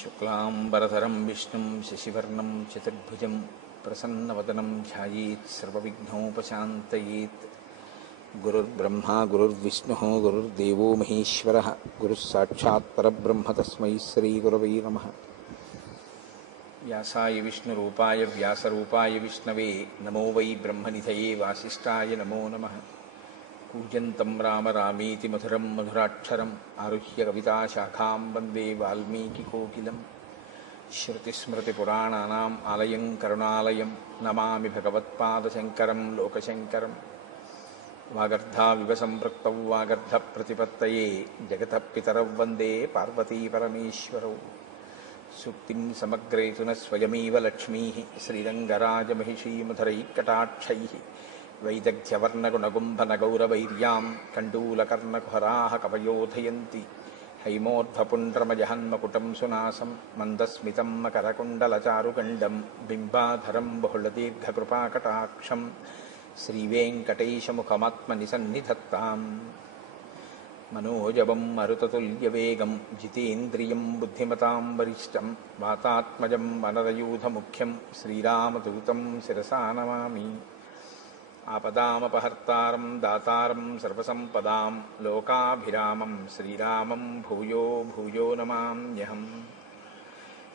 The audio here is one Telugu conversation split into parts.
శుక్లాంబరధరం విష్ణుం శశివర్ణం చతుర్భుజం ప్రసన్నవదనం ధ్యాయేత్ సర్వవిఘ్నోపశాంతయేత్. గురుర్బ్రహ్మా గురుర్విష్ణుః గురుర్దేవో మహేశ్వరః గురుః సాక్షాత్ పరబ్రహ్మ తస్మై శ్రీగురవై నమః. వ్యాసాయ విష్ణురూపాయ వ్యాసరూపాయ విష్ణవే నమో వై బ్రహ్మనిధయే వాసిష్ఠాయ నమో నమః. కూజంతం రామ రామేతి మధురం మధురాక్షరం ఆరుహ్య కవితాశాఖాం వందే వాల్మీకికోకిలం. శ్రుతిస్మృతిపురాణానాం ఆలయం కరుణాలయం నమామి భగవత్పాదశంకరం లోకశంకరం. వాగర్ధావివ సంపృక్తౌ వాగర్ధప్రతిపత్తయే జగతః పితరౌ వందే పార్వతీపరమేశ్వరౌ. సూక్తిం సమగ్రేతున స్వయమేవ లక్ష్మీః శ్రీరంగరాజమహిషీమధురైకటాక్షైః వైదగ్ధ్యవర్ణగుణగుంభనగౌరవైర్యాం కండూలకర్ణకుహరాः కవయోధయంతి. హైమోర్ధ్వపుండ్రమజహన్మకుటం సునాసం మందస్మితం మకరకుండలచారుగండం బింబాధరం బహుళదీర్ఘకృపాకటాక్షం శ్రీవేంకటేశముఖమాత్మనిసన్నిధత్తాం. మనోజవం మరుతతుల్యవేగం జితేంద్రియం బుద్ధిమతాం వరిష్టం వాతాత్మజం వనరయూధముఖ్యం శ్రీరామదూతం శిరసా నమామి. ఆపదామపహర్తారం దాతారం సర్వసంపదాం లోకాభిరామం శ్రీరామం భూయో భూయో నమామ్యహం.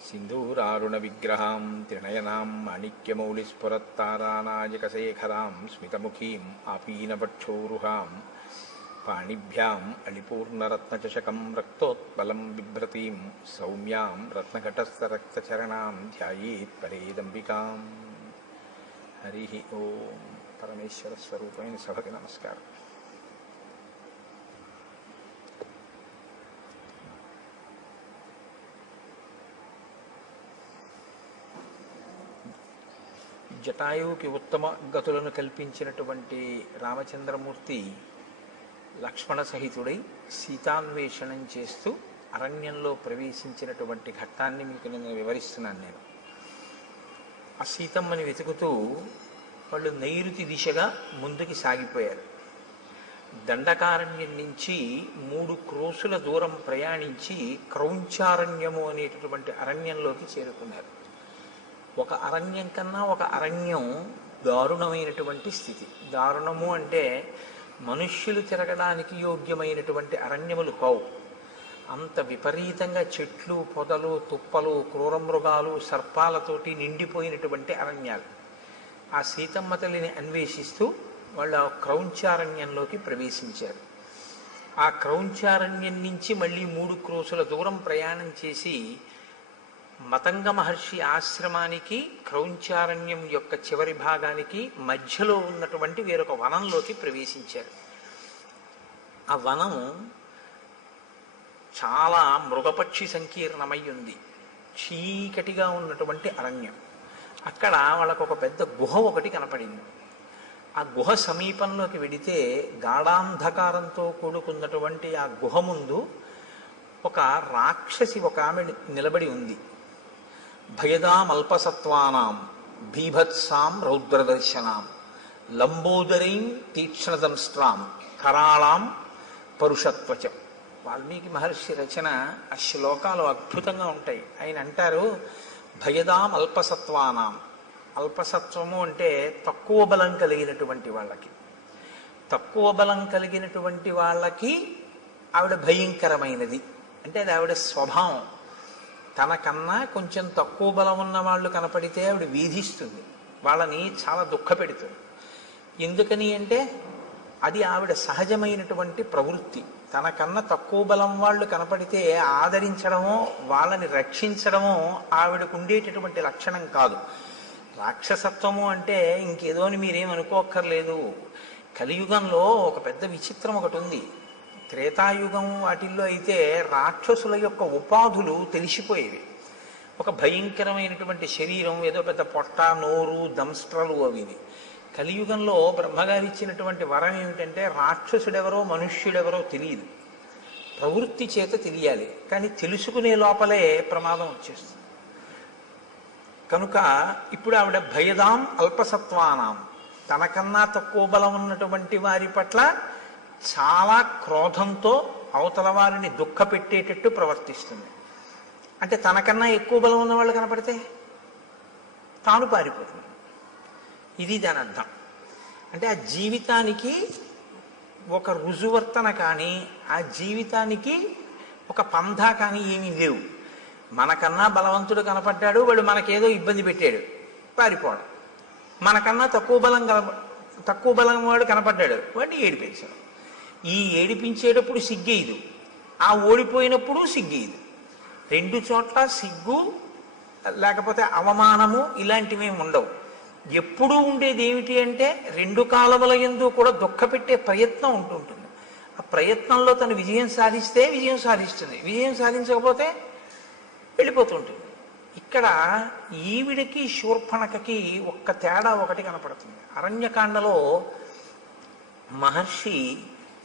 సింధూరారుణవిగ్రహాం త్రినయనాం మాణిక్యమౌళిస్ఫురత్తారానాయకశేఖరాం స్మితముఖీం ఆపీనవక్షోరుహాం పాణిభ్యాం అళిపూర్ణరత్నచషకం రక్తోత్పలం బిభ్రతీం సౌమ్యాం రత్నఘటస్థరక్తచరణాం ధ్యాయేత్ పరేదంబికాం. హరి ఓం. పరమేశ్వర స్వరూపమైన సభకి నమస్కారం. జటాయువుకి ఉత్తమ గతులను కల్పించినటువంటి రామచంద్రమూర్తి లక్ష్మణ సహితుడై సీతాన్వేషణం చేస్తూ అరణ్యంలో ప్రవేశించినటువంటి ఘట్టాన్ని మీకు నేను వివరిస్తున్నాను. నేను ఆ సీతమ్మని వెతుకుతూ వాళ్ళు నైరుతి దిశగా ముందుకి సాగిపోయారు. దండకారణ్యం నుంచి 3 క్రోసుల దూరం ప్రయాణించి క్రౌంచారణ్యము అనేటటువంటి అరణ్యంలోకి చేరుకున్నారు. ఒక అరణ్యం కన్నా ఒక అరణ్యం దారుణమైనటువంటి స్థితి. దారుణము అంటే మనుష్యులు తిరగడానికి యోగ్యమైనటువంటి అరణ్యములు కావు. అంత విపరీతంగా చెట్లు పొదలు తుప్పలు క్రూరమృగాలు సర్పాలతోటి నిండిపోయినటువంటి అరణ్యాలు. ఆ సీతమ్మ తల్లిని అన్వేషిస్తూ వాళ్ళు ఆ క్రౌంచారణ్యంలోకి ప్రవేశించారు. ఆ క్రౌంచారణ్యం నుంచి మళ్ళీ 3 క్రోసుల దూరం ప్రయాణం చేసి మతంగ మహర్షి ఆశ్రమానికి క్రౌంచారణ్యం యొక్క చివరి భాగానికి మధ్యలో ఉన్నటువంటి వేరొక వనంలోకి ప్రవేశించారు. ఆ వనం చాలా మృగపక్షి సంకీర్ణమై ఉంది. చీకటిగా ఉన్నటువంటి అరణ్యం. అక్కడ వాళ్ళకు ఒక పెద్ద గుహ ఒకటి కనపడింది. ఆ గుహ సమీపంలోకి వెడితే గాఢాంధకారంతో కూడుకున్నటువంటి ఆ గుహ ముందు ఒక రాక్షసి ఒక ఆమె నిలబడి ఉంది. భయదామల్పసత్వానాం బీభత్సాం రౌద్రదర్శనాం లంబోదరీం తీక్ష్ణదంస్ట్రాం కరాళాం పరుషత్వచం. వాల్మీకి మహర్షి రచన ఆ శ్లోకాలు అద్భుతంగా ఉంటాయి. ఆయన అంటారు, భయదాం అల్పసత్వానాం. అల్పసత్వము అంటే తక్కువ బలం కలిగినటువంటి వాళ్ళకి. తక్కువ బలం కలిగినటువంటి వాళ్ళకి ఆవిడ భయంకరమైనది. అంటే అది ఆవిడ స్వభావం. తనకన్నా కొంచెం తక్కువ బలం ఉన్న వాళ్ళు కనపడితే ఆవిడ వీధిస్తుంది, వాళ్ళని చాలా దుఃఖ పెడుతుంది. ఎందుకని అంటే అది ఆవిడ సహజమైనటువంటి ప్రవృత్తి. తనకన్నా తక్కువ బలం వాళ్ళు కనపడితే ఆదరించడమో వాళ్ళని రక్షించడమో ఆవిడకు ఉండేటటువంటి లక్షణం కాదు. రాక్షసత్వము అంటే ఇంకేదో అని మీరేమనుకోక్కర్లేదు. కలియుగంలో ఒక పెద్ద విచిత్రం ఒకటి ఉంది. త్రేతాయుగం వాటిల్లో అయితే రాక్షసుల యొక్క ఉపాధులు తెలిసిపోయేవి. ఒక భయంకరమైనటువంటి శరీరం, ఏదో పెద్ద పొట్ట నోరు దంస్ట్రలు అవివి. కలియుగంలో బ్రహ్మగారు ఇచ్చినటువంటి వరం ఏమిటంటే రాక్షసుడెవరో మనుష్యుడెవరో తెలియదు, ప్రవృత్తి చేత తెలియాలి. కానీ తెలుసుకునే లోపలే ప్రమాదం వచ్చేస్తుంది. కనుక ఇప్పుడు ఆవిడ భయదాం అల్పసత్వానాం, తనకన్నా తక్కువ బలం ఉన్నటువంటి వారి పట్ల చాలా క్రోధంతో అవతల వారిని దుఃఖపెట్టేటట్టు ప్రవర్తిస్తుంది. అంటే తనకన్నా ఎక్కువ బలం ఉన్న వాళ్ళు కనపడితే తాను పారిపోతుంది. ఇది దాని అర్థం. అంటే ఆ జీవితానికి ఒక రుజువర్తన కానీ, ఆ జీవితానికి ఒక పంధా కానీ ఏమీ లేవు. మనకన్నా బలవంతుడు కనపడ్డాడు, వాడు మనకేదో ఇబ్బంది పెట్టాడు, పారిపోవడం. మనకన్నా తక్కువ బలం వాడు కనపడ్డాడు, వాడిని ఏడిపించడం. ఈ ఏడిపించేటప్పుడు సిగ్గేయదు, ఆ ఓడిపోయినప్పుడు సిగ్గేయదు. రెండు చోట్ల సిగ్గు లేకపోతే అవమానము ఇలాంటివి ఉండవు. ఎప్పుడూ ఉండేది ఏమిటి అంటే రెండు కాలముల యందు కూడా దుఃఖపెట్టే ప్రయత్నం ఉంటుంటుంది. ఆ ప్రయత్నంలో తను విజయం సాధిస్తే విజయం సాధిస్తుంది, విజయం సాధించకపోతే వెళ్ళిపోతుంటుంది. ఇక్కడ ఈవిడికి శూర్పణఖకి ఒక్క తేడా ఒకటి కనపడుతుంది. అరణ్యకాండలో మహర్షి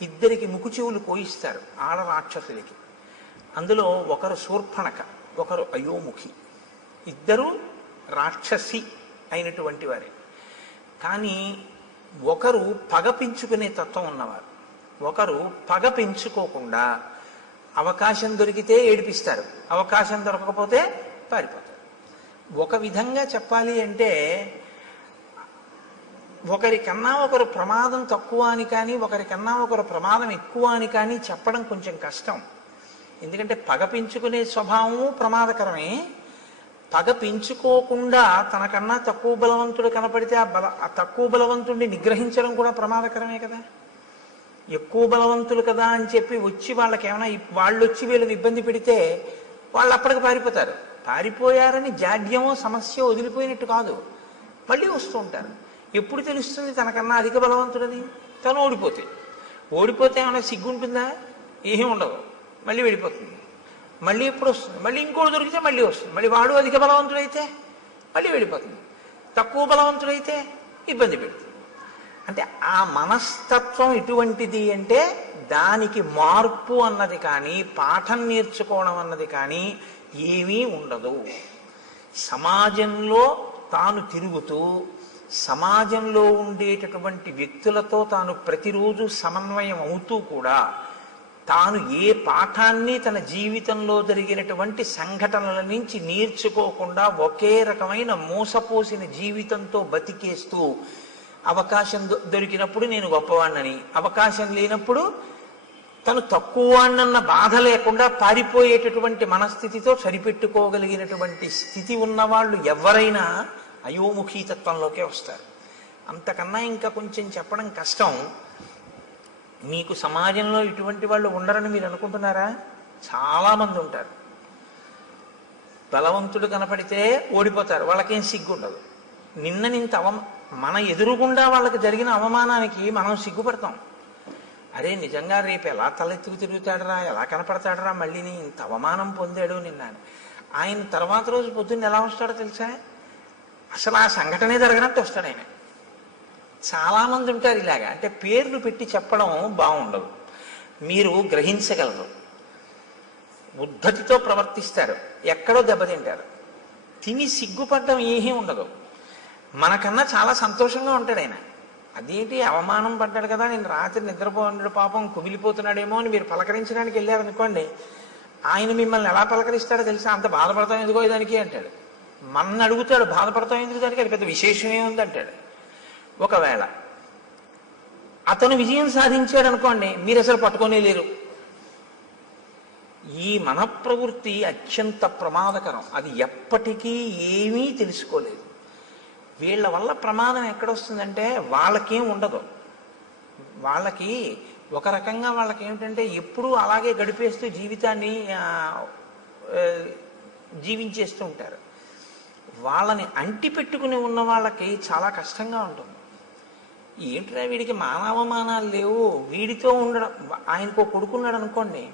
ఇద్దరికి ముకుచెవులు కోయిస్తారు ఆడ రాక్షసులకి. అందులో ఒకరు శూర్పణఖ, ఒకరు అయోముఖి. ఇద్దరు రాక్షసి అయినటువంటి వారే. కానీ ఒకరు పగ పెంచుకునే తత్వం ఉన్నవారు, ఒకరు పగ పెంచుకోకుండా అవకాశం దొరికితే ఏడిపిస్తారు, అవకాశం దొరకకపోతే పారిపోతారు. ఒక విధంగా చెప్పాలి అంటే ఒకరికన్నా ఒకరు ప్రమాదం తక్కువ అని కానీ, ఒకరికన్నా ఒకరు ప్రమాదం ఎక్కువ అని కానీ చెప్పడం కొంచెం కష్టం. ఎందుకంటే పగ పెంచుకునే స్వభావము ప్రమాదకరమే. పగ పెంచుకోకుండా తనకన్నా తక్కువ బలవంతుడు కనపడితే ఆ తక్కువ బలవంతుడిని నిగ్రహించడం కూడా ప్రమాదకరమే కదా. ఎక్కువ బలవంతులు కదా అని చెప్పి వచ్చి వాళ్ళకి ఏమైనా వాళ్ళు వచ్చి వీళ్ళని ఇబ్బంది పెడితే వాళ్ళు అప్పటికి పారిపోతారు. పారిపోయారని జాడ్యమో సమస్య వదిలిపోయినట్టు కాదు, మళ్ళీ వస్తూ ఉంటారు. ఎప్పుడు తెలుస్తుంది తనకన్నా అధిక బలవంతుడని? తను ఓడిపోతే ఏమైనా సిగ్గుంటుందా? ఏమీ ఉండదు, మళ్ళీ వెళ్ళిపోతుంది. మళ్ళీ ఎప్పుడు వస్తుంది? మళ్ళీ ఇంకోటి దొరికితే మళ్ళీ వస్తుంది. మళ్ళీ వాడు అధిక బలవంతుడైతే మళ్ళీ వెళ్ళిపోతుంది, తక్కువ బలవంతుడైతే ఇబ్బంది పెడుతుంది. అంటే ఆ మనస్తత్వం ఎటువంటిది అంటే దానికి మార్పు అన్నది కానీ, పాఠం నేర్చుకోవడం అన్నది కానీ ఏమీ ఉండదు. సమాజంలో తాను తిరుగుతూ సమాజంలో ఉండేటటువంటి వ్యక్తులతో తాను ప్రతిరోజు సమన్వయం అవుతూ కూడా తాను ఏ పాఠాన్ని తన జీవితంలో జరిగినటువంటి సంఘటనల నుంచి నేర్చుకోకుండా ఒకే రకమైన మోసపోసిన జీవితంతో బతికేస్తూ అవకాశం దొరికినప్పుడు నేను గొప్పవాణ్ణని, అవకాశం లేనప్పుడు తను తక్కువవాణ్ణన్న బాధ లేకుండా పారిపోయేటటువంటి మనస్థితితో సరిపెట్టుకోగలిగినటువంటి స్థితి ఉన్నవాళ్ళు ఎవరైనా అయోముఖీ తత్వంలోకే వస్తారు. అంతకన్నా ఇంకా కొంచెం చెప్పడం కష్టం. మీకు సమాజంలో ఇటువంటి వాళ్ళు ఉండరని మీరు అనుకుంటున్నారా? చాలామంది ఉంటారు. బలవంతుడు కనపడితే ఓడిపోతారు, వాళ్ళకేం సిగ్గు ఉండదు. నింత మన ఎదురుగుండా వాళ్ళకి జరిగిన అవమానానికి మనం సిగ్గుపడతాం. అరే నిజంగా రేపు ఎలా తలెత్తుకు తిరుగుతాడరా, ఎలా కనపడతాడరా, మళ్ళీ ఇంత అవమానం పొందాడు నిన్న. ఆయన తర్వాత రోజు పొద్దున్న ఎలా వస్తాడో తెలుసా? అసలు ఆ సంఘటనే జరగనట్టు వస్తాడు ఆయన. చాలామంది ఉంటారు ఇలాగా. అంటే పేర్లు పెట్టి చెప్పడం బాగుండదు, మీరు గ్రహించగలరు. ఉద్ధతితో ప్రవర్తిస్తారు, ఎక్కడో దెబ్బతింటారు. తిని సిగ్గుపడడం ఏమీ ఉండదు. మనకన్నా చాలా సంతోషంగా ఉంటాడు ఆయన. అదేంటి అవమానం పడ్డాడు కదా, నేను రాత్రి నిద్రపోన్నాడు పాపం కుమిలిపోతున్నాడేమో అని మీరు పలకరించడానికి వెళ్ళారనుకోండి, ఆయన మిమ్మల్ని ఎలా పలకరిస్తాడో తెలుసా? అంత బాధపడతాం ఎందుకో దానికి అంటాడు. మన అడుగుతాడు బాధపడతాం ఎందుకు దానికి, అది పెద్ద విశేషమే ఉంది అంటాడు. ఒకవేళ అతను విజయం సాధించాడు అనుకోండి, మీరు అసలు పట్టుకొనే లేరు. ఈ మన ప్రవృత్తి అత్యంత ప్రమాదకరం. అది ఎప్పటికీ ఏమీ తెలుసుకోలేదు. వీళ్ళ వల్ల ప్రమాదం ఎక్కడొస్తుందంటే వాళ్ళకేం ఉండదు. వాళ్ళకి ఒక రకంగా వాళ్ళకి ఏమిటంటే ఎప్పుడూ అలాగే గడిపేస్తూ జీవితాన్ని జీవించేస్తూ ఉంటారు. వాళ్ళని అంటి పెట్టుకుని ఉన్న వాళ్ళకి చాలా కష్టంగా ఉంటుంది. ఏంట్రా వీడికి మానవమానాలు లేవు, వీడితో ఉండడం. ఆయనకు కొడుకున్నాడు అనుకోండి,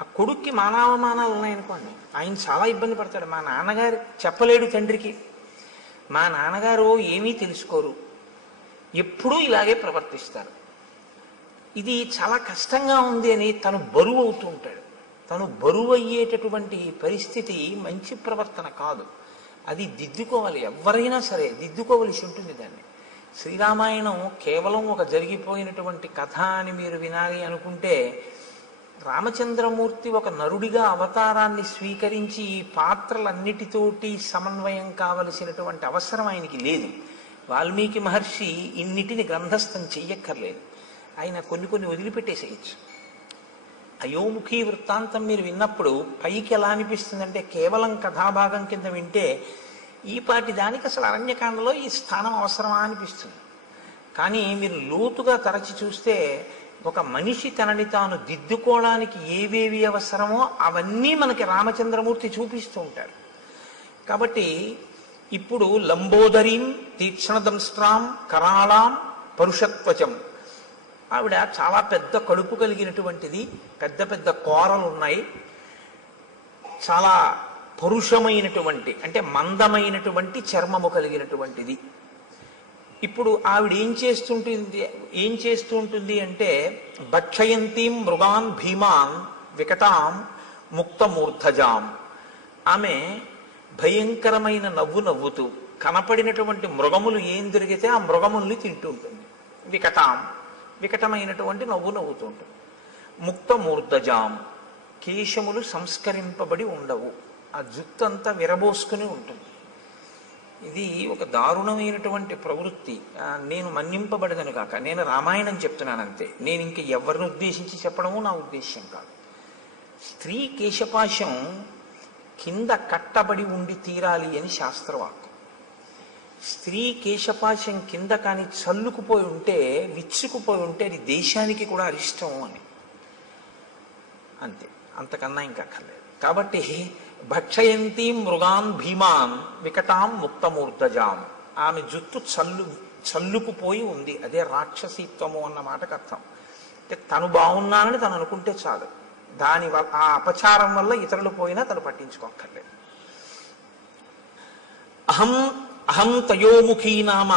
ఆ కొడుక్కి మానవమానాలు ఉన్నాయనుకోండి, ఆయన చాలా ఇబ్బంది పడతాడు. మా నాన్నగారు చెప్పలేడు తండ్రికి, మా నాన్నగారు ఏమీ తెలుసుకోరు, ఎప్పుడూ ఇలాగే ప్రవర్తిస్తారు. ఇది చాలా కష్టంగా ఉంది అని తను బరువు అవుతూ ఉంటాడు. తను బరువు అయ్యేటటువంటి పరిస్థితి మంచి ప్రవర్తన కాదు. అది దిద్దుకోవాలి, ఎవరైనా సరే దిద్దుకోవలసి ఉంటుంది దాన్ని. శ్రీరామాయణం కేవలం ఒక జరిగిపోయినటువంటి కథ అని మీరు వినాలి అనుకుంటే రామచంద్రమూర్తి ఒక నరుడిగా అవతారాన్ని స్వీకరించి ఈ పాత్రలన్నిటితోటి సమన్వయం కావలసినటువంటి అవసరం ఆయనకి లేదు. వాల్మీకి మహర్షి ఇన్నిటిని గ్రంథస్థం చెయ్యక్కర్లేదు, ఆయన కొన్ని కొన్ని వదిలిపెట్టేసేయచ్చు. అయోముఖి వృత్తాంతం మీరు విన్నప్పుడు పైకి ఎలా అనిపిస్తుందంటే కేవలం కథాభాగం కింద వింటే ఈ పాటి దానికి అసలు అరణ్యకాండలో ఈ స్థానం అవసరమా అనిపిస్తుంది. కానీ మీరు లోతుగా తరచి చూస్తే ఒక మనిషి తనని తాను దిద్దుకోవడానికి ఏవేవి అవసరమో అవన్నీ మనకి రామచంద్రమూర్తి చూపిస్తూ ఉంటారు. కాబట్టి ఇప్పుడు లంబోదరీం తీక్ష్ణదంస్ట్రాం కరాళాం పరుషత్వచం, ఆవిడ చాలా పెద్ద కడుపు కలిగినటువంటిది, పెద్ద పెద్ద కోరలు ఉన్నాయి, చాలా పరుషమైనటువంటి అంటే మందమైనటువంటి చర్మము కలిగినటువంటిది. ఇప్పుడు ఆవిడ ఏం చేస్తూ ఉంటుంది అంటే భక్షయంతీం మృగాన్ భీమాన్ వికటాం ముక్తమూర్ధజాం, ఆమె భయంకరమైన నవ్వు నవ్వుతూ కనపడినటువంటి మృగములు ఏం దొరికితే ఆ మృగముల్ని తింటూ ఉంటుంది. వికటాం వికటమైనటువంటి నవ్వు నవ్వుతూ ఉంటుంది. ముక్తమూర్ధజాం, కేశములు సంస్కరింపబడి ఉండవు, ఆ జుత్తంతా విరబోసుకుని ఉంటుంది. ఇది ఒక దారుణమైనటువంటి ప్రవృత్తి. నేను మన్నింపబడదను కాక, నేను రామాయణం చెప్తున్నానంతే, నేను ఇంక ఎవరిని ఉద్దేశించి చెప్పడము నా ఉద్దేశ్యం కాదు. స్త్రీ కేశపాశం కింద కట్టబడి ఉండి తీరాలి అని శాస్త్రవాక్కు. స్త్రీ కేశపాశం కింద కానీ చల్లుకుపోయి ఉంటే, విచ్చుకుపోయి ఉంటే అది దేశానికి కూడా అరిష్టం అని, అంతే, అంతకన్నా ఇంకా అక్కర్లేదు. కాబట్టి భక్షయంతి మృగాన్ భీమాన్ వికటాం ముక్తమూర్ధజాం, ఆమె జుత్తు చల్లుకుపోయి ఉంది, అదే రాక్షసీత్వము అన్న మాటకు అర్థం. అంటే తను బాగున్నానని తను అనుకుంటే చాలు, దాని ఆ అపచారం వల్ల ఇతరులు పోయినా తను పట్టించుకోక్కర్లేదు. అహం తయోముఖీ నామ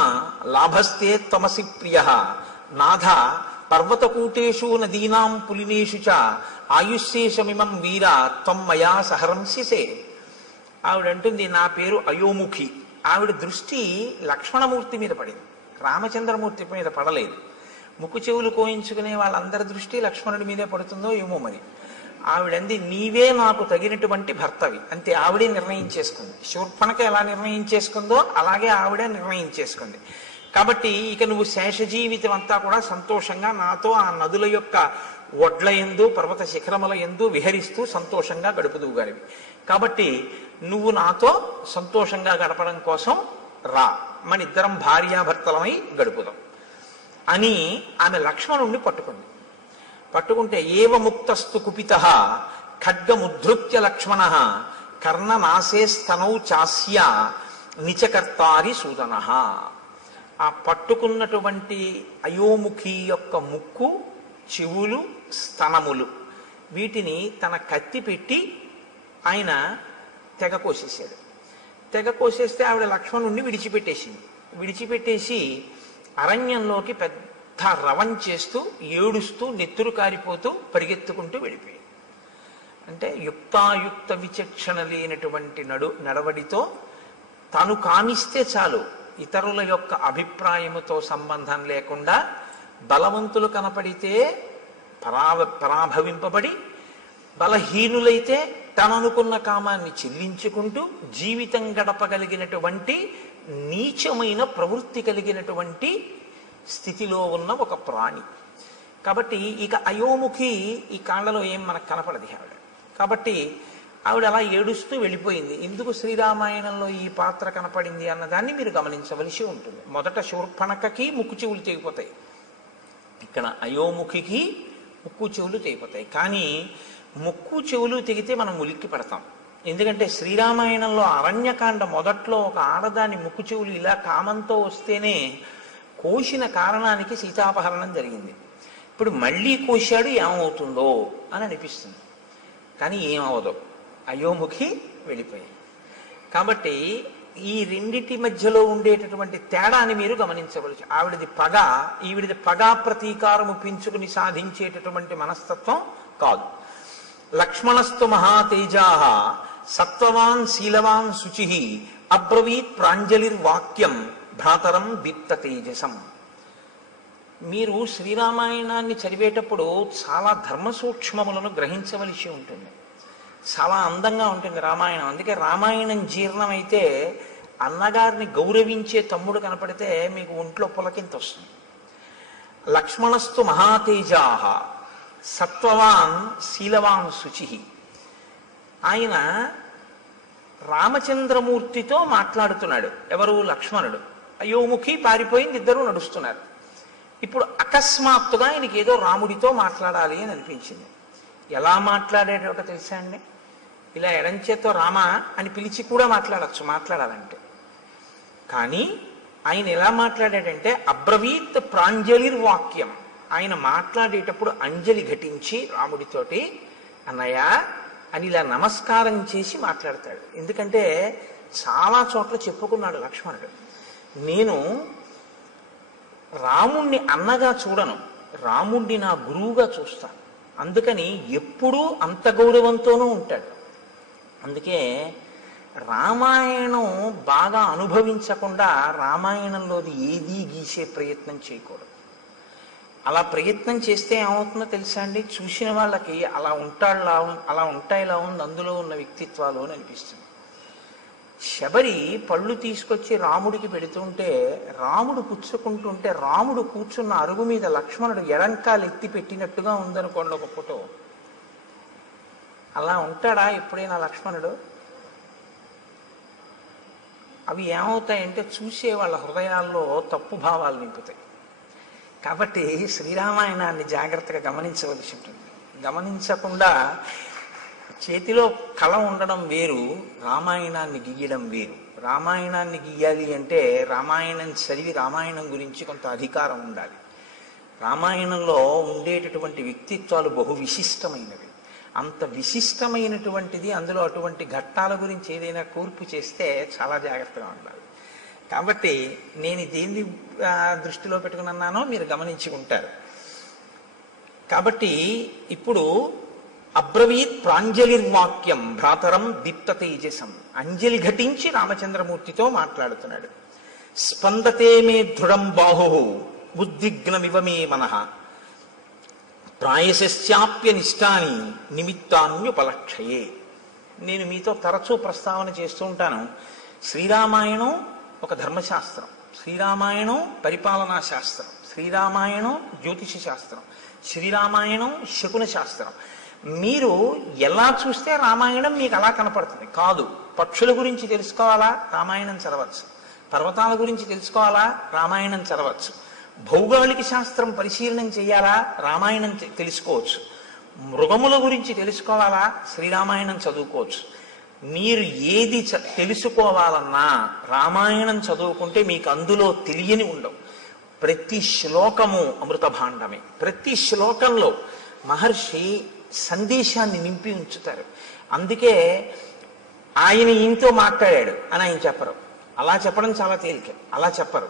లాభస్తే తమసి ప్రియ నాథ పర్వతకూటేషు నదీనాం పులినేషు చ ఆయుష్శేషమిమం వీర త్వం మయా సహరంసిసే. ఆవిడంటుంది నా పేరు అయోముఖి. ఆవిడ దృష్టి లక్ష్మణమూర్తి మీద పడింది, రామచంద్రమూర్తి మీద పడలేదు. ముక్కు చెవులు కోయించుకునే వాళ్ళందరి దృష్టి లక్ష్మణుడి మీదే పడుతుందో ఏమో మరి. ఆవిడంది నీవే నాకు తగినటువంటి భర్తవి, అంతే, ఆవిడే నిర్ణయించేసుకుంది. శూర్పణఖ ఎలా నిర్ణయించేసుకుందో అలాగే ఆవిడే నిర్ణయించేసుకుంది. కాబట్టి ఇక నువ్వు శేష జీవితం అంతా కూడా సంతోషంగా నాతో ఆ నదుల యొక్క ఒడ్ల యందు పర్వత శిఖరముల యందు విహరిస్తూ సంతోషంగా గడుపుదువు గారివి. కాబట్టి నువ్వు నాతో సంతోషంగా గడపడం కోసం రా, మన ఇద్దరం భార్యాభర్తలమై గడుపుదాం అని ఆమె లక్ష్మణుణ్ణి పట్టుకుంది. పట్టుకుంటే ఏవ ముక్తస్తు కుపిత ఖడ్గముద్ధృత్య లక్ష్మణ కర్ణనాశే స్తనౌ చాస్య నిచకర్తారి సూదన. ఆ పట్టుకున్నటువంటి అయోముఖి యొక్క ముక్కు, చెవులు, స్తనములు, వీటిని తన కత్తి పెట్టి ఆయన తెగ కోసేసాడు. తెగ కోసేస్తే ఆవిడ లక్ష్మణుణ్ణి విడిచిపెట్టేసి అరణ్యంలోకి పెద్ద రవం చేస్తూ ఏడుస్తూ నెత్తురు కారిపోతూ పరిగెత్తుకుంటూ వెళ్ళిపోయింది. అంటే యుక్తాయుక్త విచక్షణ లేనటువంటి నడవడితో తను కామిస్తే చాలు, ఇతరుల యొక్క అభిప్రాయముతో సంబంధం లేకుండా బలవంతులు కనపడితే పరాభవింపబడి, బలహీనులైతే తననుకున్న కామాన్ని చెల్లించుకుంటూ జీవితం గడపగలిగినటువంటి నీచమైన ప్రవృత్తి కలిగినటువంటి స్థితిలో ఉన్న ఒక ప్రాణి. కాబట్టి ఇక అయోముఖి ఈ కాండలో ఏం మనకు కనపడదు ఆవిడ. కాబట్టి ఆవిడ అలా ఏడుస్తూ వెళ్ళిపోయింది. ఎందుకు శ్రీరామాయణంలో ఈ పాత్ర కనపడింది అన్నదాన్ని మీరు గమనించవలసి ఉంటుంది. మొదట శూర్పణఖకి ముక్కు చెవులు తెగిపోతాయి, ఇక్కడ అయోముఖికి ముక్కు చెవులు తెగిపోతాయి. కానీ ముక్కు చెవులు తెగితే మనం ఉలిక్కి పడతాం. ఎందుకంటే శ్రీరామాయణంలో అరణ్యకాండ మొదట్లో ఒక ఆడదాని ముక్కు చెవులు ఇలా కామంతో వస్తేనే కోసిన కారణానికి సీతాపహరణం జరిగింది. ఇప్పుడు మళ్ళీ కోశాడు, ఏమవుతుందో అని అనిపిస్తుంది, కానీ ఏమవదు, అయోముఖి వెళ్ళిపోయింది. కాబట్టి ఈ రెండిటి మధ్యలో ఉండేటటువంటి తేడాని మీరు గమనించవచ్చు. ఆవిడది పగ, ఈవిడిది పగా ప్రతీకారము పెంచుకుని సాధించేటటువంటి మనస్తత్వం కాదు. లక్ష్మణస్తు మహాతేజా సత్వవాన్ శీలవాన్ శుచి అబ్రవీత్ ప్రాంజలిర్వాక్యం భ్రాతరం దీప్త తేజసం. మీరు శ్రీరామాయణాన్ని చదివేటప్పుడు చాలా ధర్మ సూక్ష్మములను గ్రహించవలసి ఉంటుంది. చాలా అందంగా ఉంటుంది రామాయణం. అందుకే రామాయణం జీర్ణమైతే అన్నగారిని గౌరవించే తమ్ముడు కనపడితే మీకు ఒంట్లో పులకింత వస్తుంది. లక్ష్మణస్తు మహాతేజాః సత్వవాన్ శీలవాన్ శుచి. ఆయన రామచంద్రమూర్తితో మాట్లాడుతున్నాడు. ఎవరు? లక్ష్మణుడు. అయోముఖి పారిపోయింది, ఇద్దరు నడుస్తున్నారు. ఇప్పుడు అకస్మాత్తుగా ఆయనకి ఏదో రాముడితో మాట్లాడాలి అని అనిపించింది. ఎలా మాట్లాడేటో తెలుసా అండి? ఇలా ఎడంచేతో రామ అని పిలిచి కూడా మాట్లాడాలంటే. కానీ ఆయన ఎలా మాట్లాడాడంటే అబ్రవీత్ ప్రాంజలిర్వాక్యం. ఆయన మాట్లాడేటప్పుడు అంజలి ఘటించి రాముడితోటి అన్నయ్య అని ఇలా నమస్కారం చేసి మాట్లాడతాడు. ఎందుకంటే చాలా చోట్ల చెప్పుకున్నాడు లక్ష్మణుడు, నేను రాముణ్ణి అన్నగా చూడను, రాముణ్ణి నా గురువుగా చూస్తాను. అందుకని ఎప్పుడూ అంత గౌరవంతోనూ ఉంటాడు. అందుకే రామాయణం బాగా అనుభవించకుండా రామాయణంలోది ఏదీ గీసే ప్రయత్నం చేయకూడదు. అలా ప్రయత్నం చేస్తే ఏమవుతుందో తెలుసా అండి? చూసిన వాళ్ళకి అలా ఉంటాయిలా ఉంది అందులో ఉన్న వ్యక్తిత్వాలు అని అనిపిస్తుంది. శబరి పళ్ళు తీసుకొచ్చి రాముడికి పెడుతుంటే రాముడు పుచ్చుకుంటుంటే రాముడు కూర్చున్న అరుగు మీద లక్ష్మణుడు ఎడంకాలు ఎత్తి పెట్టినట్టుగా ఉందనుకోండి ఒక ఫోటో. అలా ఉంటాడా ఎప్పుడైనా లక్ష్మణుడు? అవి ఏమవుతాయంటే చూసే వాళ్ళ హృదయాల్లో తప్పు భావాలు నింపుతాయి. కాబట్టి శ్రీరామాయణాన్ని జాగ్రత్తగా గమనించవలసి ఉంటుంది. గమనించకుండా చేతిలో కలం ఉండడం వేరు, రామాయణాన్ని గీయడం వేరు. రామాయణాన్ని గీయాలి అంటే రామాయణం చదివి రామాయణం గురించి కొంత అధికారం ఉండాలి. రామాయణంలో ఉండేటటువంటి వ్యక్తిత్వాలు బహు విశిష్టమైనవి. అంత విశిష్టమైనటువంటిది, అందులో అటువంటి ఘట్టాల గురించి ఏదైనా కూర్పు చేస్తే చాలా జాగ్రత్తగా ఉండాలి. కాబట్టి నేను దేన్ని దృష్టిలో పెట్టుకున్నానో మీరు గమనించి ఉంటారు. కాబట్టి ఇప్పుడు అబ్రవీత్ ప్రాంజలిర్వాక్యం భ్రాతరం దీప్త తేజసం. అంజలి ఘటించి రామచంద్రమూర్తితో మాట్లాడుతున్నాడు. స్పందతే మే దృఢం బాహు ఉద్విగ్నమివ మే మనః ప్రాయశ్చాప్యనిష్టాని నిమిత్తాన్యుపలక్షయే. నేను మీతో తరచూ ప్రస్తావన చేస్తూ ఉంటాను. శ్రీరామాయణం ఒక ధర్మశాస్త్రం, శ్రీరామాయణం పరిపాలనా శాస్త్రం, శ్రీరామాయణం జ్యోతిష శాస్త్రం, శ్రీరామాయణం శకున శాస్త్రం. మీరు ఎలా చూస్తే రామాయణం మీకు అలా కనపడుతుంది కాదు. పక్షుల గురించి తెలుసుకోవాలా? రామాయణం చదవచ్చు. పర్వతాల గురించి తెలుసుకోవాలా? రామాయణం చదవచ్చు. భౌగోళిక శాస్త్రం పరిశీలనం చేయాలా? రామాయణం తెలుసుకోవచ్చు. మృగముల గురించి తెలుసుకోవాలా? శ్రీరామాయణం చదువుకోవచ్చు. మీరు ఏది తెలుసుకోవాలన్నా రామాయణం చదువుకుంటే మీకు అందులో తెలియని ఉండవు. ప్రతి శ్లోకము అమృత భాండమే. ప్రతి శ్లోకంలో మహర్షి సందేశాన్ని నింపి ఉంచుతారు. అందుకే ఆయన ఈయనతో మాట్లాడాడు అని ఆయన చెప్పరు. అలా చెప్పడం చాలా తేలిక. అలా చెప్పరు.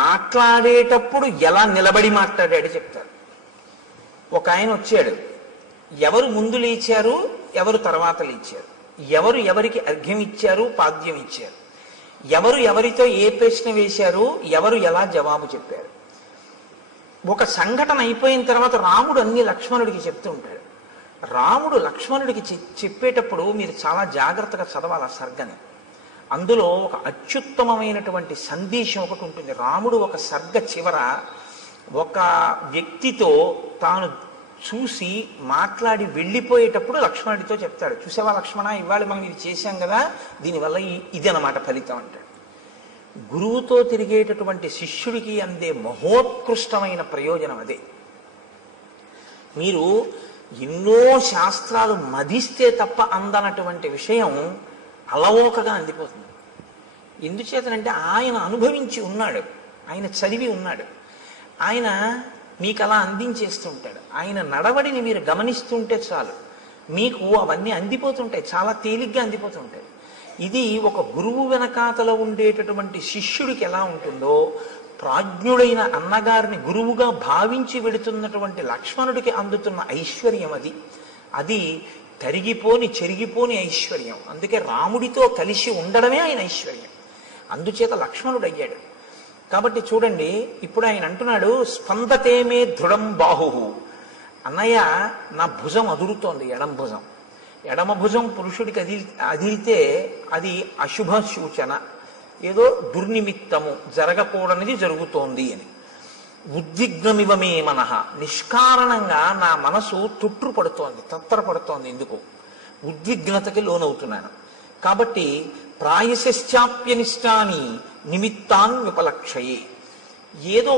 మాట్లాడేటప్పుడు ఎలా నిలబడి మాట్లాడాడు చెప్తారు. ఒక ఆయన వచ్చాడు, ఎవరు ముందు లేచారు, ఎవరు తర్వాత లేచారు, ఎవరు ఎవరికి అర్ఘ్యం ఇచ్చారు, పాద్యం ఇచ్చారు, ఎవరు ఎవరితో ఏ ప్రశ్న వేశారు, ఎవరు ఎలా జవాబు చెప్పారు. ఒక సంఘటన అయిపోయిన తర్వాత రాముడు అన్ని లక్ష్మణుడికి చెప్తూ ఉంటాడు. రాముడు లక్ష్మణుడికి చెప్పేటప్పుడు మీరు చాలా జాగ్రత్తగా చదవాలి ఆ సర్గని. అందులో ఒక అత్యుత్తమమైనటువంటి సందేశం ఒకటి ఉంటుంది. రాముడు ఒక సర్గ చివర ఒక వ్యక్తితో తాను చూసి మాట్లాడి వెళ్ళిపోయేటప్పుడు లక్ష్మణుడితో చెప్తాడు, చూసావా లక్ష్మణ, ఇవాళ మనం ఇది చేశాం కదా, దీనివల్ల ఇది అన్నమాట ఫలితం అంటాడు. గురువుతో తిరిగేటటువంటి శిష్యుడికి అందే మహోత్కృష్టమైన ప్రయోజనం అదే. మీరు ఎన్నో శాస్త్రాలు మదిస్తే తప్ప అందనటువంటి విషయం అలవోకగా అందిపోతుంది. ఎందుచేతనంటే ఆయన అనుభవించి ఉన్నాడు, ఆయన చదివి ఉన్నాడు, ఆయన మీకు అలా అందించేస్తూ ఉంటాడు. ఆయన నడవడిని మీరు గమనిస్తుంటే చాలు మీకు అవన్నీ అందిపోతుంటాయి, చాలా తేలిగ్గా అందిపోతుంటాయి. ఇది ఒక గురువు వెనకాతలో ఉండేటటువంటి శిష్యుడికి ఎలా ఉంటుందో, ప్రాజ్ఞుడైన అన్నగారిని గురువుగా భావించి వెడుతున్నటువంటి లక్ష్మణుడికి అందుతున్న ఐశ్వర్యం అది. అది తరిగిపోని చెరిగిపోని ఐశ్వర్యం. అందుకే రాముడితో కలిసి ఉండడమే ఆయన ఐశ్వర్యం. అందుచేత లక్ష్మణుడు అయ్యాడు. కాబట్టి చూడండి, ఇప్పుడు ఆయన అంటున్నాడు స్పందతే మే దృఢం బాహు. అన్నయ్య, నా భుజం అదురుతోంది, ఎడం భుజం. ఎడమ భుజం పురుషుడికి అదిరితే అది అశుభ సూచన, ఏదో దుర్నిమిత్తము, జరగకూడనిది జరుగుతోంది అని. ఉద్విగ్నమివమే మనః, నిష్కారణంగా నా మనసు తుట్రుపడుతోంది, తత్తరపడుతోంది. ఎందుకు? ఉద్విగ్నతకి లోనవుతున్నాను. కాబట్టి ప్రాయశ్చాప్యనిష్టాని నిమిత్తాన్ విపలక్షయే, ఏదో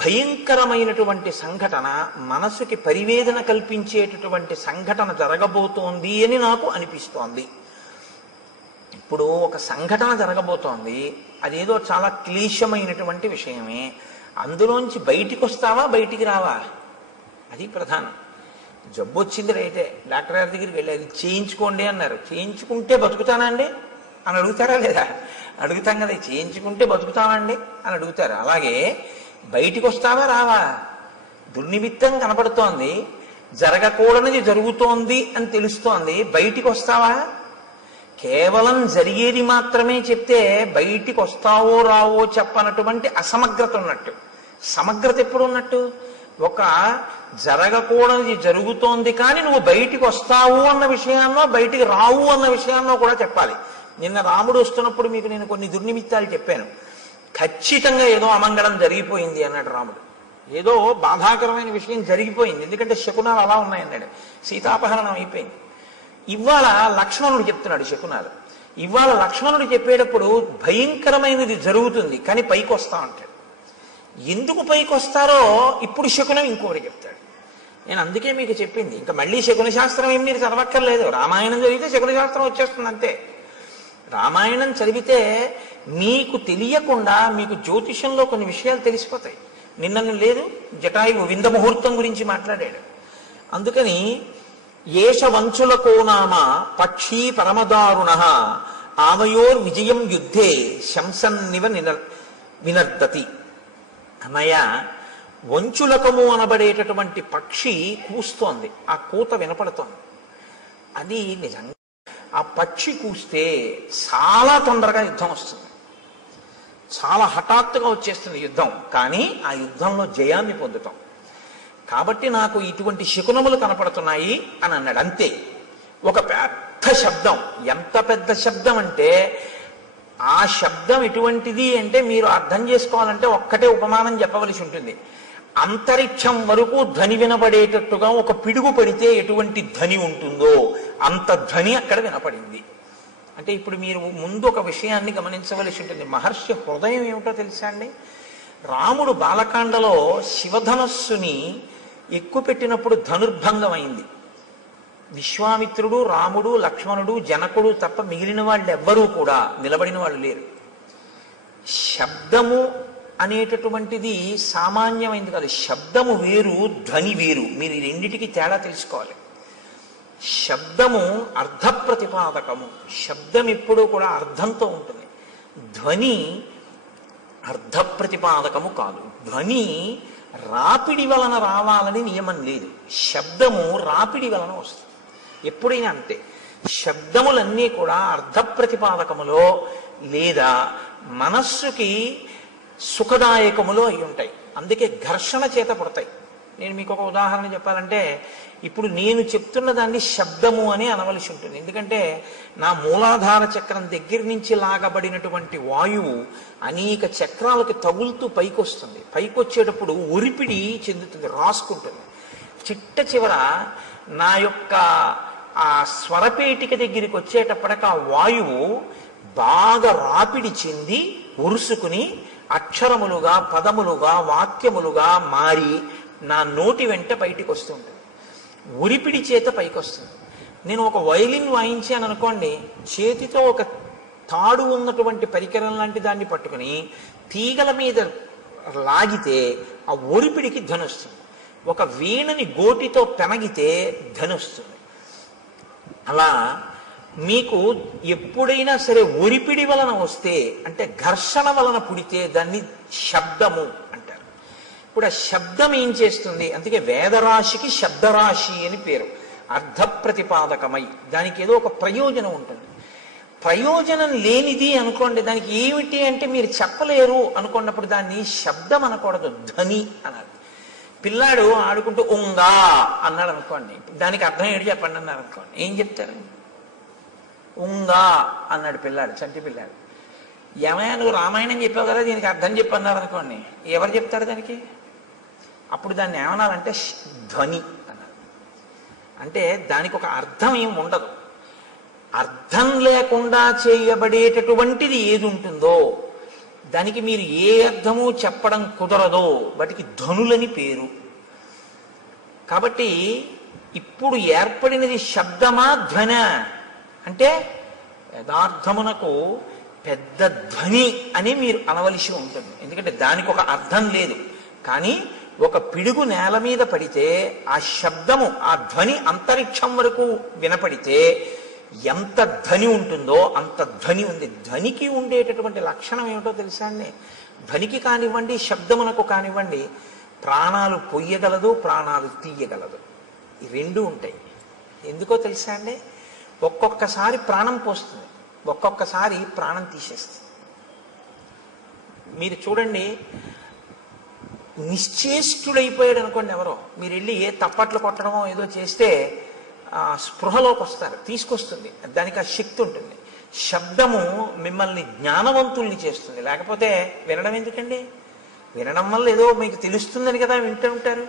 భయంకరమైనటువంటి సంఘటన, మనసుకి పరివేదన కల్పించేటటువంటి సంఘటన జరగబోతోంది అని నాకు అనిపిస్తోంది. ఇప్పుడు ఒక సంఘటన జరగబోతోంది, అదేదో చాలా క్లీశమైనటువంటి విషయమే. అందులోంచి బయటికి వస్తావా, బయటికి రావా? అది ప్రధానం. జబ్బు వచ్చింది రైతే, డాక్టర్ గారి దగ్గరికి వెళ్ళారు, చేయించుకోండి అన్నారు. చేయించుకుంటే బతుకుతానండి అని అడుగుతారా లేదా? అడుగుతాం కదా, చేయించుకుంటే బతుకుతామండి అని అడుగుతారు. అలాగే బయటికి వస్తావా, రావా? దుర్నిమిత్తం కనపడుతోంది, జరగకూడనిది జరుగుతోంది అని తెలుస్తోంది, బయటికి వస్తావా? కేవలం జరిగేది మాత్రమే చెప్తే బయటికి వస్తావో రావో చెప్పనటువంటి అసమగ్రత ఉన్నట్టు. సమగ్రత ఎప్పుడు ఉన్నట్టు? ఒక జరగకూడనిది జరుగుతోంది కానీ నువ్వు బయటికి వస్తావు అన్న విషయాన్నో బయటికి రావు అన్న విషయాన్నో కూడా చెప్పాలి. నిన్న రాముడు వస్తున్నప్పుడు మీకు నేను కొన్ని దుర్నిమిత్తాలు చెప్పాను. ఖచ్చితంగా ఏదో అమంగళం జరిగిపోయింది అన్నాడు రాముడు. ఏదో బాధాకరమైన విషయం జరిగిపోయింది, ఎందుకంటే శకునాలు అలా ఉన్నాయన్నాడు. సీతాపహరణం అయిపోయింది. ఇవాళ లక్ష్మణుడు చెప్తున్నాడు శకునాలు. ఇవాళ లక్ష్మణుడు చెప్పేటప్పుడు భయంకరమైనది జరుగుతుంది కానీ పైకి వస్తా అంటాడు. ఎందుకు పైకి వస్తారో ఇప్పుడు శకునం ఇంకోటి చెప్తాడు. నేను అందుకే మీకు చెప్పింది, ఇంకా మళ్ళీ శకున శాస్త్రం ఏం మీరు చదవక్కర్లేదు. రామాయణం చదివితే శకున శాస్త్రం వచ్చేస్తుంది అంతే. రామాయణం చదివితే మీకు తెలియకుండా మీకు జ్యోతిషంలో కొన్ని విషయాలు తెలిసిపోతాయి. నిన్న లేదు జటాయువు వింద ముహూర్తం గురించి మాట్లాడాడు. అందుకని ఏష వంచులకో నామ పక్షీ పరమదారుణ ఆవయోర్ విజయం యుద్ధే శంసన్నివ వినర్దతి. అన్నయ్య, వంచులకము అనబడేటటువంటి పక్షి కూస్తోంది, ఆ కూత వినపడుతోంది. అది నిజంగా ఆ పక్షి కూస్తే చాలా తొందరగా యుద్ధం వస్తుంది, చాలా హఠాత్తుగా వచ్చేస్తుంది యుద్ధం. కానీ ఆ యుద్ధంలో జయాన్ని పొందుతాం. కాబట్టి నాకు ఇటువంటి శకునములు కనపడుతున్నాయి అని అన్నాడు. అంతే. ఒక పెద్ద శబ్దం, ఎంత పెద్ద శబ్దం అంటే ఆ శబ్దం ఎటువంటిది అంటే మీరు అర్థం చేసుకోవాలంటే ఒక్కటే ఉపమానం చెప్పవలసి ఉంటుంది. అంతరిక్షం వరకు ధ్వని వినపడేటట్టుగా ఒక పిడుగు పడితే ఎటువంటి ధ్వని ఉంటుందో అంత ధ్వని అక్కడ వినపడింది. అంటే ఇప్పుడు మీరు ముందు ఒక విషయాన్ని గమనించవలసి ఉంటుంది. మహర్షి హృదయం ఏమిటో తెలుసా అండి? రాముడు బాలకాండలో శివధనస్సుని ఎక్కుపెట్టినప్పుడు ధనుర్భంగం అయింది. విశ్వామిత్రుడు, రాముడు, లక్ష్మణుడు, జనకుడు తప్ప మిగిలిన వాళ్ళు ఎవ్వరూ కూడా నిలబడిన వాళ్ళు లేరు. శబ్దము అనేటటువంటిది సామాన్యమైంది కాదు. శబ్దము వేరు, ధ్వని వేరు. మీరు ఈ రెండిటికి తేడా తెలుసుకోవాలి. శబ్దము అర్థ ప్రతిపాదకము. శబ్దం ఎప్పుడూ కూడా అర్థంతో ఉంటుంది. ధ్వని అర్థ ప్రతిపాదకము కాదు. ధ్వని రాపిడి వలన రావాలని నియమం లేదు. శబ్దము రాపిడి వలన వస్తుంది ఎప్పుడైనా అంతే. శబ్దములన్నీ కూడా అర్థ ప్రతిపాదకములో లేదా మనస్సుకి సుఖదాయకములో అయి ఉంటాయి. అందుకే ఘర్షణ చేత పుడతాయి. నేను మీకు ఒక ఉదాహరణ చెప్పాలంటే, ఇప్పుడు నేను చెప్తున్న దాన్ని శబ్దము అని అనవలసి ఉంటుంది. ఎందుకంటే నా మూలాధార చక్రం దగ్గర నుంచి లాగబడినటువంటి వాయువు అనేక చక్రాలకు తగులుతూ పైకి వస్తుంది. పైకి వచ్చేటప్పుడు ఒరిపిడి చెందుతుంది, రాసుకుంటుంది. చిట్ట చివర నా యొక్క ఆ స్వరపేటిక దగ్గరికి వచ్చేటప్పటికి ఆ వాయువు బాగా రాపిడి చెంది ఉరుసుకుని అక్షరములుగా, పదములుగా, వాక్యములుగా మారి నా నోటి వెంట బయటికి వస్తుంది. ఉరిపిడి చేత పైకి వస్తుంది. నేను ఒక వయలిన్ వాయించాను అనుకోండి, చేతితో ఒక తాడు ఉన్నటువంటి పరికరం లాంటి దాన్ని పట్టుకుని తీగల మీద లాగితే ఆ ఒరిపిడికి ధనొస్తుంది. ఒక వీణని గోటితో పెనగితే ధనొస్తుంది. అలా మీకు ఎప్పుడైనా సరే ఒరిపిడి వలన వస్తే, అంటే ఘర్షణ వలన పుడితే దాన్ని శబ్దము అంటారు. ఇప్పుడు ఆ శబ్దం ఏం చేస్తుంది? అందుకే వేదరాశికి శబ్దరాశి అని పేరు. అర్థ ప్రతిపాదకమై దానికి ఏదో ఒక ప్రయోజనం ఉంటుంది. ప్రయోజనం లేనిది అనుకోండి, దానికి ఏమిటి అంటే మీరు చెప్పలేరు అనుకున్నప్పుడు దాన్ని శబ్దం అనకూడదు, ధ్వని అనాలి. పిల్లాడు ఆడుకుంటూ ఉంగా అన్నాడు అనుకోండి, దానికి అర్థం ఏంటి చెప్పండి అన్నారు అనుకోండి, ఏం చెప్తారు? ఉంగా అన్నాడు పిల్లాడు, చంటి పిల్లాడు. ఏమయ్యా నువ్వు రామాయణం చెప్పావు కదా, దీనికి అర్థం చెప్పన్నారు అనుకోండి, ఎవరు చెప్తారు దానికి? అప్పుడు దాన్ని ఏమనాలంటే ధ్వని అన్నారు. అంటే దానికి ఒక అర్థం ఏం ఉండదు. అర్థం లేకుండా చేయబడేటటువంటిది ఏది ఉంటుందో దానికి మీరు ఏ అర్థము చెప్పడం కుదరదో వాటికి ధ్వనులని పేరు. కాబట్టి ఇప్పుడు ఏర్పడినది శబ్దమా ధ్వన అంటే యథార్థమునకు పెద్ద ధ్వని అని మీరు అనవలసి ఉంటుంది. ఎందుకంటే దానికి ఒక అర్థం లేదు. కానీ ఒక పిడుగు నేల మీద పడితే ఆ శబ్దము, ఆ ధ్వని అంతరిక్షం వరకు వినపడితే ఎంత ధ్వని ఉంటుందో అంత ధ్వని ఉంది. ధ్వనికి ఉండేటటువంటి లక్షణం ఏమిటో తెలుసా అండి? ధ్వనికి కానివ్వండి, శబ్దమునకు కానివ్వండి, ప్రాణాలు పొయ్యగలదు, ప్రాణాలు తీయగలదు. ఈ రెండు ఉంటాయి. ఎందుకో తెలుసా అండి? ఒక్కొక్కసారి ప్రాణం పోస్తుంది, ఒక్కొక్కసారి ప్రాణం తీసేస్తుంది. మీరు చూడండి, నిశ్చేష్టుడైపోయాడు అనుకోండి ఎవరో, మీరు వెళ్ళి ఏ తప్పట్లు కొట్టడమో ఏదో చేస్తే స్పృహలోకి వస్తారు, తీసుకొస్తుంది, దానికి ఆ శక్తి ఉంటుంది. శబ్దము మిమ్మల్ని జ్ఞానవంతుల్ని చేస్తుంది. లేకపోతే వినడం ఎందుకండి? వినడం వల్ల ఏదో మీకు తెలుస్తుందని కదా వింటూ ఉంటారు.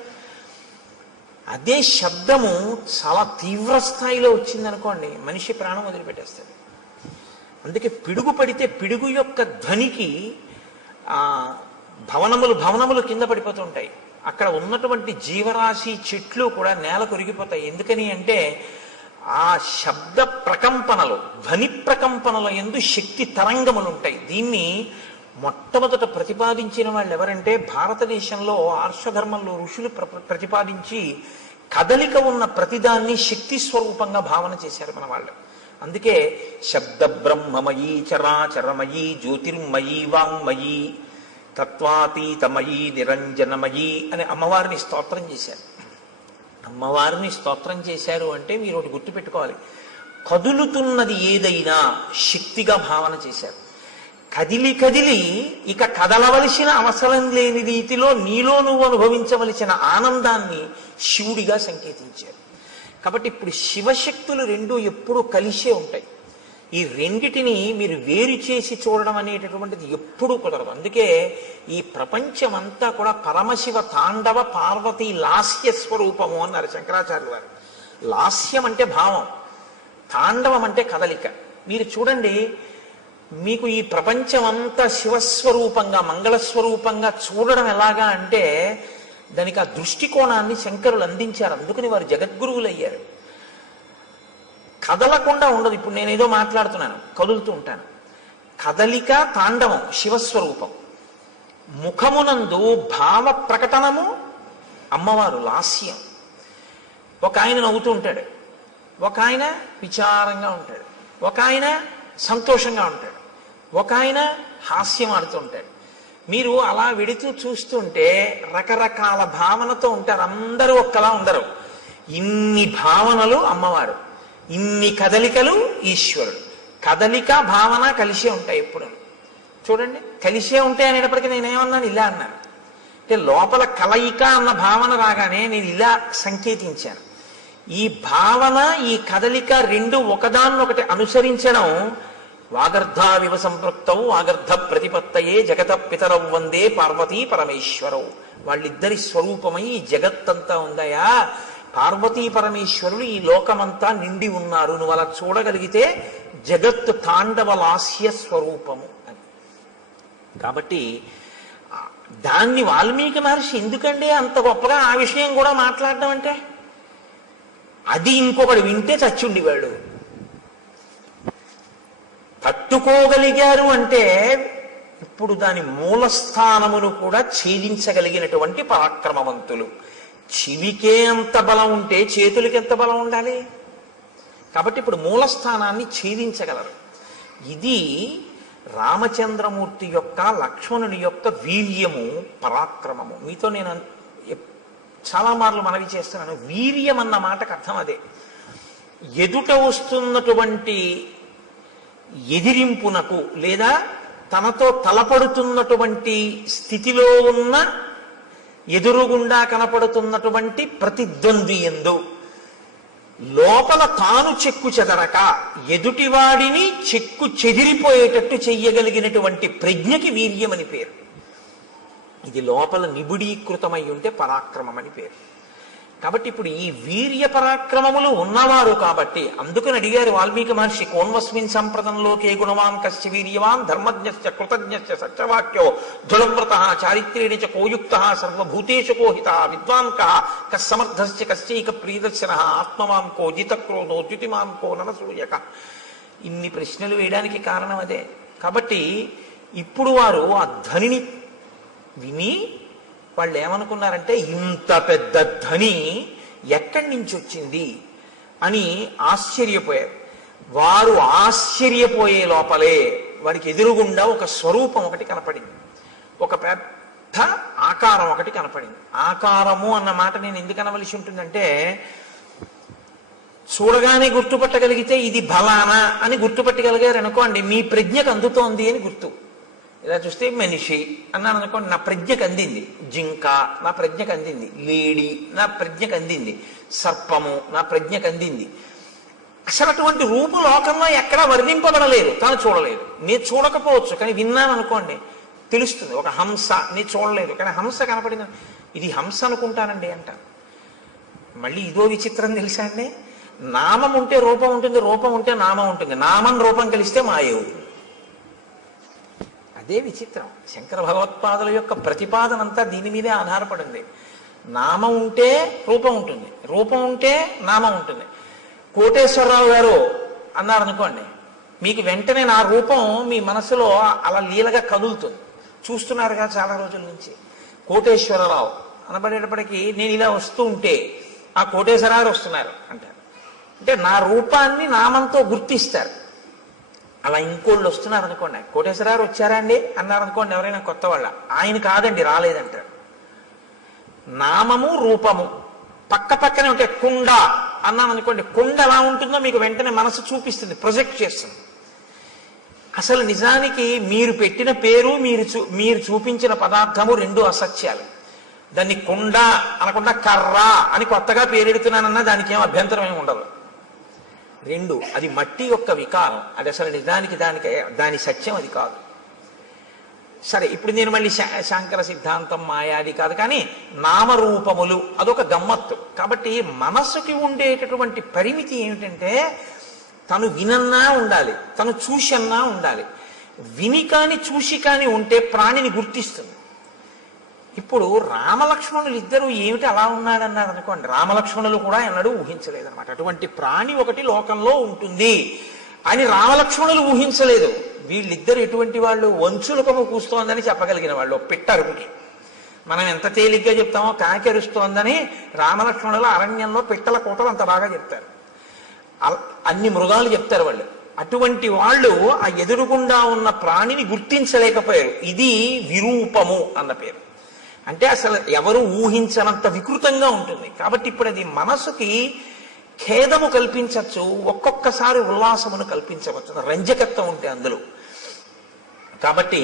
అదే శబ్దము చాలా తీవ్ర స్థాయిలో వచ్చిందనుకోండి, మనిషి ప్రాణం వదిలిపెట్టేస్తుంది. అందుకే పిడుగు పడితే పిడుగు యొక్క ధ్వనికి భవనములు కింద పడిపోతూ ఉంటాయి. అక్కడ ఉన్నటువంటి జీవరాశి, చెట్లు కూడా నేల కొరిగిపోతాయి. ఎందుకని అంటే ఆ శబ్ద ప్రకంపనలు, ధ్వని ప్రకంపనల యందు శక్తి తరంగములు ఉంటాయి. దీన్ని మొట్టమొదట ప్రతిపాదించిన వాళ్ళు ఎవరంటే భారతదేశంలో ఆర్షధర్మంలో ఋషులు ప్రతిపాదించి కదలిక ఉన్న ప్రతిదాన్ని శక్తి స్వరూపంగా భావన చేశారు మన వాళ్ళు. అందుకే శబ్ద బ్రహ్మమయీ చరాచరమయీ జ్యోతిర్మయీ వాంగ్మయీ తత్వాతీతమయీ నిరంజనమయీ అని అమ్మవారిని స్తోత్రం చేశారు. అమ్మవారిని స్తోత్రం చేశారు అంటే మీరు ఒకటి గుర్తుపెట్టుకోవాలి, కదులుతున్నది ఏదైనా శక్తిగా భావన చేశారు. కదిలి కదిలి ఇక కదలవలసిన అవసరం లేని రీతిలో నీలో నువ్వు అనుభవించవలసిన ఆనందాన్ని శివుడిగా సంకేతించారు. కాబట్టి ఇప్పుడు శివశక్తులు రెండు ఎప్పుడూ కలిసే ఉంటాయి. ఈ రెండిటిని మీరు వేరు చేసి చూడడం అనేటటువంటిది ఎప్పుడూ కుదరదు. అందుకే ఈ ప్రపంచం అంతా కూడా పరమశివ తాండవ పార్వతీ లాస్య స్వరూపము అన్నారు శంకరాచార్యులు వారు. లాస్యం అంటే భావం, తాండవం అంటే కదలిక. మీరు చూడండి, మీకు ఈ ప్రపంచం అంతా శివస్వరూపంగా, మంగళస్వరూపంగా చూడడం ఎలాగా అంటే దానికి ఆ దృష్టికోణాన్ని శంకరులు అందించారు. అందుకని వారు జగద్గురువులు అయ్యారు. కదలకుండా ఉండదు. ఇప్పుడు నేను ఏదో మాట్లాడుతున్నాను, కదులుతూ ఉంటాను. కదలిక తాండవం శివస్వరూపం. ముఖమునందు భావ ప్రకటనము అమ్మవారు లాస్యం. ఒక ఆయన నవ్వుతూ ఉంటాడు, ఒక ఆయన విచారంగా ఉంటాడు, ఒక ఆయన సంతోషంగా ఉంటాడు, ఒక ఆయన హాస్యం ఆడుతూ ఉంటాడు. మీరు అలా వెడుతూ చూస్తుంటే రకరకాల భావనతో ఉంటారు. అందరూ ఒక్కలా ఉండరు. ఇన్ని భావనలు అమ్మవారు, ఇన్ని కదలికలు ఈశ్వరుడు. కదలిక భావన కలిసే ఉంటాయి ఎప్పుడు. చూడండి, కలిసే ఉంటాయి అనేటప్పటికీ నేనేమన్నాను, ఇలా అన్నాను. అంటే లోపల కలయిక అన్న భావన రాగానే నేను ఇలా సంకేతించాను. ఈ భావన, ఈ కదలిక రెండు ఒకదాన్నొకటి అనుసరించడం. వాగర్ధావివ సంపృక్తౌ వాగర్ధ ప్రతిపత్తయే జగత పితరౌ వందే పార్వతీ పరమేశ్వరౌ. వాళ్ళిద్దరి స్వరూపమై ఈ జగత్తంతా ఉందయా. పార్వతీ పరమేశ్వరులు ఈ లోకమంతా నిండి ఉన్నారు. నువ్వు అలా చూడగలిగితే జగత్తు తాండవ లాస్య స్వరూపము అని. కాబట్టి దాన్ని వాల్మీకి మహర్షి ఎందుకండి అంత గొప్పగా ఆ విషయం కూడా మాట్లాడడం అంటే, అది ఇంకొకడు వింటే చచ్చుండివాడు. తట్టుకోగలిగారు అంటే ఇప్పుడు దాని మూలస్థానమును కూడా ఛేదించగలిగినటువంటి పరాక్రమవంతులు. చెవికే అంత బలం ఉంటే చేతులకి ఎంత బలం ఉండాలి? కాబట్టి ఇప్పుడు మూలస్థానాన్ని ఛేదించగలరు. ఇది రామచంద్రమూర్తి యొక్క, లక్ష్మణుని యొక్క వీర్యము, పరాక్రమము. మీతో నేను చాలా మార్లు మనవి చేస్తున్నాను, వీర్యం అన్న మాటకు అర్థం అదే. ఎదుట వస్తున్నటువంటి ఎదిరింపునకు లేదా తనతో తలపడుతున్నటువంటి స్థితిలో ఉన్న ఎదురుగుండా కనపడుతున్నటువంటి ప్రతిద్వంద్వి యందు లోపల తాను చెక్కు చెదరక ఎదుటివాడిని చెక్కు చెదిరిపోయేటట్టు చెయ్యగలిగినటువంటి ప్రజ్ఞకి వీర్యమని పేరు. ఇది లోపల నిబిడీకృతమై ఉంటే పరాక్రమం అని పేరు. కాబట్టి ఇప్పుడు ఈ వీర్య పరాక్రమములు ఉన్నవారు కాబట్టి అందుకని అడిగారు వాల్మీకి మహర్షి, కోన్వస్మిన్ సంప్రదంలోకే గుణవాన్ కశ్చ వీర్యవాన్ ధర్మజ్ఞశ్చ కృతజ్ఞశ్చ సత్యవాక్యో ధృఢవ్రత చారిత్రేణ చ కోయుక్త సర్వభూతేషు కోహిత విద్వాన్ కస్సమర్థశ్చ కశ్చైక ప్రియదర్శన ఆత్మవాన్ కో జితక్రోధో ద్యుతిమాన్ కో నరసూయక. ఇన్ని ప్రశ్నలు వేయడానికి కారణం అదే. కాబట్టి ఇప్పుడు వారు ఆ ధ్వనిని విని వాళ్ళు ఏమనుకున్నారంటే ఇంత పెద్ద ధ్వని ఎక్కడి నుంచి వచ్చింది అని ఆశ్చర్యపోయారు. వారు ఆశ్చర్యపోయే లోపలే వారికి ఎదురుగుండా ఒక స్వరూపం ఒకటి కనపడింది, ఒక పెద్ద ఆకారం ఒకటి కనపడింది. ఆకారము అన్న మాట నేను ఎందుకు అనవలసి ఉంటుందంటే, చూడగానే గుర్తుపట్టగలిగితే ఇది బలానా అని గుర్తుపట్టగలిగారు అనుకోండి, మీ ప్రజ్ఞకు అందుతోంది అని గుర్తు. ఇలా చూస్తే మనిషి అన్నాను అనుకోండి, నా ప్రజ్ఞకు అందింది. జింక నా ప్రజ్ఞకు అందింది, లేడి నా ప్రజ్ఞకు అందింది, సర్పము నా ప్రజ్ఞకు అందింది. అసలు అటువంటి రూపు లోకంలో ఎక్కడా వర్ణింపబడలేదు, తాను చూడలేదు. నేను చూడకపోవచ్చు కానీ విన్నాను అనుకోండి తెలుస్తుంది. ఒక హంస నేను చూడలేదు కానీ హంస కనపడింది, ఇది హంస అనుకుంటానండి అంటాను. మళ్ళీ ఇదో విచిత్రం తెలుసా అండి, నామం ఉంటే రూపం ఉంటుంది, రూపం ఉంటే నామం ఉంటుంది, నామం రూపం కలిస్తే మాయ అవుతుంది. అదే విచిత్రం. శంకర భగవత్పాదుల యొక్క ప్రతిపాదన అంతా దీని మీదే ఆధారపడింది. నామం ఉంటే రూపం ఉంటుంది, రూపం ఉంటే నామం ఉంటుంది. కోటేశ్వరరావు గారు అన్నారనుకోండి, మీకు వెంటనే నా రూపం మీ మనసులో అలా లీలగా కదులుతుంది. చూస్తున్నారుగా చాలా రోజుల నుంచి. కోటేశ్వరరావు అనబడేటప్పటికీ నేను ఇలా వస్తూ ఉంటే ఆ కోటేశ్వరరావు వస్తున్నారు అంటారు. అంటే నా రూపాన్ని నామంతో గుర్తిస్తారు. అలా ఇంకోళ్ళు వస్తున్నారు అనుకోండి, కోటేశ్వరరావు వచ్చారా అండి అన్నారు అనుకోండి ఎవరైనా కొత్త వాళ్ళ, ఆయన కాదండి రాలేదంటారు. నామము రూపము పక్క పక్కనే ఉంటాయి. కుండ అన్నాను అనుకోండి, కుండ ఎలా ఉంటుందో మీకు వెంటనే మనసు చూపిస్తుంది, ప్రొజెక్ట్ చేస్తుంది. అసలు నిజానికి మీరు పెట్టిన పేరు మీరు చూపించిన పదార్థము రెండు అసత్యాలు. దాన్ని కుండ అనకుండా కర్ర అని కొత్తగా పేరెడుతున్నానన్నా దానికి ఏం అభ్యంతరం ఏమి ఉండదు. రెండు, అది మట్టి యొక్క వికారం, అది అసలు నిజానికి దాని సత్యం అది కాదు. సరే, ఇప్పుడు నేను మళ్ళీ శాంకర సిద్ధాంతం మాయాది కాదు కానీ నామరూపములు అదొక గమ్మత్తు. కాబట్టి మనస్సుకి ఉండేటటువంటి పరిమితి ఏమిటంటే, తను వినన్నా ఉండాలి, తను చూసన్నా ఉండాలి. విని కాని చూసి కాని ఉంటే ప్రాణిని గుర్తిస్తుంది. ఇప్పుడు రామలక్ష్మణులు ఇద్దరు ఏమిటి అలా ఉన్నాడన్నారు అనుకోండి, రామలక్ష్మణులు కూడా ఎన్నడూ ఊహించలేదన్నమాట. అటువంటి ప్రాణి ఒకటి లోకంలో ఉంటుంది అని రామలక్ష్మణులు ఊహించలేదు. వీళ్ళిద్దరు ఎటువంటి వాళ్ళు, వంచులకము కూస్తోందని చెప్పగలిగిన వాళ్ళు. పిట్టరుకి మనం ఎంత తేలిగ్గా చెప్తామో కాకెరుస్తోందని రామలక్ష్మణుల అరణ్యంలో పిట్టల కోటలు అంత బాగా చెప్తారు. అన్ని మృగాలు చెప్తారు వాళ్ళు. అటువంటి వాళ్ళు ఆ ఎదురుగుండా ఉన్న ప్రాణిని గుర్తించలేకపోయారు. ఇది విరూపము అన్న పేరు. అంటే అసలు ఎవరు ఊహించనంత వికృతంగా ఉంటుంది. కాబట్టి ఇప్పుడు అది మనసుకి ఖేదము కల్పించవచ్చు, ఒక్కొక్కసారి ఉల్లాసమును కల్పించవచ్చు, రంజకత్వం ఉంటే అందులో. కాబట్టి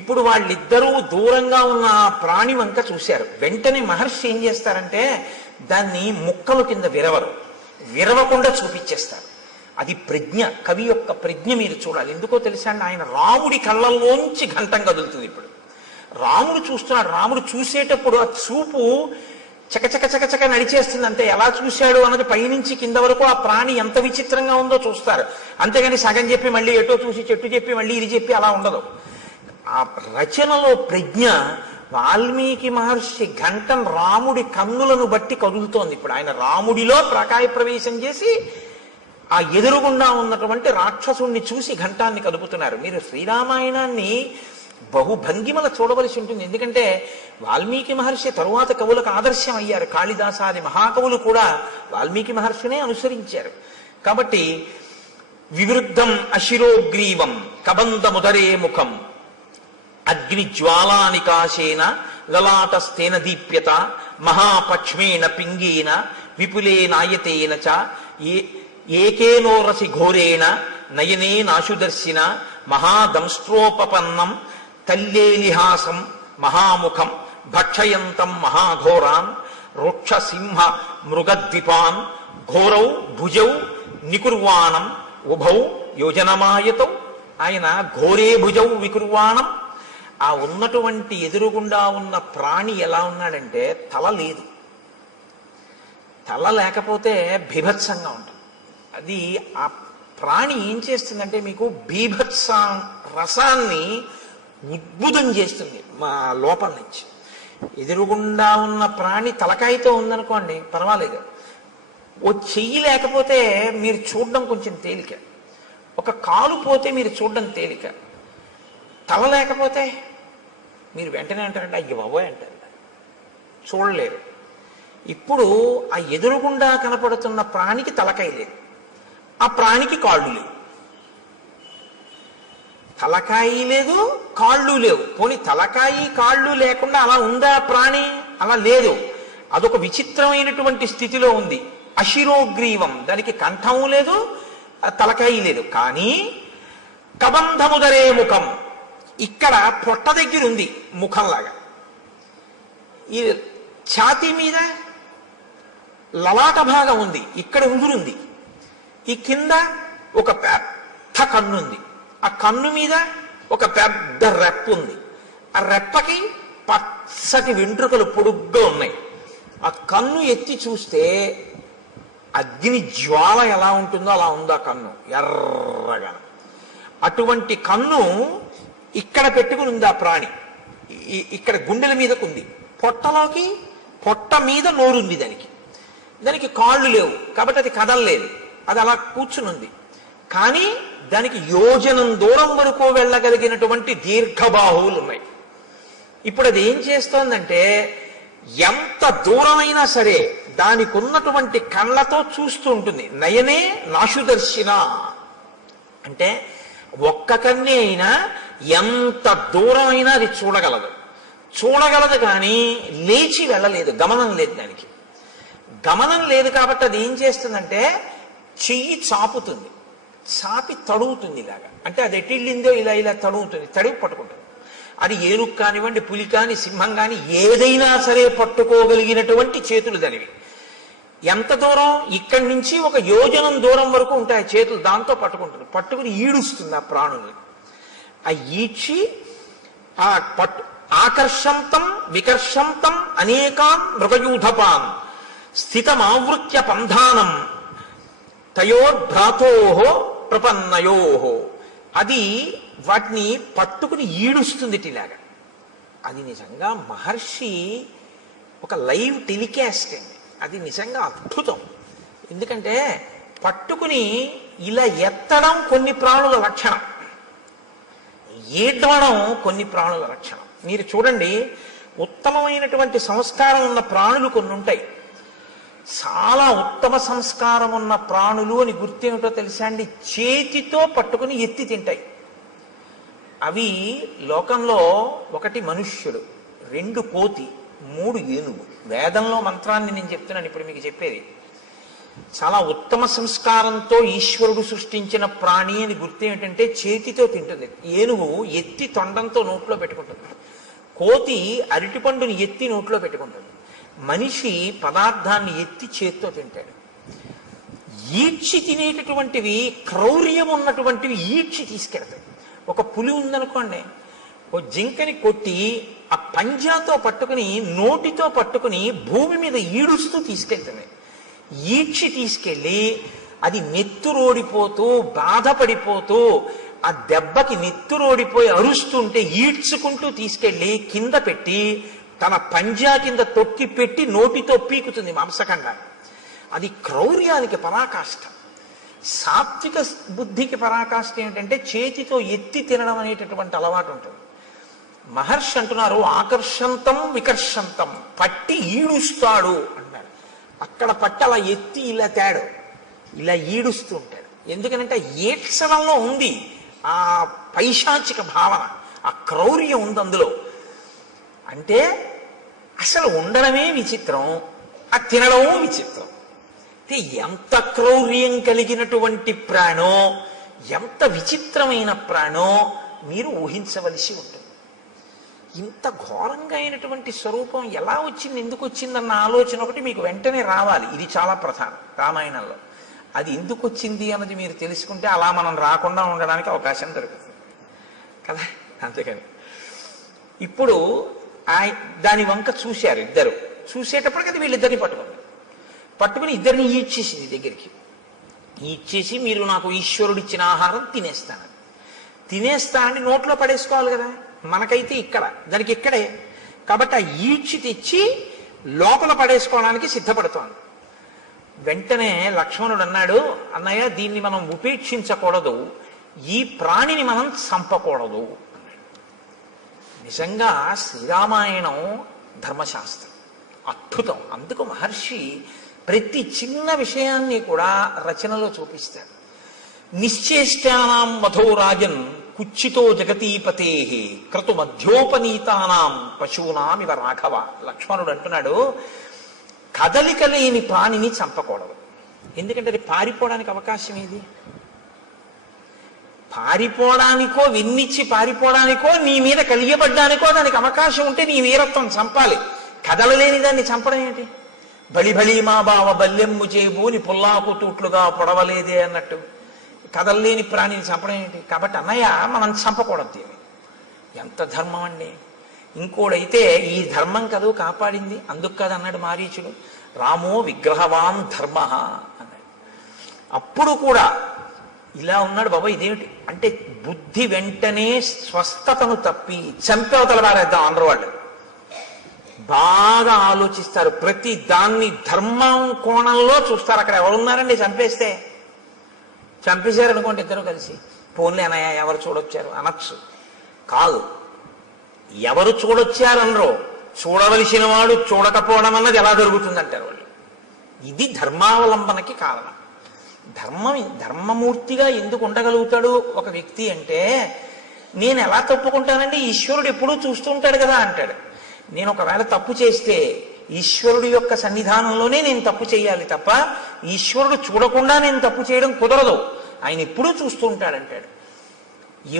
ఇప్పుడు వాళ్ళిద్దరూ దూరంగా ఉన్న ఆ ప్రాణి వంక చూశారు. వెంటనే మహర్షి ఏం చేస్తారంటే దాన్ని ముక్కలు కింద విరవకుండా చూపించేస్తారు. అది ప్రజ్ఞ, కవి యొక్క ప్రజ్ఞ మీరు చూడాలి. ఎందుకో తెలుసా అండి, ఆయన రాముడి కళ్ళల్లోంచి ఘంటం కదులుతుంది. ఇప్పుడు రాముడు చూస్తున్నాడు. రాముడు చూసేటప్పుడు ఆ చూపు చకచక నడిచేస్తుంది. అంతే, ఎలా చూశాడు అన్నది పైనుంచి కింద వరకు ఆ ప్రాణి ఎంత విచిత్రంగా ఉందో చూస్తారు. అంతేగాని సగం చెప్పి మళ్ళీ ఎటో చూసి చెట్టు చెప్పి మళ్ళీ ఇది చెప్పి అలా ఉండదు. ఆ రచనలో ప్రజ్ఞ వాల్మీకి మహర్షి ఘంటం రాముడి కన్నులను బట్టి కదులుతోంది. ఇప్పుడు ఆయన రాముడిలో ప్రకాయ ప్రవేశం చేసి ఆ ఎదురుగుండా ఉన్నటువంటి రాక్షసుణ్ణి చూసి ఘంటాన్ని కదుపుతున్నారు. మీరు శ్రీరామాయణాన్ని బహుభంగిమల చూడవలసి ఉంటుంది. ఎందుకంటే వాల్మీకి మహర్షి తరువాత కవులకు ఆదర్శం అయ్యారు. కాళిదాసాది మహాకవులు కూడా వాల్మీకి మహర్షినే అనుసరించారు. కాబట్టి వివృద్ధం అశిరోగ్రీవం కబంధముదరే ముఖం అగ్నిజ్వాలానికాశేన లలాటస్థేన దీప్యత మహాపక్ష్మేణ పింగేన విపులేనాయతేన చ ఏకేనోరసి ఘోరేణ నయనే నాశుదర్శిన మహాదంస్ట్రోపపన్నం తల్లేలిహాసం మహాముఖం భక్షయంతం మహాఘోరాన్ రోక్ష సింహ మృగద్విపాన్ ఘోరౌ భుజౌ నికుర్వాణం ఉభౌ యోజనమాయతౌ. ఆయన ఘోరే భుజౌ వికుర్వాణం. ఆ ఉన్నటువంటి ఎదురుగుండా ఉన్న ప్రాణి ఎలా ఉన్నాడంటే తల లేదు. తల లేకపోతే బీభత్సంగా ఉంటుంది. అది ఆ ప్రాణి ఏం చేస్తుందంటే మీకు బీభత్స రసాన్ని ఉద్భుతం చేస్తుంది మా లోపల నుంచి. ఎదురుగుండా ఉన్న ప్రాణి తలకాయతో ఉందనుకోండి పర్వాలేదు, ఓ చెయ్యి లేకపోతే మీరు చూడడం కొంచెం తేలిక, ఒక కాలు పోతే మీరు చూడడం తేలిక. తల లేకపోతే మీరు వెంటనే అంటారంటే అయ్య బాబోయ్ అంటారు, చూడలేరు. ఇప్పుడు ఆ ఎదురుగుండా కనపడుతున్న ప్రాణికి తలకాయ లేదు, ఆ ప్రాణికి కాళ్ళు లేవు. తలకాయి లేదు, కాళ్ళు లేవు. పోనీ తలకాయి కాళ్ళు లేకుండా అలా ఉందా ప్రాణి? అలా లేదు. అదొక విచిత్రమైనటువంటి స్థితిలో ఉంది. అశిరోగ్రీవం, దానికి కంఠము లేదు, తలకాయి లేదు. కానీ కబంధముదరే ముఖం, ఇక్కడ పొట్ట దగ్గర ఉంది ముఖంలాగా. ఈ ఛాతీ మీద లలాట భాగం ఉంది, ఇక్కడ ఉంగురుంది. ఈ కింద ఒక పెద్ద కన్ను ఉంది, ఆ కన్ను మీద ఒక పెద్ద రెప్ప ఉంది. ఆ రెప్పకి పచ్చటి వెంట్రుకలు పొడుగ్గా ఉన్నాయి. ఆ కన్ను ఎత్తి చూస్తే అగ్ని జ్వాల ఎలా ఉంటుందో అలా ఉంది ఆ కన్ను, ఎర్రగా. అటువంటి కన్ను ఇక్కడ పెట్టుకుని ఉంది ఆ ప్రాణి. ఇక్కడ గుండెల మీదకు ఉంది. పొట్టలోకి, పొట్ట మీద నోరుంది దానికి. దానికి కాళ్ళు లేవు కాబట్టి అది కదలలేదు, అది అలా కూర్చునుంది. కానీ దానికి యోజనం దూరం వరకు వెళ్ళగలిగినటువంటి దీర్ఘబాహువులు ఉన్నాయి. ఇప్పుడు అది ఏం చేస్తోందంటే ఎంత దూరమైనా సరే దానికి ఉన్నటువంటి కళ్ళతో చూస్తూ ఉంటుంది. నయనే నాశుదర్శిన అంటే ఒక్క కన్నే అయినా ఎంత దూరమైనా అది చూడగలదు కానీ లేచి వెళ్ళలేదు, గమనం లేదు. దానికి గమనం లేదు కాబట్టి అది ఏం చేస్తుందంటే చెయ్యి చాపుతుంది, చాపి తడుగుతుంది ఇలాగా. అంటే అది ఎటిళ్ళిందో ఇలా ఇలా తడుగుతుంది, తడివి పట్టుకుంటుంది. అది ఏనుగు కానివ్వండి, పులి కాని, సింహం కాని ఏదైనా సరే పట్టుకోగలిగినటువంటి చేతులు దానివి. ఎంత దూరం? ఇక్కడి నుంచి ఒక యోజనం దూరం వరకు ఉంటాయి చేతులు, దాంతో పట్టుకుంటుంది. పట్టుకుని ఈడుస్తుంది ఆ ప్రాణుల్ని. ఆ ఈడ్చి ఆ ఆకర్షంతం వికర్షంతం అనేకాన్ మృగయూధపాన్ స్థితమావృత్య పంధానం తయోర్భ్రాతోహో ప్రపన్నయోహో. అది వాటిని పట్టుకుని ఈడుస్తుంది ఇలాగా. అది నిజంగా మహర్షి ఒక లైవ్ టెలికాస్ట్ అండి. అది నిజంగా అద్భుతం. ఎందుకంటే పట్టుకుని ఇలా ఎత్తడం కొన్ని ప్రాణుల లక్షణం, ఈడ్వడం కొన్ని ప్రాణుల లక్షణం. మీరు చూడండి, ఉత్తమమైనటువంటి సంస్కారం ఉన్న ప్రాణులు కొన్ని ఉంటాయి. చాలా ఉత్తమ సంస్కారం ఉన్న ప్రాణులు అని గుర్తేమిటో తెలుసా అండి? చేతితో పట్టుకుని ఎత్తి తింటాయి. అవి లోకంలో ఒకటి మనుష్యుడు, 2 కోతి, 3 ఏనుగు. వేదంలో మంత్రాన్ని నేను చెప్తున్నాను ఇప్పుడు మీకు చెప్పేది. చాలా ఉత్తమ సంస్కారంతో ఈశ్వరుడు సృష్టించిన ప్రాణి అని గుర్తేమిటంటే చేతితో తింటుంది. ఏనుగు ఎత్తి తొండంతో నోట్లో పెట్టుకుంటుంది, కోతి అరటిపండుని ఎత్తి నోట్లో పెట్టుకుంటుంది, మనిషి పదార్థాన్ని ఎత్తి చేత్తో తింటాడు. ఈడ్చి తినేటటువంటివి, క్రౌర్యం ఉన్నటువంటివి ఈడ్చి తీసుకెళ్తాయి. ఒక పులి ఉందనుకోండి, ఓ జింకని కొట్టి ఆ పంజాతో పట్టుకుని, నోటితో పట్టుకుని భూమి మీద ఈడుస్తూ తీసుకెళ్తుంది. ఈడ్చి తీసుకెళ్ళి అది నెత్తురోడిపోతూ బాధపడిపోతూ ఆ దెబ్బకి నెత్తురోడిపోయి అరుస్తుంటే ఈడ్చుకుంటూ తీసుకెళ్ళి కింద పెట్టి తన పంజా కింద తొక్కి పెట్టి నోటితో పీకుతుంది మాంసఖండాన్ని. అది క్రౌర్యానికి పరాకాష్ఠ. సాత్విక బుద్ధికి పరాకాష్ఠ ఏమిటంటే చేతితో ఎత్తి తినడం అనేటటువంటి అలవాటు ఉంటుంది. మహర్షి అంటున్నారు ఆకర్షంతం వికర్షంతం, పట్టి ఈడుస్తాడు అన్నాడు. అక్కడ పట్టి అలా ఎత్తి ఇలా తేడు, ఇలా ఈడుస్తూ ఉంటాడు. ఎందుకనంటే ఏడ్చడంలో ఉంది ఆ పైశాచిక భావన, ఆ క్రౌర్యం ఉంది అందులో. అంటే అసలు ఉండడమే విచిత్రం, ఆ తినడమూ విచిత్రం. ఎంత క్రౌర్యం కలిగినటువంటి ప్రాణో, ఎంత విచిత్రమైన ప్రాణో మీరు ఊహించవలసి ఉంటుంది. ఇంత ఘోరంగా అయినటువంటి స్వరూపం ఎలా వచ్చింది, ఎందుకు వచ్చిందన్న ఆలోచన ఒకటి మీకు వెంటనే రావాలి. ఇది చాలా ప్రధానం రామాయణంలో. అది ఎందుకు వచ్చింది అన్నది మీరు తెలుసుకుంటే అలా మనం రాకుండా ఉండడానికి అవకాశం దొరుకుతుంది కదా. అందుకని ఇప్పుడు దాని వంక చూశారు ఇద్దరు. చూసేటప్పటికి అది వీళ్ళిద్దరిని పట్టుకుని ఇద్దరిని ఈడ్చేసింది దగ్గరికి. ఈడ్చేసి మీరు నాకు ఈశ్వరుడు ఇచ్చిన ఆహారం తినేస్తానని నోట్లో పడేసుకోవాలి కదా. మనకైతే ఇక్కడ, దానికి ఇక్కడే. కాబట్టి ఆ ఈడ్చి తెచ్చి లోపల పడేసుకోవడానికి సిద్ధపడుతోంది. వెంటనే లక్ష్మణుడు అన్నాడు, అన్నయ్య దీన్ని మనం ఉపేక్షించకూడదు, ఈ ప్రాణిని మనం చంపకూడదు. నిజంగా శ్రీరామాయణం ధర్మశాస్త్రం అద్భుతం. అందుకు మహర్షి ప్రతి చిన్న విషయాన్ని కూడా రచనలో చూపిస్తాడు. నిశ్చేష్టానాం వధో రాజన్ కుచ్చితో జగతీపతే క్రతు మధ్యోపనీతానాం పశూనామివ రాఘవ. లక్ష్మణుడు అంటున్నాడు, కదలిక లేని ప్రాణిని చంపకూడదు. ఎందుకంటే అది పారిపోవడానికి అవకాశం ఏది? పారిపోవడానికో, వెన్నిచ్చి పారిపోవడానికో, నీ మీద కలియబడ్డానికో దానికి అవకాశం ఉంటే నీ వీరత్వం చంపాలి. కదలలేని దాన్ని చంపడం ఏంటి? బలి బలి మా బావ బల్లెమ్ము చేబూని పుల్లాకు తూట్లుగా పొడవలేదే అన్నట్టు కదలలేని ప్రాణిని చంపడం ఏంటి? కాబట్టి అన్నయ్య మనం చంపకూడదు దీన్ని. ఎంత ధర్మం అండి! ఇంకోడైతే ఈ ధర్మం కదూ కాపాడింది, అందుకు కాదు అన్నాడు మారీచుడు. రామో విగ్రహవాన్ ధర్మ అన్నాడు. అప్పుడు కూడా ఇలా ఉన్నాడు. బాబా ఇదేమిటి అంటే బుద్ధి వెంటనే స్వస్థతను తప్పి చంపేవతల వారేద్దాం అందరూ. వాళ్ళు బాగా ఆలోచిస్తారు, ప్రతి దాన్ని ధర్మం కోణంలో చూస్తారు. అక్కడ ఎవరున్నారండి చంపేశారనుకోండి ఇద్దరు కలిసి, పోన్లే అన్నయ్య ఎవరు చూడొచ్చారు అనొచ్చు. కాదు, ఎవరు చూడొచ్చారనరో, చూడవలసిన వాడు చూడకపోవడం అన్నది ఎలా జరుగుతుందంటారు వాళ్ళు. ఇది ధర్మావలంబనకి కారణం. ధర్మమూర్తిగా ఎందుకు ఉండగలుగుతాడు ఒక వ్యక్తి అంటే, నేను ఎలా తప్పుకుంటానండి, ఈశ్వరుడు ఎప్పుడూ చూస్తూ ఉంటాడు కదా అంటాడు. నేను ఒకవేళ తప్పు చేస్తే ఈశ్వరుడు యొక్క సన్నిధానంలోనే నేను తప్పు చేయాలి తప్ప ఈశ్వరుడు చూడకుండా నేను తప్పు చేయడం కుదరదు. ఆయన ఎప్పుడూ చూస్తూ ఉంటాడంటాడు.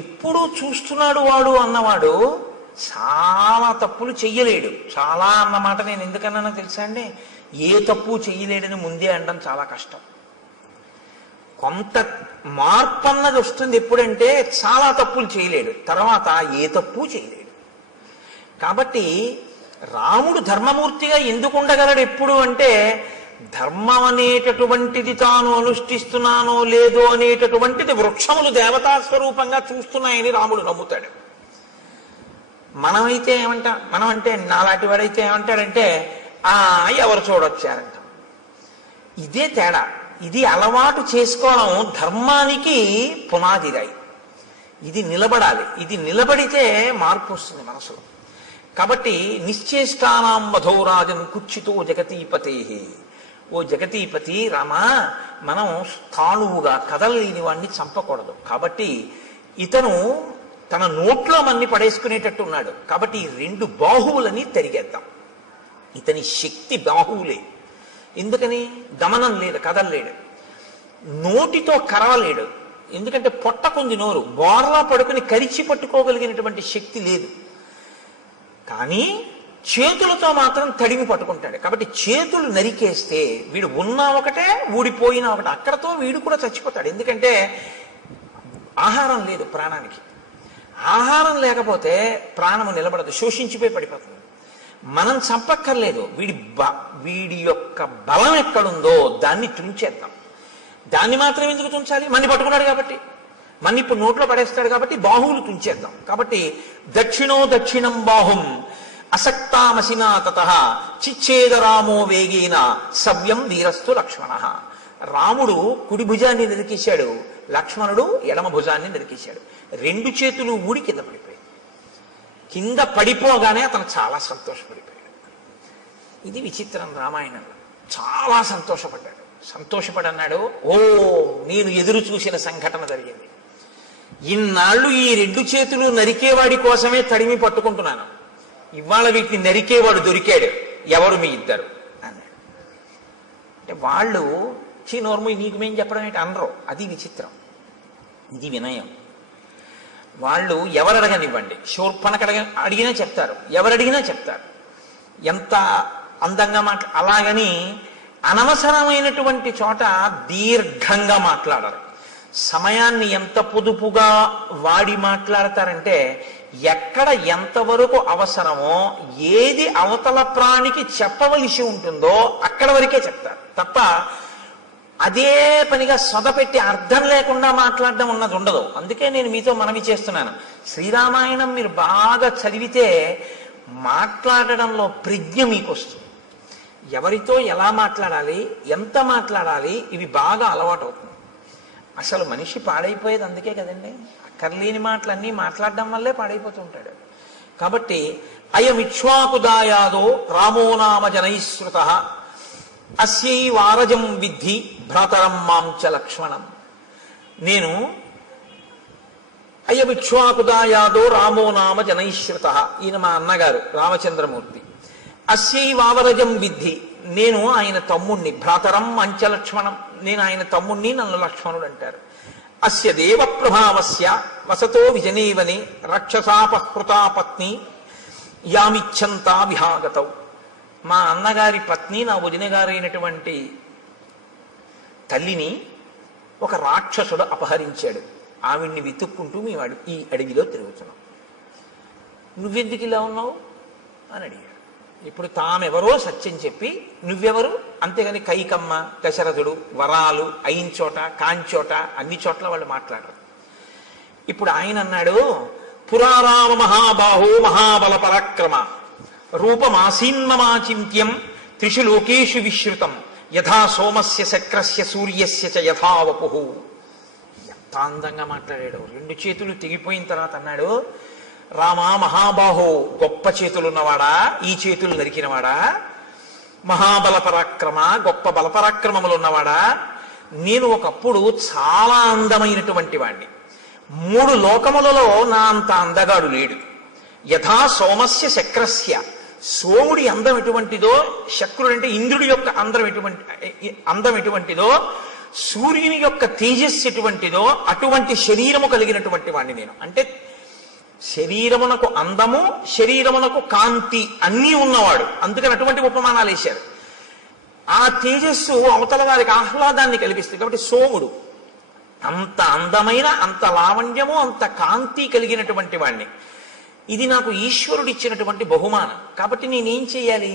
ఎప్పుడూ చూస్తున్నాడు వాడు అన్నవాడు చాలా తప్పులు చెయ్యలేడు. చాలా అన్నమాట నేను ఎందుకన్నానో తెలుసా అండి, ఏ తప్పు చెయ్యలేడని ముందే అనడం చాలా కష్టం. కొంత మార్పు అన్నది వస్తుంది ఎప్పుడంటే చాలా తప్పులు చేయలేడు, తర్వాత ఏ తప్పు చేయలేడు. కాబట్టి రాముడు ధర్మమూర్తిగా ఎందుకు ఉండగలడు ఎప్పుడు అంటే, ధర్మం అనేటటువంటిది తాను అనుష్ఠిస్తున్నానో లేదో అనేటటువంటిది వృక్షములు దేవతా స్వరూపంగా చూస్తున్నాయని రాముడు నమ్ముతాడు. మనం అంటే నాలాంటి వాడైతే ఏమంటాడంటే ఎవరు చూడొచ్చారంటాం. ఇదే తేడా. ఇది అలవాటు చేసుకోవడం ధర్మానికి పునాదిరాయి. ఇది నిలబడాలి. ఇది నిలబడితే మార్పు వస్తుంది మనసులో. కాబట్టి నిశ్చేష్టానాం వధోరాజన్ కుచ్చితో జగతీపతే. ఓ జగతీపతి రామా, మనం స్థాణువుగా కదలలేని వాడిని చంపకూడదు. కాబట్టి ఇతను తన నోట్లో మన్ని పడేసుకునేటట్టు ఉన్నాడు. కాబట్టి ఈ రెండు బాహువులని తరిగేద్దాం. ఇతని శక్తి బాహువులే. ఎందుకని? గమనం లేదు, కదలలేడు. నోటితో కరవలేడు, ఎందుకంటే పొట్టకుంది నోరు. బోర్లా పడుకుని కరిచి పట్టుకోగలిగినటువంటి శక్తి లేదు. కానీ చేతులతో మాత్రం తడిమి పట్టుకుంటాడు. కాబట్టి చేతులు నరికేస్తే వీడు ఉన్నా ఒకటే, ఊడిపోయినా ఒకటే. అక్కడతో వీడు కూడా చచ్చిపోతాడు. ఎందుకంటే ఆహారం లేదు ప్రాణానికి. ఆహారం లేకపోతే ప్రాణము నిలబడదు, శోషించిపోయి పడిపోతుంది. మనం చంపక్కర్లేదు, వీడి యొక్క బలం ఎక్కడుందో దాన్ని తుంచేద్దాం. దాన్ని మాత్రం ఎందుకు తుంచాలి? మన్ని పట్టుకున్నాడు కాబట్టి, మన్ని ఇప్పుడు నోట్లో పడేస్తాడు కాబట్టి బాహువులు తుంచేద్దాం. కాబట్టి దక్షిణం బాహుం అసక్తామసినా తతః చిచ్ఛేద రామో వేగేన సవ్యం వీరస్తు లక్ష్మణ. రాముడు కుడి భుజాన్ని నరికేశాడు, లక్ష్మణుడు ఎడమ భుజాన్ని నరికేశాడు. రెండు చేతులు ఊడి కింద పడిపోయాయి. కింద పడిపోగానే అతను చాలా సంతోషపడిపోయాడు. ఇది విచిత్రం రామాయణంలో. చాలా సంతోషపడి అన్నాడు, ఓ నేను ఎదురు చూసిన సంఘటన జరిగింది. ఇన్నాళ్ళు ఈ రెండు చేతులు నరికేవాడి కోసమే తడిమి పట్టుకుంటున్నాను, ఇవాళ వీటిని నరికేవాడు దొరికాడు, ఎవరు మీ ఇద్దరు అన్నాడు. అంటే వాళ్ళు నోర్ము నీకు మేం చెప్పడం ఏంటి అనరు. అది విచిత్రం. ఇది వినయం. వాళ్ళు ఎవరు అడగనివ్వండి, శూర్పణఖ అడిగినా చెప్తారు, ఎవరు అడిగినా చెప్తారు, ఎంత అందంగా అలాగని అనవసరమైనటువంటి చోట దీర్ఘంగా మాట్లాడరు. సమయాన్ని ఎంత పొదుపుగా వాడి మాట్లాడతారంటే ఎక్కడ ఎంతవరకు అవసరమో, ఏది అవతల ప్రాణికి చెప్పవలసి ఉంటుందో అక్కడ వరకే చెప్తారు తప్ప అదే పనిగా సొదపెట్టి అర్థం లేకుండా మాట్లాడడం ఉన్నది ఉండదు. అందుకే నేను మీతో మనవి చేస్తున్నాను, శ్రీరామాయణం మీరు బాగా చదివితే మాట్లాడడంలో ప్రజ్ఞ మీకు వస్తుంది. ఎవరితో ఎలా మాట్లాడాలి, ఎంత మాట్లాడాలి, ఇవి బాగా అలవాటు అవుతుంది. అసలు మనిషి పాడైపోయేది అందుకే కదండి, అక్కర్లేని మాటలన్నీ మాట్లాడడం వల్లే పాడైపోతుంటాడు. కాబట్టి అయమిక్ష్వాకుదాయాదో రామో నామ జనైశ్రుత అస్యై వారజం విద్ధి భ్రాతరం మాంచ లక్ష్మణం. నేను అయమిక్ష్వాకుదాయాదో రామో నామ జనైశ్రుత, ఈయన మా అన్నగారు రామచంద్రమూర్తి. అస్యై వావరజం విద్ధి, నేను ఆయన తమ్ముణ్ణి. భ్రాతరం మంచ లక్ష్మణం, నేను ఆయన తమ్ముణ్ణి, నన్ను లక్ష్మణుడు అంటారు. అస్య దేవ ప్రభావస్య వసతో విజనేవని రక్షసాపహృతా పత్ని యామిచ్చంతా విహాగతౌ. మా అన్నగారి పత్ని, నా వదిన గారైనటువంటి తల్లిని ఒక రాక్షసుడు అపహరించాడు. ఆవిడ్ని వెతుక్కుంటూ మేము ఈ అడవిలో తిరుగుతున్నాం. నువ్వెందుకు ఇలా ఉన్నావు అని అడిగాడు. ఇప్పుడు తామెవరో సత్యం చెప్పి నువ్వెవరు, అంతేగాని కైకమ్మ, దశరథుడు, వరాలు అయిన చోట కాంచోట అన్ని చోట్ల వాళ్ళు మాట్లాడరు. ఇప్పుడు ఆయన అన్నాడు, పురారామ మహాబాహో మహాబల పరాక్రమ రూపమాసీన్మమాచింత్యం త్రిషు లోకేషు విశ్రుతం యథా సోమస్య శక్రస్య సూర్యస్య చ యథా వపుః. ఎంత అందంగా మాట్లాడాడు. రెండు చేతులు తెగిపోయిన తర్వాత అన్నాడు, రామా మహాబాహో, గొప్ప చేతులున్నవాడా, ఈ చేతులు నరికినవాడా, మహాబల పరాక్రమ, గొప్ప బలపరాక్రమములు ఉన్నవాడా, నేను ఒకప్పుడు చాలా అందమైనటువంటి వాణ్ణి. 3 లోకములలో నా అంత అందగాడు లేడు. యథా సోమస్య శక్రస్య, సోముడి అందం ఎటువంటిదో, శక్రుడు అంటే ఇంద్రుడి యొక్క అందం ఎటువంటిదో, సూర్యుని యొక్క తేజస్సు ఎటువంటిదో అటువంటి శరీరము కలిగినటువంటి వాణ్ణి నేను. అంటే శరీరమునకు అందము, శరీరమునకు కాంతి అన్నీ ఉన్నవాడు. అందుకని అటువంటి ఉపమానాలు వేశారు. ఆ తేజస్సు అవతల వారికి ఆహ్లాదాన్ని కలిగిస్తుంది. కాబట్టి సోముడు అంత అందమైన, అంత లావణ్యము, అంత కాంతి కలిగినటువంటి వాణ్ణి. ఇది నాకు ఈశ్వరుడు ఇచ్చినటువంటి బహుమానం. కాబట్టి నేనేం చేయాలి,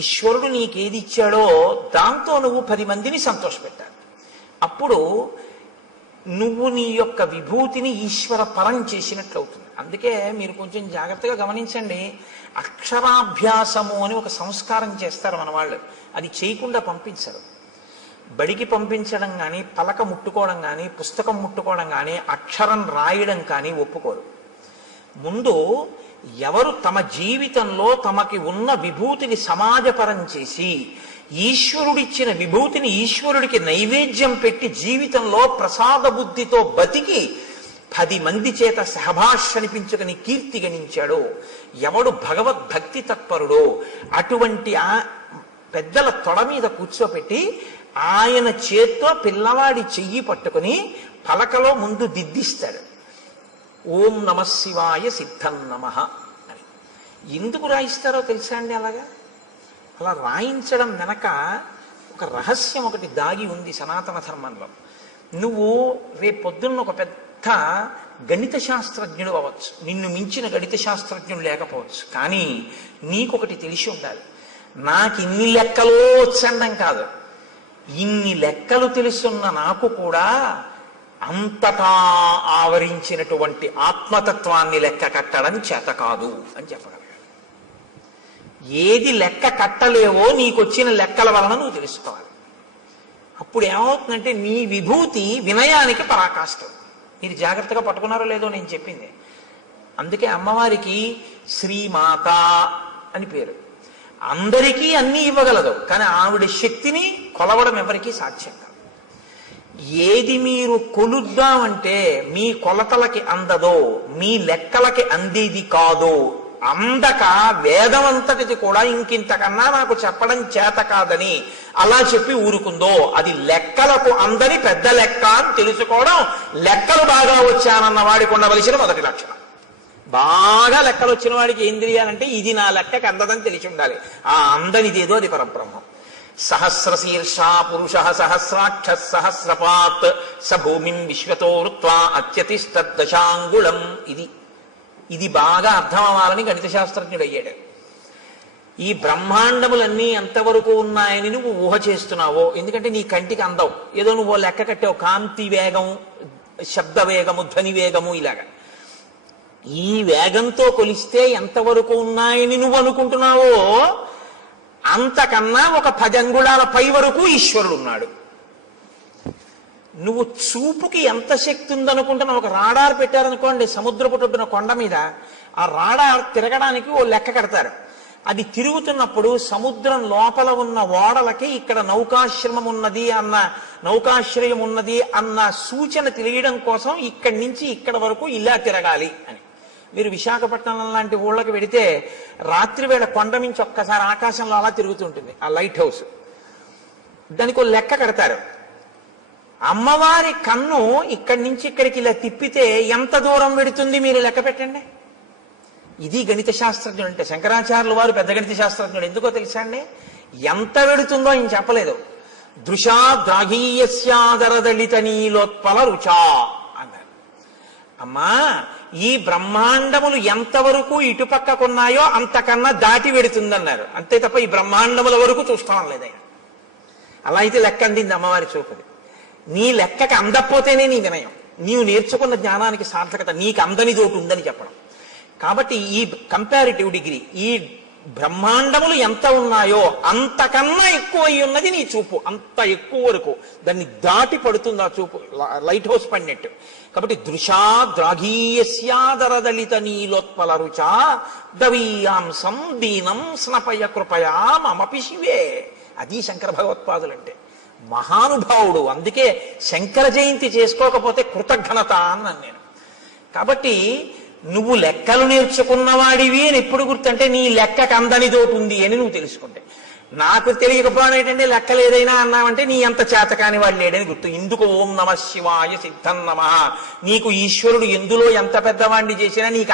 ఈశ్వరుడు నీకేది ఇచ్చాడో దాంతో నువ్వు 10 మందిని సంతోషపెట్టాలి. అప్పుడు నువ్వు నీ యొక్క విభూతిని ఈశ్వర పరం చేసినట్లు అవుతుంది. అందుకే మీరు కొంచెం జాగ్రత్తగా గమనించండి, అక్షరాభ్యాసము అని ఒక సంస్కారం చేస్తారు మన వాళ్ళు. అది చేయకుండా పంపించరు. బడికి పంపించడం కానీ, పలక ముట్టుకోవడం కానీ, పుస్తకం ముట్టుకోవడం కానీ, అక్షరం రాయడం కానీ ఒప్పుకోరు. ముందు ఎవరు తమ జీవితంలో తమకి ఉన్న విభూతిని సమాజపరం చేసి ఈశ్వరుడిచ్చిన విభూతిని ఈశ్వరుడికి నైవేద్యం పెట్టి జీవితంలో ప్రసాద బుద్ధితో బతికి 10 మంది చేత సహభాష్ అనిపించుకుని కీర్తి గణించాడో, ఎవడు భగవద్భక్తి తత్పరుడో అటువంటి ఆ పెద్దల తొడ మీద కూర్చోపెట్టి ఆయన చేత్తో పిల్లవాడి చెయ్యి పట్టుకుని పలకలో ముందు దిద్దిస్తాడు. ఓం నమ శివాయ సిద్ధం నమః అని. ఎందుకు రాయిస్తారో తెలుసా అండి? అలా రాయించడం వెనక ఒక రహస్యం ఒకటి దాగి ఉంది సనాతన ధర్మంలో. నువ్వు రేపొద్దున్న ఒక పెద్ద గణిత శాస్త్రజ్ఞుడు అవ్వచ్చు, నిన్ను మించిన గణిత శాస్త్రజ్ఞుడు లేకపోవచ్చు, కానీ నీకొకటి తెలిసి ఉండాలి, నాకు ఇన్ని లెక్కలో వచ్చండం కాదు, ఇన్ని లెక్కలు తెలుసున్న నాకు కూడా అంతటా ఆవరించినటువంటి ఆత్మతత్వాన్ని లెక్క కట్టడం చేత కాదు అని చెప్పగలగాలి. ఏది లెక్క కట్టలేవో నీకొచ్చిన లెక్కల వలన నువ్వు తెలుసుకోవాలి. అప్పుడు ఏమవుతుందంటే నీ విభూతి వినయానికి పరాకాష్ఠం. మీరు జాగ్రత్తగా పట్టుకున్నారో లేదో నేను చెప్పింది. అందుకే అమ్మవారికి శ్రీమాత అని పేరు. అందరికీ అన్నీ ఇవ్వగలదు, కానీ ఆవిడ శక్తిని కొలవడం ఎవరికీ సాధ్యం కాదు. ఏది మీరు కొలుద్దామంటే మీ కొలతలకి అందదో, మీ లెక్కలకి అందేది కాదో అందక వేదమంతటిది కూడా ఇంకింతకన్నా నాకు చెప్పడం చేత కాదని అలా చెప్పి ఊరుకుందో అది లెక్కలకు అందని పెద్ద లెక్క అని తెలుసుకోవడం లెక్కలు బాగా వచ్చానన్న వాడికి ఉండవలసిన మొదటి లక్షణం. బాగా లెక్కలు వచ్చిన వాడికి ఏం తెలియాలంటే ఇది నా లెక్కకి అందదని తెలిసి ఉండాలి. ఆ అందనిదేదో అది పరబ్రహ్మం. సహస్రశీర్షా పురుష సహస్రాక్ష సహస్రపాత్ స భూమిం విశ్వతో వృత్వా అత్యతిష్టదశాంగుళం. ఇది బాగా అర్థం అవ్వాలని గణిత శాస్త్రజ్ఞుడు అయ్యాడు. ఈ బ్రహ్మాండములన్నీ ఎంతవరకు ఉన్నాయని నువ్వు ఊహ చేస్తున్నావో, ఎందుకంటే నీ కంటికి అందవు, ఏదో నువ్వు లెక్క కట్టావు, కాంతి వేగము, శబ్ద వేగము, ధ్వని వేగము, ఇలాగా ఈ వేగంతో కొలిస్తే ఎంతవరకు ఉన్నాయని నువ్వు అనుకుంటున్నావో అంతకన్నా ఒక 10 అంగుళాల పై వరకు ఈశ్వరుడు ఉన్నాడు. నువ్వు చూపుకి ఎంత శక్తి ఉందనుకుంటున్నావు? ఒక రాడార్ పెట్టారనుకోండి సముద్రపు ఒడ్డున కొండ మీద, ఆ రాడార్ తిరగడానికి ఓ లెక్క కడతారు. అది తిరుగుతున్నప్పుడు సముద్రం లోపల ఉన్న ఓడలకి ఇక్కడ నౌకాశ్రయం ఉన్నది అన్న సూచన తెలియడం కోసం ఇక్కడి నుంచి ఇక్కడ వరకు ఇలా తిరగాలి అని. మీరు విశాఖపట్నం లాంటి ఊళ్ళకి వెడితే రాత్రి వేళ కొండ నుంచి ఒక్కసారి ఆకాశంలో అలా తిరుగుతుంటుంది ఆ లైట్ హౌస్. దానికి ఒక లెక్క కడతారు. అమ్మవారి కన్ను ఇక్కడి నుంచి ఇక్కడికి ఇలా తిప్పితే ఎంత దూరం వెడుతుంది మీరు లెక్క పెట్టండి. ఇది గణిత శాస్త్రజ్ఞుడు అంటే. శంకరాచార్యులు వారు పెద్ద గణిత శాస్త్రజ్ఞుడు. ఎందుకో తెలుసా అండి? ఎంత వెడుతుందో ఆయన చెప్పలేదు. దృశా ద్రాఘీయస్యాదరదళిత నీలోత్పల రుచా అన్నారు. అమ్మా, ఈ బ్రహ్మాండములు ఎంతవరకు ఇటుపక్కకున్నాయో అంతకన్నా దాటి వెడుతుందన్నారు. అంతే తప్ప ఈ బ్రహ్మాండముల వరకు చూస్తాం లేదు ఆయన. అలా అయితే లెక్క అందింది అమ్మవారి చూపుది. నీ లెక్కకి అందకపోతేనే నీ వినయం, నీవు నేర్చుకున్న జ్ఞానానికి సార్థకత. నీకు అందని తోటి ఉందని చెప్పడం. కాబట్టి ఈ కంపారిటివ్ డిగ్రీ, ఈ బ్రహ్మాండములు ఎంత ఉన్నాయో అంతకన్నా ఎక్కువ అయి ఉన్నది నీ చూపు. అంత ఎక్కువ వరకు దాన్ని దాటి పడుతుంది ఆ చూపు, లైట్ హౌస్ పడినట్టు. కాబట్టి దృశా ద్రాఘీయస్యాదరదళిత నీలోత్పల రుచా దవీయాంసం దీనం స్నపయ కృపయా మమపి శివే. అది శంకర భగవత్పాదులంటే. మహానుభావుడు. అందుకే శంకర జయంతి చేసుకోకపోతే కృతజ్ఞత అన్నాను నేను. కాబట్టి నువ్వు లెక్కలు నేర్చుకున్నవాడివి అని ఎప్పుడు గుర్తంటే నీ లెక్కకు అందనిదోటి ఉంది అని నువ్వు తెలుసుకుంటే. నాకు తెలియకపోవడం ఏంటంటే లెక్కలు ఏదైనా అన్నామంటే నీ అంత చేతకాని వాడు లేడని గుర్తు. ఇందుకు ఓం నమ శివాయ సిద్ధం నమ. నీకు ఈశ్వరుడు ఎందులో ఎంత పెద్దవాడిని చేసినా నీకు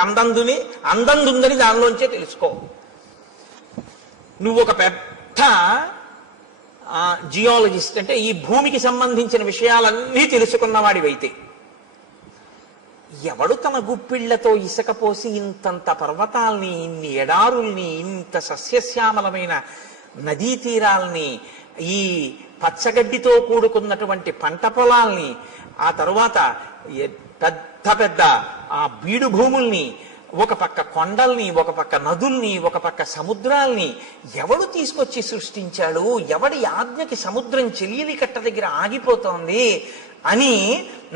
అందందుందని దానిలోంచే తెలుసుకో. నువ్వు ఒక పెద్ద జియాలజిస్ట్ అంటే ఈ భూమికి సంబంధించిన విషయాలన్నీ తెలుసుకున్నవాడివైతే ఎవడు తన గుప్పిళ్లతో ఇసుక పోసి ఇంతంత పర్వతాల్ని, ఇన్ని ఎడారుల్ని, ఇంత సస్యశ్యామలమైన నదీ తీరాల్ని, ఈ పచ్చగడ్డితో కూడుకున్నటువంటి పంట పొలాల్ని, ఆ తరువాత పెద్ద పెద్ద ఆ బీడు భూముల్ని, ఒక పక్క కొండల్ని, ఒక పక్క నదుల్ని, ఒక పక్క సముద్రాల్ని ఎవడు తీసుకొచ్చి సృష్టించాడు? ఎవడి ఆజ్ఞకి సముద్రం చెలియలి కట్ట దగ్గర ఆగిపోతోంది అని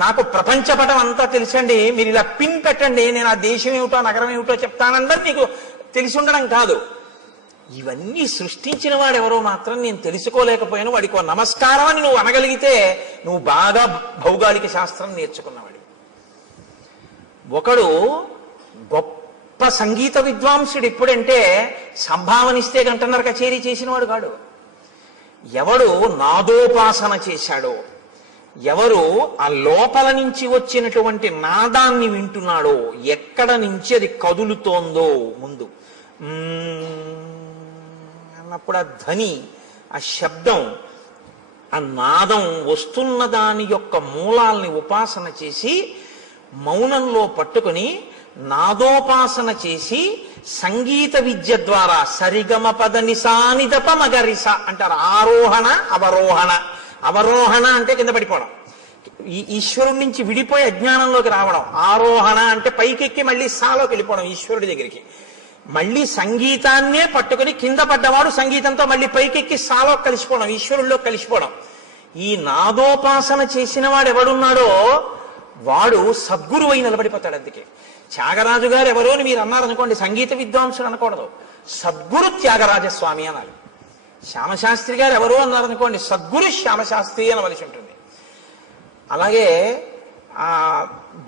నాకు ప్రపంచపటం అంతా తెలుసండి. మీరు ఇలా పిన్ పెట్టండి, నేను ఆ దేశం ఏమిటో నగరం ఏమిటో చెప్తానందరూ నీకు తెలిసి ఉండడం కాదు. ఇవన్నీ సృష్టించిన వాడు ఎవరో మాత్రం నేను తెలుసుకోలేకపోయాను, వాడికి ఒక నమస్కారం అని నువ్వు అనగలిగితే నువ్వు బాగా భౌగోళిక శాస్త్రం నేర్చుకున్నవాడు. ఒకడు గొప్ప సంగీత విద్వాంసుడు ఎప్పుడంటే సంభావనిస్తే గంటన్నర కచేరీ చేసినవాడు కాడు. ఎవడు నాదోపాసన చేశాడో, ఎవరు ఆ లోపల నుంచి వచ్చినటువంటి నాదాన్ని వింటున్నాడో, ఎక్కడ నుంచి అది కదులుతోందో ముందు అన్నప్పుడు ఆ ధ్వని, ఆ శబ్దం, ఆ నాదం వస్తున్న దాని యొక్క మూలాల్ని ఉపాసన చేసి మౌనంలో పట్టుకుని నాదోపాసన చేసి సంగీత విద్య ద్వారా సరిగమ పద నిసానిదప మగరిస అంటారు. ఆరోహణ అవరోహణ. అవరోహణ అంటే కింద పడిపోవడం, ఈ ఈశ్వరుడి నుంచి విడిపోయి అజ్ఞానంలోకి రావడం. ఆరోహణ అంటే పైకెక్కి మళ్ళీ సాలోకి వెళ్ళిపోవడం ఈశ్వరుడి దగ్గరికి. మళ్ళీ సంగీతాన్నే పట్టుకుని కింద పడ్డవాడు సంగీతంతో మళ్ళీ పైకెక్కి సాలో కలిసిపోవడం, ఈశ్వరుల్లో కలిసిపోవడం. ఈ నాదోపాసన చేసిన వాడు ఎవడున్నాడో వాడు సద్గురువు అయి నిలబడిపోతాడు. అందుకే త్యాగరాజు గారు ఎవరో అని మీరు అన్నారనుకోండి, సంగీత విద్వాంసుడు అనకూడదు, సద్గురు త్యాగరాజస్వామి అనాలి. శ్యామశాస్త్రి గారు ఎవరో అన్నారనుకోండి, సద్గురు శ్యామశాస్త్రి అనవలసి ఉంటుంది. అలాగే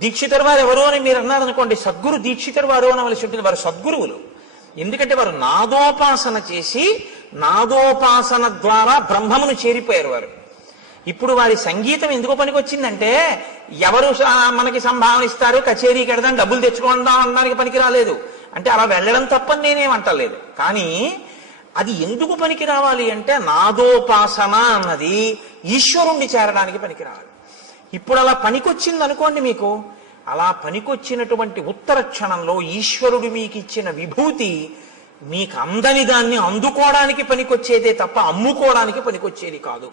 దీక్షితర్ వారు ఎవరో అని మీరు అన్నారనుకోండి, సద్గురు దీక్షితర్ వారు అనవలసి ఉంటుంది. వారు సద్గురువులు. ఎందుకంటే వారు నాదోపాసన చేసి నాదోపాసన ద్వారా బ్రహ్మమును చేరిపోయారు వారు. ఇప్పుడు వారి సంగీతం ఎందుకు పనికొచ్చిందంటే ఎవరు మనకి సంభావన ఇస్తారు, కచేరీకి వెడదాం, డబ్బులు తెచ్చుకుందాం అనడానికి పనికి రాలేదు. అంటే అలా వెళ్ళడం తప్పని నేనేమంటలేదు. కానీ అది ఎందుకు పనికి రావాలి అంటే నాదోపాసన అన్నది ఈశ్వరుణ్ణి చేరడానికి పనికి రావాలి. ఇప్పుడు అలా పనికొచ్చింది అనుకోండి, మీకు అలా పనికొచ్చినటువంటి ఉత్తర క్షణంలో ఈశ్వరుడు మీకు ఇచ్చిన విభూతి మీకు అందని దాన్ని అందుకోవడానికి పనికొచ్చేదే తప్ప అమ్ముకోవడానికి పనికొచ్చేది కాదు.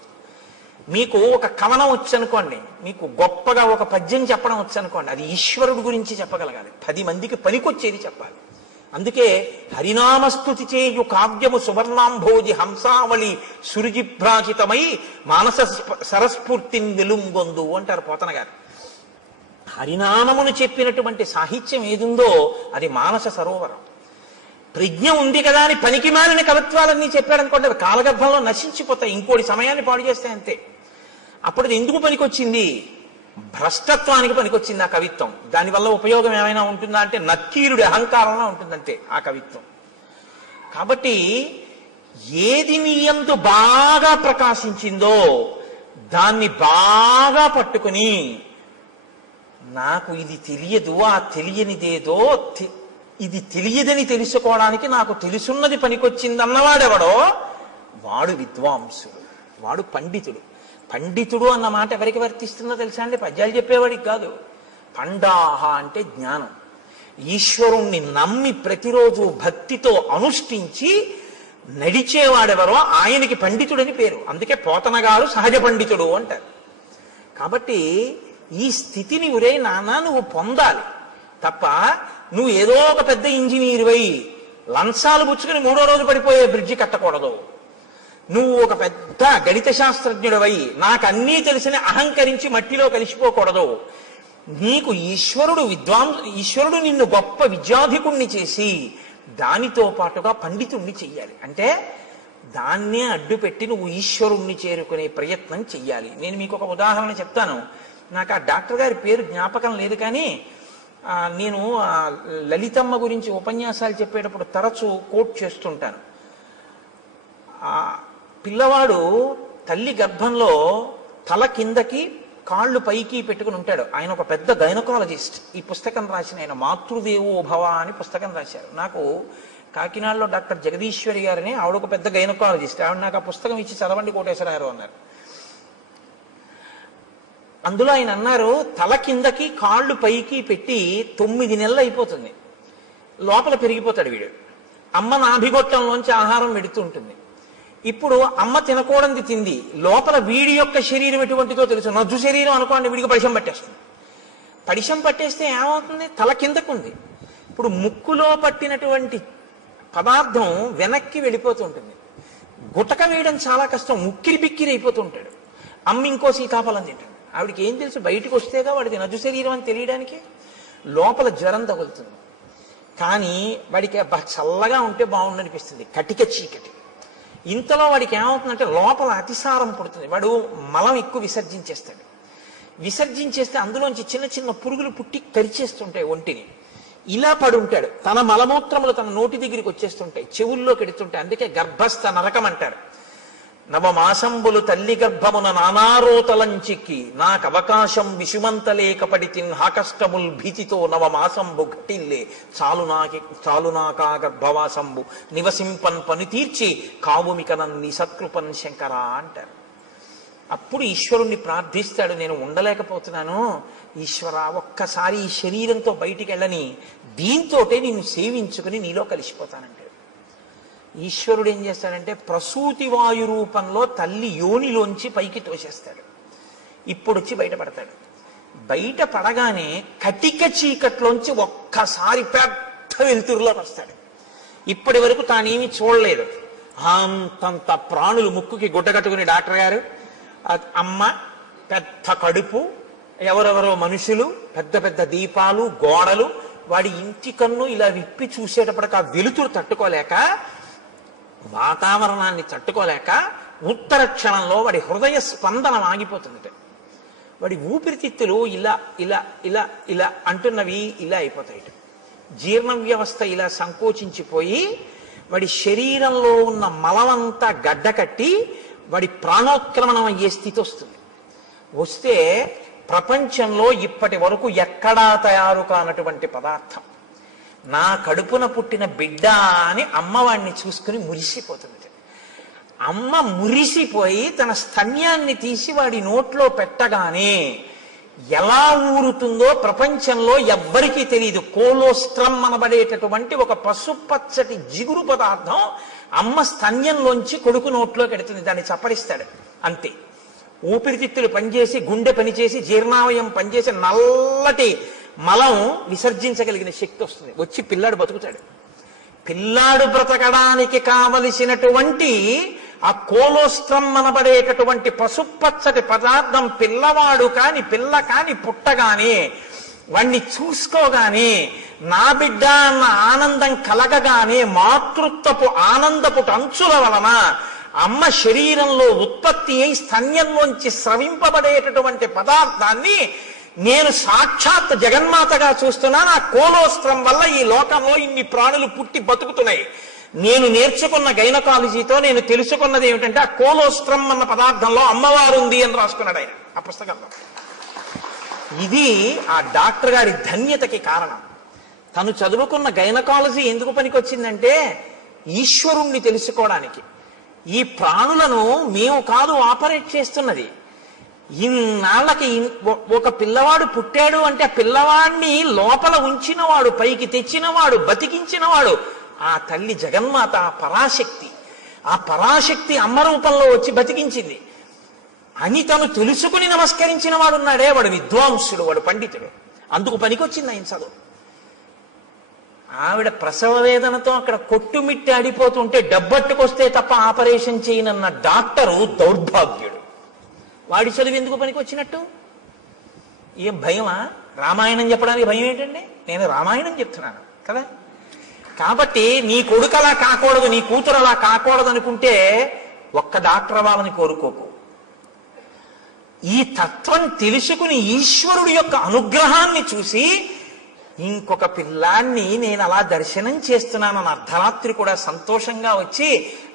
మీకు ఒక కవనం వచ్చనుకోండి, మీకు గొప్పగా ఒక పద్యం చెప్పడం వచ్చనుకోండి, అది ఈశ్వరుడు గురించి చెప్పగలగాలి, 10 మందికి పనికొచ్చేది చెప్పాలి. అందుకే హరినామస్తుతి చేయు కావ్యము సువర్ణాంభోజి హంసావళి సురుజిభ్రాజితమై మానస సరస్ఫూర్తిని వెలుంగొందు అంటారు పోతన గారు. హరినామమును చెప్పినటువంటి సాహిత్యం ఏదుందో అది మానస సరోవరం. ప్రజ్ఞ ఉంది కదా అని పనికి మాలిన కవిత్వాలన్నీ చెప్పాడనుకోండి, అవి కాలగర్భంలో నశించిపోతాయి, ఇంకోటి సమయాన్ని పాడు చేస్తాయి అంతే. అప్పుడు అది ఎందుకు పనికొచ్చింది? భ్రష్టత్వానికి పనికొచ్చింది ఆ కవిత్వం. దానివల్ల ఉపయోగం ఏమైనా ఉంటుందా అంటే నక్కీరుడి అహంకారంలో ఉంటుందంతే ఆ కవిత్వం. కాబట్టి ఏది నీ యందు బాగా ప్రకాశించిందో దాన్ని బాగా పట్టుకుని నాకు ఇది తెలియదు, ఆ తెలియనిదేదో ఇది తెలియదని తెలుసుకోవడానికి నాకు తెలుసున్నది పనికొచ్చింది అన్నవాడెవడో వాడు విద్వాంసుడు, వాడు పండితుడు. పండితుడు అన్న మాట ఎవరికి వర్తిస్తుందో తెలుసా అండి? పద్యాలు చెప్పేవాడికి కాదు. పండాహ అంటే జ్ఞానం. ఈశ్వరుణ్ణి నమ్మి ప్రతిరోజు భక్తితో అనుష్ఠించి నడిచేవాడెవరో ఆయనకి పండితుడని పేరు. అందుకే పోతన గారు సహజ పండితుడు అంటారు. కాబట్టి ఈ స్థితిని ఒరే నాన్న నువ్వు పొందాలి తప్ప నువ్వు ఏదో ఒక పెద్ద ఇంజనీరువై లంచాలు పుచ్చుకుని 3వ రోజు పడిపోయే బ్రిడ్జి కట్టకూడదు. నువ్వు ఒక పెద్ద గణిత శాస్త్రజ్ఞుడివై నాకు అన్నీ తెలిసిన అహంకరించి మట్టిలో కలిసిపోకూడదు. నీకు ఈశ్వరుడు నిన్ను గొప్ప విద్యాధికుణ్ణి చేసి దానితో పాటుగా పండితుణ్ణి చెయ్యాలి. అంటే దాన్నే అడ్డుపెట్టి నువ్వు ఈశ్వరుణ్ణి చేరుకునే ప్రయత్నం చెయ్యాలి. నేను మీకు ఒక ఉదాహరణ చెప్తాను. నాకు ఆ డాక్టర్ గారి పేరు జ్ఞాపకం లేదు, కానీ నేను లలితమ్మ గురించి ఉపన్యాసాలు చెప్పేటప్పుడు తరచూ కోట్ చేస్తుంటాను. పిల్లవాడు తల్లి గర్భంలో తల కిందకి కాళ్ళు పైకి పెట్టుకుని ఉంటాడు. ఆయన ఒక పెద్ద గైనకాలజిస్ట్. ఈ పుస్తకం రాసిన ఆయన మాతృదేవో భవ అని పుస్తకం రాశారు. నాకు కాకినాడలో డాక్టర్ జగదీశ్వరి గారిని, ఆవిడ ఒక పెద్ద గైనకాలజిస్ట్. ఆవిడ నాకు ఆ పుస్తకం ఇచ్చి చదవండి కోటేశ్వరరావు అన్నారు. అందులో ఆయన అన్నారు, తల కిందకి కాళ్ళు పైకి పెట్టి 9 నెలలు అయిపోతుంది, లోపల పెరిగిపోతాడు వీడు. అమ్మ నాభిగొట్టంలోంచి ఆహారం వెడుతూ ఉంటుంది. ఇప్పుడు అమ్మ తినకూడనిది తింది, లోపల వీడి యొక్క శరీరం ఎటువంటిదో తెలుసు. నజ్జు శరీరం అనుకోండి, వీడికి పడిశం పట్టేస్తుంది. పడిశం పట్టేస్తే ఏమవుతుంది? తల కిందకు ఉంది. ఇప్పుడు ముక్కులో పట్టినటువంటి పదార్థం వెనక్కి వెళ్ళిపోతూ ఉంటుంది. గుటక వేయడం చాలా కష్టం, ఉక్కిరి బిక్కిరి అయిపోతూ ఉంటాడు. అమ్మ ఇంకో సీతాఫలం తింటుంది. ఆవిడికి ఏం తెలుసు? బయటకు వస్తేగా వాడికి నజ్జు శరీరం అని తెలియడానికి. లోపల జ్వరం తగులుతుంది, కానీ వాడికి చల్లగా ఉంటే బాగుండనిపిస్తుంది, కటిక చీకటి. ఇంతలో వాడికి ఏమవుతుందంటే లోపల అతిసారం పుడుతుంది. వాడు మలం ఎక్కువ విసర్జించేస్తాడు. విసర్జించేస్తే అందులోంచి చిన్న చిన్న పురుగులు పుట్టి కరిచేస్తుంటాయి ఒంటిని. ఇలా పడి ఉంటాడు. తన మలమూత్రములు తన నోటి దగ్గరికి వచ్చేస్తుంటాయి, చెవుల్లో కెడుతుంటాయి. అందుకే గర్భస్థ నరకం అంటారు. నవమాసంబులు తల్లి గర్భమున నానారోతలంచిక్కి నాకు అవకాశం విషుమంతలేకపడి హాకష్టముల్ భీతితో నవమాసంబు ఘటిల్లే చాలు నాకా గర్భవాసంబు నివసింపన్ పని తీర్చి కావుమికనన్ని సత్కృపన్ శంకర అంటారు. అప్పుడు ఈశ్వరుణ్ణి ప్రార్థిస్తాడు, నేను ఉండలేకపోతున్నాను ఈశ్వర, ఒక్కసారి ఈ శరీరంతో బయటికి వెళ్ళని, దీంతోటే నిన్ను సేవించుకుని నీలో కలిసిపోతానంటాడు. ఈశ్వరుడు ఏం చేస్తాడంటే ప్రసూతి వాయు రూపంలో తల్లి యోనిలోంచి పైకి తోసేస్తాడు. ఇప్పుడు వచ్చి బయటపడతాడు. బయట పడగానే కటిక చీకట్లోంచి ఒక్కసారి పెద్ద వెలుతురులోకి వస్తాడు. ఇప్పటి వరకు తానేమి చూడలేదు. అంతంత ప్రాణులు ముక్కుకి గుడ్డ కట్టుకుని డాక్టర్ గారు, అమ్మ, పెద్ద కడుపు, ఎవరెవరో మనుషులు, పెద్ద పెద్ద దీపాలు, గోడలు. వాడి ఇంటి కన్ను ఇలా విప్పి చూసేటప్పటికి ఆ వెలుతురు తట్టుకోలేక, వాతావరణాన్ని తట్టుకోలేక ఉత్తర క్షణంలో వాడి హృదయ స్పందన ఆగిపోతుంది. వాడి ఊపిరితిత్తులు ఇలా ఇలా ఇలా ఇలా అంటున్నవి ఇలా అయిపోతాయి. జీర్ణ వ్యవస్థ ఇలా సంకోచించిపోయి వాడి శరీరంలో ఉన్న మలమంతా గడ్డకట్టి వాడి ప్రాణోత్క్రమణం అయ్యే స్థితి వస్తుంది. వస్తే ప్రపంచంలో ఇప్పటి వరకు ఎక్కడా తయారు కానటువంటి పదార్థం, నా కడుపున పుట్టిన బిడ్డ అని అమ్మవాడిని చూసుకుని మురిసిపోతుంది. అమ్మ మురిసిపోయి తన స్తన్యాన్ని తీసి వాడి నోట్లో పెట్టగానే ఎలా ఊరుతుందో ప్రపంచంలో ఎవ్వరికీ తెలియదు. కోలోస్ట్రమ్ అనబడేటటువంటి ఒక పసుపచ్చటి జిగురు పదార్థం అమ్మ స్తన్యంలోంచి కొడుకు నోట్లోకి ఎడుతుంది. దాన్ని చప్పరిస్తాడు అంతే. ఊపిరితిత్తులు పనిచేసి, గుండె పనిచేసి, జీర్ణావయం పనిచేసి నల్లటి మలం విసర్జించగలిగిన శక్తి వస్తుంది. వచ్చి పిల్లాడు బతుకుతాడు. పిల్లాడు బ్రతకడానికి కావలసినటువంటి ఆ కోలోస్ట్రమ్ అనబడేటటువంటి పసుపచ్చటి పదార్థం పిల్లవాడు కాని పిల్ల కాని పుట్టగానే వాణ్ణి చూసుకోగానే నా బిడ్డ అన్న ఆనందం కలగగానే మాతృత్వపు ఆనందపు అంచుల వలన అమ్మ శరీరంలో ఉత్పత్తి అయి స్తన్యంలోంచి స్రవింపబడేటటువంటి పదార్థాన్ని నేను సాక్షాత్ జగన్మాతగా చూస్తున్నాను. ఆ కోలోస్ట్రం వల్ల ఈ లోకంలో ఇన్ని ప్రాణులు పుట్టి బతుకుతున్నాయి. నేను నేర్చుకున్న గైనకాలజీతో నేను తెలుసుకున్నది ఏమిటంటే ఆ కోలోస్ట్రం అన్న పదార్థంలో అమ్మవారు ఉంది అని రాసుకున్నాడు ఆయన ఆ పుస్తకంలో. ఇది ఆ డాక్టర్ గారి ధన్యతకి కారణం. తను చదువుకున్న గైనకాలజీ ఎందుకు పనికొచ్చిందంటే ఈశ్వరుణ్ణి తెలుసుకోవడానికి. ఈ ప్రాణులను మేము కాదు ఆపరేట్ చేస్తున్నది. ఇన్నాళ్ళకి ఒక పిల్లవాడు పుట్టాడు అంటే ఆ పిల్లవాడిని లోపల ఉంచినవాడు, పైకి తెచ్చినవాడు, బతికించినవాడు ఆ తల్లి జగన్మాత, ఆ పరాశక్తి. ఆ పరాశక్తి అమ్మ రూపంలో వచ్చి బతికించింది అని తను తెలుసుకుని నమస్కరించిన వాడు ఉన్నాడే, వాడు విద్వాంసుడు, వాడు పండితుడు. అందుకు పనికొచ్చింది ఆయన చదువు. ఆవిడ ప్రసవ వేదనతో అక్కడ కొట్టుమిట్టి ఆడిపోతుంటే డబ్బట్టుకొస్తే తప్ప ఆపరేషన్ చేయనన్న డాక్టరు దౌర్భాగ్యుడు. వాడి చదువు ఎందుకు పనికొచ్చినట్టు? ఏం భయమా? రామాయణం చెప్పడానికి భయం ఏంటండి? నేను రామాయణం చెప్తున్నాను కదా. కాబట్టి నీ కొడుకు అలా కాకూడదు, నీ కూతురు అలా కాకూడదు అనుకుంటే ఒక్క డాక్టర్ అవ్వాలని కోరుకోకు. ఈ తత్వం తెలుసుకుని ఈశ్వరుడి యొక్క అనుగ్రహాన్ని చూసి ఇంకొక పిల్లాన్ని నేను అలా దర్శనం చేస్తున్నానని అర్ధరాత్రి కూడా సంతోషంగా వచ్చి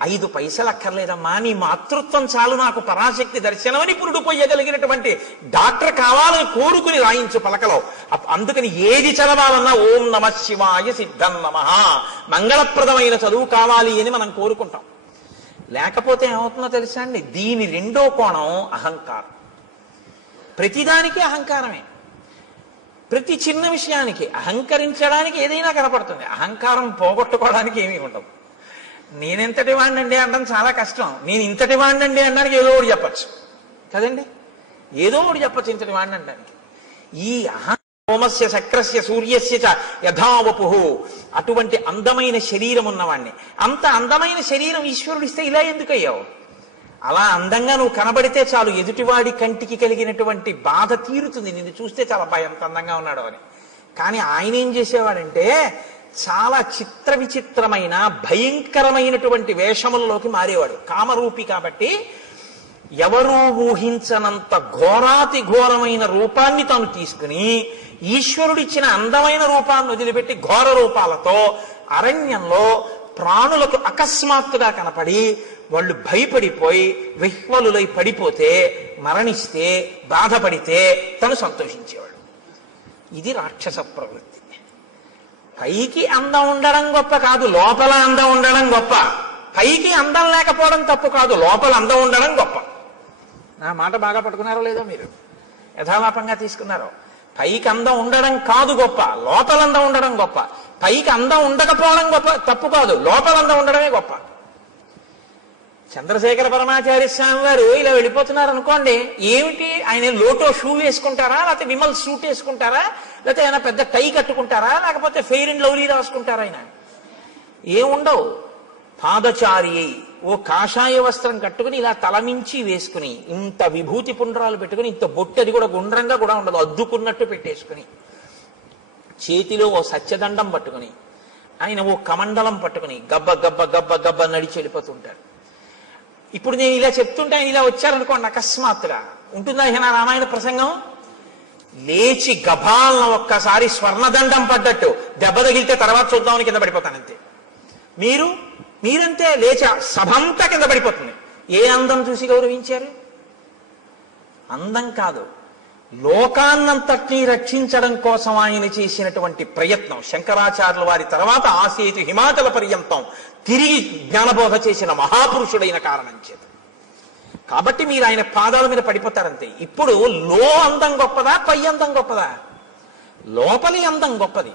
5 పైసలు అక్కర్లేదమ్మా, నీ మాతృత్వం చాలు నాకు పరాశక్తి దర్శనమని పురుడు పోయగలిగినటువంటి డాక్టర్ కావాలని కోరుకుని రాయించు పలకలో. అందుకని ఏది చదవాలన్నా ఓం నమ శివాయ సిద్ధం నమః మంగళప్రదమైన చదువు కావాలి అని మనం కోరుకుంటాం. లేకపోతే ఏమవుతుందో తెలుసా అండి? దీని రెండో కోణం అహంకారం. ప్రతిదానికి అహంకారమే. ప్రతి చిన్న విషయానికి అహంకరించడానికి ఏదైనా కనపడుతుంది. అహంకారం పోగొట్టుకోవడానికి ఏమీ ఉండదు. నేనెంతటి వాడినండి అనడం చాలా కష్టం. నేను ఇంతటి వాడినండి అనడానికి ఏదో ఒకటి చెప్పచ్చు కదండి. ఏదో ఒకటి చెప్పచ్చు ఇంతటి వాడిని అనడానికి. ఈ సోమస్య శక్రస్య సూర్యస్య చ యథావపుః అటువంటి అందమైన శరీరం ఉన్నవాణ్ణి, అంత అందమైన శరీరం ఈశ్వరుడిస్తే ఇలా ఎందుకు అయ్యావు? అలా అందంగా నువ్వు కనబడితే చాలు ఎదుటివాడి కంటికి కలిగినటువంటి బాధ తీరుతుంది. నిన్ను చూస్తే చాలా ఎంత అందంగా ఉన్నాడు అని. కానీ ఆయన ఏం చేసేవాడంటే చాలా చిత్ర విచిత్రమైన భయంకరమైనటువంటి వేషములలోకి మారేవాడు. కామరూపి కాబట్టి ఎవరూ ఊహించనంత ఘోరాతి ఘోరమైన రూపాన్ని తాను తీసుకుని ఈశ్వరుడిచ్చిన అందమైన రూపాన్ని వదిలిపెట్టి ఘోర రూపాలతో అరణ్యంలో ప్రాణులకు అకస్మాత్తుగా కనపడి వాళ్ళు భయపడిపోయి విహ్వలులై పడిపోతే, మరణిస్తే, బాధపడితే తను సంతోషించేవాడు. ఇది రాక్షస ప్రవృత్తి. పైకి అందం ఉండడం గొప్ప కాదు, లోపల అందం ఉండడం గొప్ప. పైకి అందం లేకపోవడం తప్పు కాదు, లోపల అందం ఉండడం గొప్ప. నా మాట బాగా పట్టుకున్నారో లేదో మీరు? యథాలాపంగా తీసుకున్నారో? పైకి అందం ఉండడం కాదు గొప్ప, లోపల అందం ఉండడం గొప్ప. పైకి అందం ఉండకపోవడం గొప్ప తప్పు కాదు, లోపల అందం ఉండడమే గొప్ప. చంద్రశేఖర పరమాచార్య స్వామి వారు ఇలా వెళ్ళిపోతున్నారు అనుకోండి, ఏమిటి ఆయన లోటో షూ వేసుకుంటారా, లేకపోతే విమల్ సూట్ వేసుకుంటారా, లేకపోతే ఆయన పెద్ద టై కట్టుకుంటారా, లేకపోతే ఫెయిర్ అండ్ లవ్లీ రాసుకుంటారా? ఆయన ఏముండవు. పాదచారి ఓ కాషాయ వస్త్రం కట్టుకుని ఇలా తలమించి వేసుకుని, ఇంత విభూతి పుండ్రాలు పెట్టుకుని, ఇంత బొట్టు, అది కూడా గుండ్రంగా కూడా ఉండదు, అద్దుకున్నట్టు పెట్టేసుకుని, చేతిలో ఓ సత్యదండం పట్టుకుని, ఆయన ఓ కమండలం పట్టుకుని గబ్బ గబ్బ గబ్బ గబ్బ నడిచి వెళ్ళిపోతుంటారు. ఇప్పుడు నేను ఇలా చెప్తుంటే ఆయన ఇలా వచ్చారనుకోండి, అకస్మాత్తుగా ఉంటుందా నా రామాయణ ప్రసంగం? లేచి గభాలను ఒక్కసారి స్వర్ణదండం పడ్డట్టు దెబ్బ తగిలితే తర్వాత చూద్దామని కింద పడిపోతానంతే. మీరంతే లేచి సభంతా కింద పడిపోతుంది. ఏ అందం చూసి గౌరవించారు? అందం కాదు, లోకాన్నంతటినీ రక్షించడం కోసం ఆయన చేసినటువంటి ప్రయత్నం. శంకరాచార్యుల వారి తర్వాత ఆసేతు హిమాచల పర్యంతం తిరిగి జ్ఞానబోధ చేసిన మహాపురుషుడైన కారణం చేత. కాబట్టి మీరు ఆయన పాదాల మీద పడిపోతారంతే. ఇప్పుడు అందం గొప్పదా, పై అందం గొప్పదా? లోపలి అందం గొప్పది.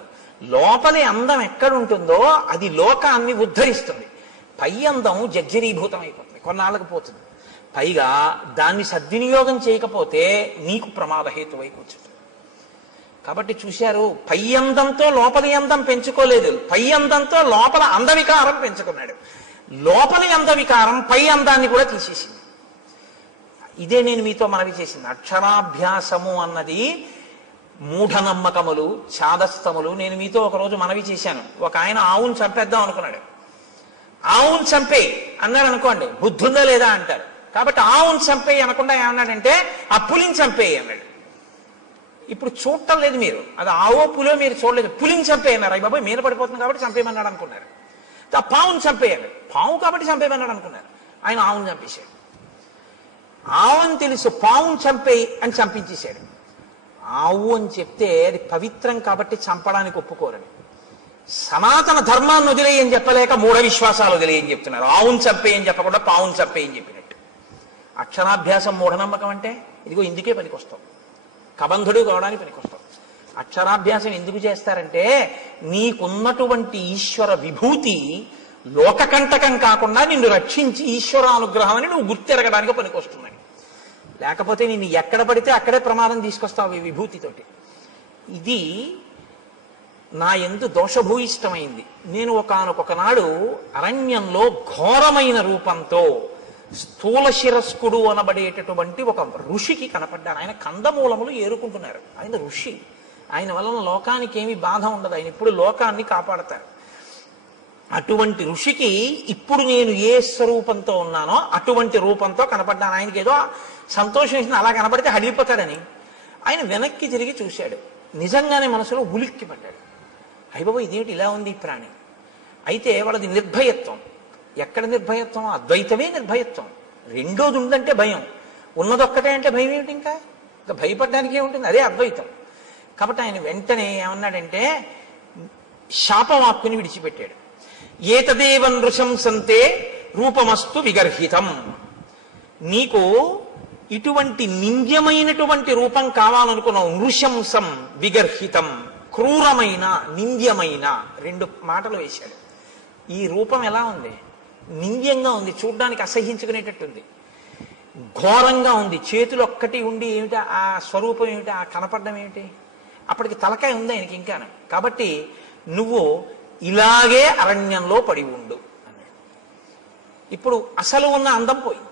లోపలి అందం ఎక్కడుంటుందో అది లోకాన్ని ఉద్ధరిస్తుంది. పై అందం జర్జరీభూతం అయిపోతుంది, కొన్నాళ్ళకు పోతుంది. పైగా దాన్ని సద్వినియోగం చేయకపోతే నీకు ప్రమాదహేతువై కూర్చుంటుంది. కాబట్టి చూశారు, పై అందంతో లోపలి అందం పెంచుకోలేదు, పై అందంతో లోపల అందవికారం పెంచుకున్నాడు. లోపలి అందవికారం పై అందాన్ని కూడా తీసేసింది. ఇదే నేను మీతో మనవి చేసింది. అక్షరాభ్యాసము అన్నది మూఢనమ్మకములు, చాదస్తములు. నేను మీతో ఒకరోజు మనవి చేశాను. ఒక ఆయన ఆవును చంపేద్దాం అనుకున్నాడు. ఆవును చంపే అన్నాడు అనుకోండి, బుద్ధుందా లేదా అంటారు. కాబట్టి ఆవును చంపేయి అనకుండా ఏమన్నాడంటే ఆ పులిని చంపేయి అన్నాడు. ఇప్పుడు చూడటం లేదు మీరు, అది ఆవో పులో మీరు చూడలేదు. పులిని చంపేయి అన్నారు. అయ్యి బాబాయ్ మీద పడిపోతుంది కాబట్టి చంపేయమన్నాడు అనుకున్నారు. ఆ పావును చంపేయాలి, పావు కాబట్టి చంపేయమన్నాడు అనుకున్నారు. ఆయన ఆవును చంపేశాడు. ఆవుని తెలుసు, పావును చంపేయి అని చంపించేశాడు. ఆవు అని చెప్తే అది పవిత్రం కాబట్టి చంపడానికి ఒప్పుకోరని. సనాతన ధర్మాన్ని వదిలేయని చెప్పలేక మూఢ విశ్వాసాలు వదిలేయని చెప్తున్నారు. ఆవును చంపేయని చెప్పకుండా పావును చంపేయని చెప్పినట్టు. అక్షరాభ్యాసం మూఢనమ్మకం అంటే ఇదిగో ఇందుకే పనికొస్తాం, కబంధుడు కావడానికి పనికొస్తాం. అక్షరాభ్యాసం ఎందుకు చేస్తారంటే నీకున్నటువంటి ఈశ్వర విభూతి లోకకంటకం కాకుండా నిన్ను రక్షించి ఈశ్వరానుగ్రహం అని నువ్వు గుర్తెరగడానికి పనికొస్తున్నాయి. లేకపోతే నిన్ను ఎక్కడ పడితే అక్కడే ప్రమాదం తీసుకొస్తావు ఈ విభూతితోటి. ఇది నా యందు దోషభూయిష్టమైంది. నేను ఒకనొకనాడు అరణ్యంలో ఘోరమైన రూపంతో స్థూల శిరస్కుడు అనబడేటటువంటి ఒక ఋషికి కనపడ్డాను. ఆయన కందమూలములు ఏరుకుంటున్నారు. ఆయన ఋషి, ఆయన వలన లోకానికి ఏమీ బాధ ఉండదు. ఆయన ఇప్పుడు లోకాన్ని కాపాడతారు. అటువంటి ఋషికి ఇప్పుడు నేను ఏ స్వరూపంతో ఉన్నానో అటువంటి రూపంతో కనపడ్డాను. ఆయనకి ఏదో సంతోషం వేసింది, అలా కనపడితే హడిలిపోతాడని. ఆయన వెనక్కి తిరిగి చూశాడు. నిజంగానే మనసులో ఉలిక్కి పడ్డాడు. అయ్యబాబు ఇదేమిటి ఇలా ఉంది ఈ ప్రాణి. అయితే వాళ్ళది నిర్భయత్వం. ఎక్కడ నిర్భయత్వం? అద్వైతమే నిర్భయత్వం. రెండోది ఉందంటే భయం, ఉన్నదొక్కటే అంటే భయం ఏమిటి? ఇంకా భయపడడానికి ఏముంటుంది? అదే అద్వైతం. కాబట్టి ఆయన వెంటనే ఏమన్నాడంటే శాపవాక్కుని విడిచిపెట్టాడు. ఏతదేవ నృశంసంతే రూపమస్తు విగర్హితం. నీకు ఇటువంటి నింద్యమైనటువంటి రూపం కావాలనుకున్నావు. నృశంసం విగర్హితం, క్రూరమైన నింద్యమైన, రెండు మాటలు వేశాడు. ఈ రూపం ఎలా ఉంది? నింద్యంగా ఉంది, చూడ్డానికి అసహించుకునేటట్టుంది, ఘోరంగా ఉంది. చేతులు ఒక్కటి ఉండి ఏమిటి ఆ స్వరూపం ఏమిటి, ఆ కనపడడం ఏమిటి? అప్పటికి తలకాయ ఉంది ఆయనకి ఇంకాను. కాబట్టి నువ్వు ఇలాగే అరణ్యంలో పడి ఉండు అన్నాడు. ఇప్పుడు అసలు ఉన్న అందం పోయింది.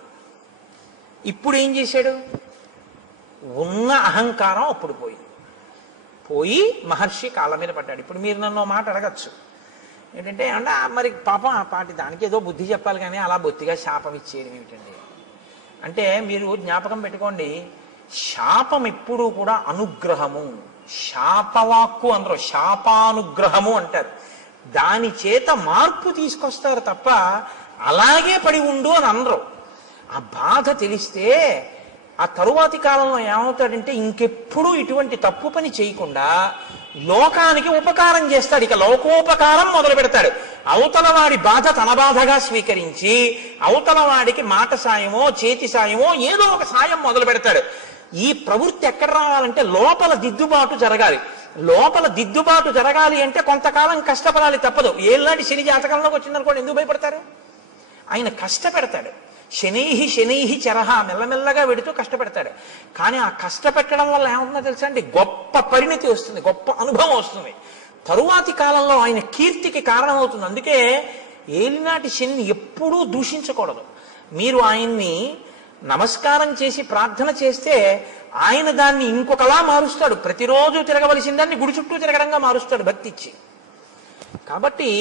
ఇప్పుడు ఏం చేశాడు? ఉన్న అహంకారం అప్పుడు పోయి మహర్షి కాళ్ళ మీద పడ్డాడు. ఇప్పుడు మీరు నన్ను మాట అడగచ్చు ఏంటంటే, అంటే మరి పాపం ఆ పాటి దానికి ఏదో బుద్ధి చెప్పాలి కానీ అలా బొత్తిగా శాపం ఇచ్చేయడం ఏమిటండి అంటే, మీరు జ్ఞాపకం పెట్టుకోండి, శాపం ఎప్పుడూ కూడా అనుగ్రహము. శాపవాక్కు అందరూ శాపానుగ్రహము అంటారు. దాని చేత మార్పు తీసుకొస్తారు తప్ప అలాగే పడి ఉండు అని అనరు. ఆ బాధ తెలిస్తే ఆ తరువాతి కాలంలో ఏమవుతాడంటే ఇంకెప్పుడు ఇటువంటి తప్పు పని చేయకుండా లోకానికి ఉపకారం చేస్తాడు. ఇక లోకోపకారం మొదలు పెడతాడు. అవతల వాడి బాధ తన బాధగా స్వీకరించి అవతల వాడికి మాట సాయమో చేతి సాయమో ఏదో ఒక సాయం మొదలు పెడతాడు. ఈ ప్రవృత్తి ఎక్కడ రావాలంటే లోపల దిద్దుబాటు జరగాలి. లోపల దిద్దుబాటు జరగాలి అంటే కొంతకాలం కష్టపడాలి, తప్పదు. ఏళ్ళనాటి శని జాతకంలోకి వచ్చిందనుకోండి, ఎందుకు భయపడతారు? ఆయన కష్టపెడతాడు. శనైహి శనైహి చరహ, మెల్లమెల్లగా వెడుతూ కష్టపెడతాడు. కానీ ఆ కష్టపెట్టడం వల్ల ఏమవుతుందో తెలుసా అండి? గొప్ప పరిణతి వస్తుంది, గొప్ప అనుభవం వస్తుంది. తరువాతి కాలంలో ఆయన కీర్తికి కారణమవుతుంది. అందుకే ఏలినాటి శనిని ఎప్పుడూ దూషించకూడదు. మీరు ఆయన్ని నమస్కారం చేసి ప్రార్థన చేస్తే ఆయన దాన్ని ఇంకొకలా మారుస్తాడు. ప్రతిరోజు తిరగవలసిన దాన్ని గుడి చుట్టూ తిరగడంగా మారుస్తాడు భక్తి ఇచ్చి. కాబట్టి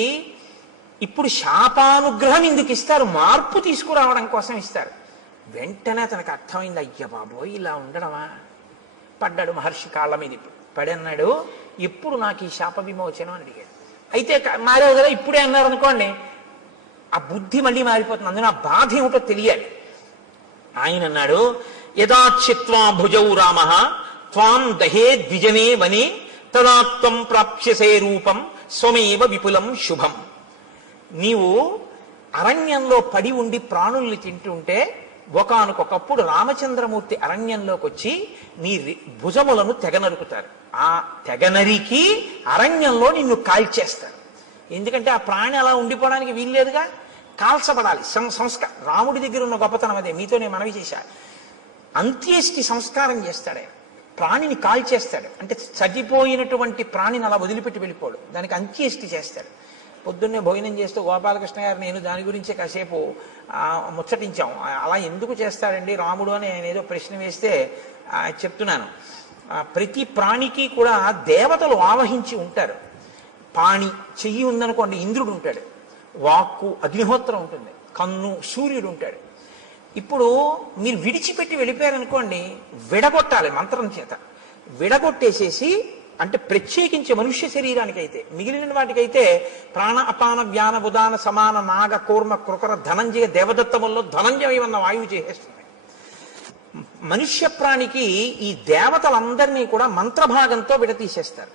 ఇప్పుడు శాపానుగ్రహం ఎందుకు ఇస్తారు? మార్పు తీసుకురావడం కోసం ఇస్తారు. వెంటనే తనకు అర్థమైంది, అయ్య బాబోయ్ ఇలా ఉండడమా? పడ్డాడు మహర్షి కాళ్ళ మీద. పడి అన్నాడు, ఎప్పుడు నాకు ఈ శాప విమోచనం అని అడిగాడు. అయితే మారేవు కదా, ఇప్పుడే అన్నారు అనుకోండి, ఆ బుద్ధి మళ్ళీ మారిపోతుంది. అందులో ఆ బాధ ఏమిటో తెలియాలి. ఆయన అన్నాడు, యథాచిత్వా భుజౌ రామ త్వాం దహే ద్విజనే వనే తదాత్వం ప్రాప్స్యసే రూపం స్వమేవ విపులం శుభం. నీవు అరణ్యంలో పడి ఉండి ప్రాణుల్ని తింటుంటే ఒకానొకప్పుడు రామచంద్రమూర్తి అరణ్యంలోకి వచ్చి నీ భుజములను తెగనరుకుతారు. ఆ తెగనరికి అరణ్యంలో నిన్ను కాల్చేస్తారు. ఎందుకంటే ఆ ప్రాణి అలా ఉండిపోవడానికి వీల్లేదుగా, కాల్చబడాలి. సంస్కారం రాముడి దగ్గర ఉన్న గొప్పతనం అదే. మీతో నేను మనవి చేశా. అంత్యేష్టి సంస్కారం చేస్తాడే, ప్రాణిని కాల్చేస్తాడు. అంటే చనిపోయినటువంటి ప్రాణిని అలా వదిలిపెట్టి వెళ్ళిపోడు, దానికి అంత్యేష్టి చేస్తాడు. పొద్దున్నే భోజనం చేస్తూ గోపాలకృష్ణ గారు నేను దాని గురించే కాసేపు ముచ్చటించాం. అలా ఎందుకు చేస్తాడండి రాముడు అని ఆయన ఏదో ప్రశ్న వేస్తే చెప్తున్నాను. ప్రతి ప్రాణికి కూడా దేవతలు ఆవహించి ఉంటారు. పాణి చెయ్యి ఉందనుకోండి ఇంద్రుడు ఉంటాడు, వాక్కు అగ్నిహోత్రం ఉంటుంది, కన్ను సూర్యుడు ఉంటాడు. ఇప్పుడు మీరు విడిచిపెట్టి వెళ్ళిపోయారనుకోండి, విడగొట్టాలి మంత్రం చేత. విడగొట్టేసేసి, అంటే ప్రత్యేకించి మనుష్య శరీరానికైతే, మిగిలిన వాటికైతే ప్రాణ అపాన వ్యాన ఉదాన సమాన నాగ కూర్మ కృకర ధనంజయ దేవదత్తముల్లో ధనంజయమన్న వాయువు చేసేస్తుంది. మనుష్య ప్రాణికి ఈ దేవతలందరినీ కూడా మంత్రభాగంతో విడతీసేస్తారు.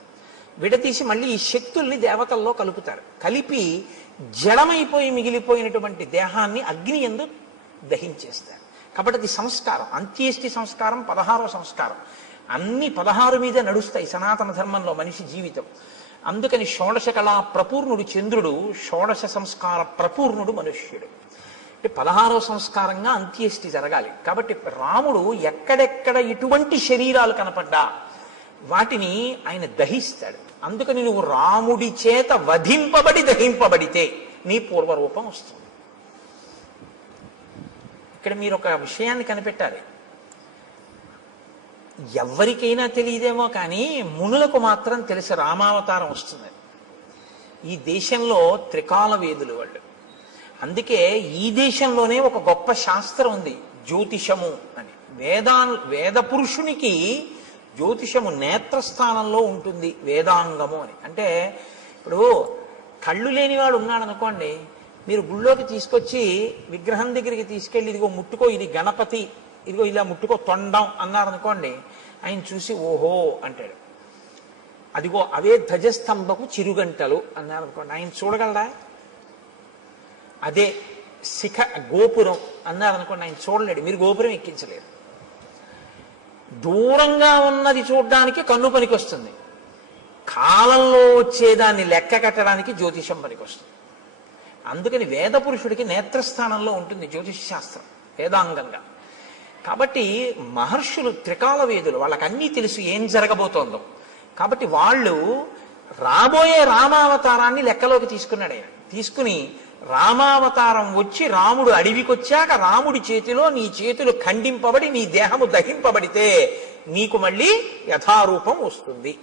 విడతీసి మళ్ళీ ఈ శక్తుల్ని దేవతల్లో కలుపుతారు. కలిపి జడమైపోయి మిగిలిపోయినటువంటి దేహాన్ని అగ్ని యందు దహించేస్తారు. కాబట్టి అది సంస్కారం. అంత్యేష్టి సంస్కారం 16వ సంస్కారం. అన్ని 16 మీద నడుస్తాయి సనాతన ధర్మంలో మనిషి జీవితం. అందుకని షోడశ కళా ప్రపూర్ణుడు చంద్రుడు, షోడశ సంస్కార ప్రపూర్ణుడు మనుష్యుడు. అంటే 16వ సంస్కారంగా అంత్యేష్టి జరగాలి. కాబట్టి రాముడు ఎక్కడెక్కడ ఎటువంటి శరీరాలు కనపడ్డా వాటిని ఆయన దహిస్తాడు. అందుకని నువ్వు రాముడి చేత వధింపబడి దహింపబడితే నీ పూర్వరూపం వస్తుంది. ఇక్కడ మీరు ఒక విషయాన్ని కనిపెట్టాలి. ఎవరికైనా తెలియదేమో కానీ మునులకు మాత్రం తెలిసి రామావతారం వస్తుంది. ఈ దేశంలో త్రికాల వేదులు వాళ్ళు. అందుకే ఈ దేశంలోనే ఒక గొప్ప శాస్త్రం ఉంది, జ్యోతిషము అని. వేద పురుషునికి జ్యోతిషము నేత్రస్థానంలో ఉంటుంది, వేదాంగము అని. అంటే ఇప్పుడు కళ్ళు లేనివాడు ఉన్నాడు అనుకోండి, మీరు గుళ్ళోకి తీసుకొచ్చి విగ్రహం దగ్గరికి తీసుకెళ్ళి ఇదిగో ముట్టుకో, ఇది గణపతి, ఇదిగో ఇలా ముట్టుకో తొండం అన్నారనుకోండి, ఆయన చూసి ఓహో అంటాడు. అదిగో అవే ధ్వజస్తంభపు చిరుగంటలు అన్నారనుకోండి, ఆయన చూడగలడా? అదే శిఖ గోపురం అన్నారనుకోండి, ఆయన చూడలేడు, మీరు గోపురం ఎక్కించలేరు. దూరంగా ఉన్నది చూడడానికి కన్ను పనికి వస్తుంది, కాలంలో వచ్చేదాన్ని లెక్క కట్టడానికి జ్యోతిషం పనికి వస్తుంది. అందుకని వేద పురుషుడికి నేత్రస్థానంలో ఉంటుంది జ్యోతిష శాస్త్రం వేదాంగంగా. కాబట్టి మహర్షులు త్రికాల వేదులు, వాళ్ళకి అన్నీ తెలుసు ఏం జరగబోతోందో. కాబట్టి వాళ్ళు రాబోయే రామావతారాన్ని లెక్కలోకి తీసుకున్నాడు. ఆయన తీసుకుని రామావతారం వచ్చి రాముడు అడవికి వచ్చాక రాముడి చేతిలో నీ చేతులు ఖండింపబడి నీ దేహము దహింపబడితే నీకు మళ్ళీ యథారూపం వస్తుంది.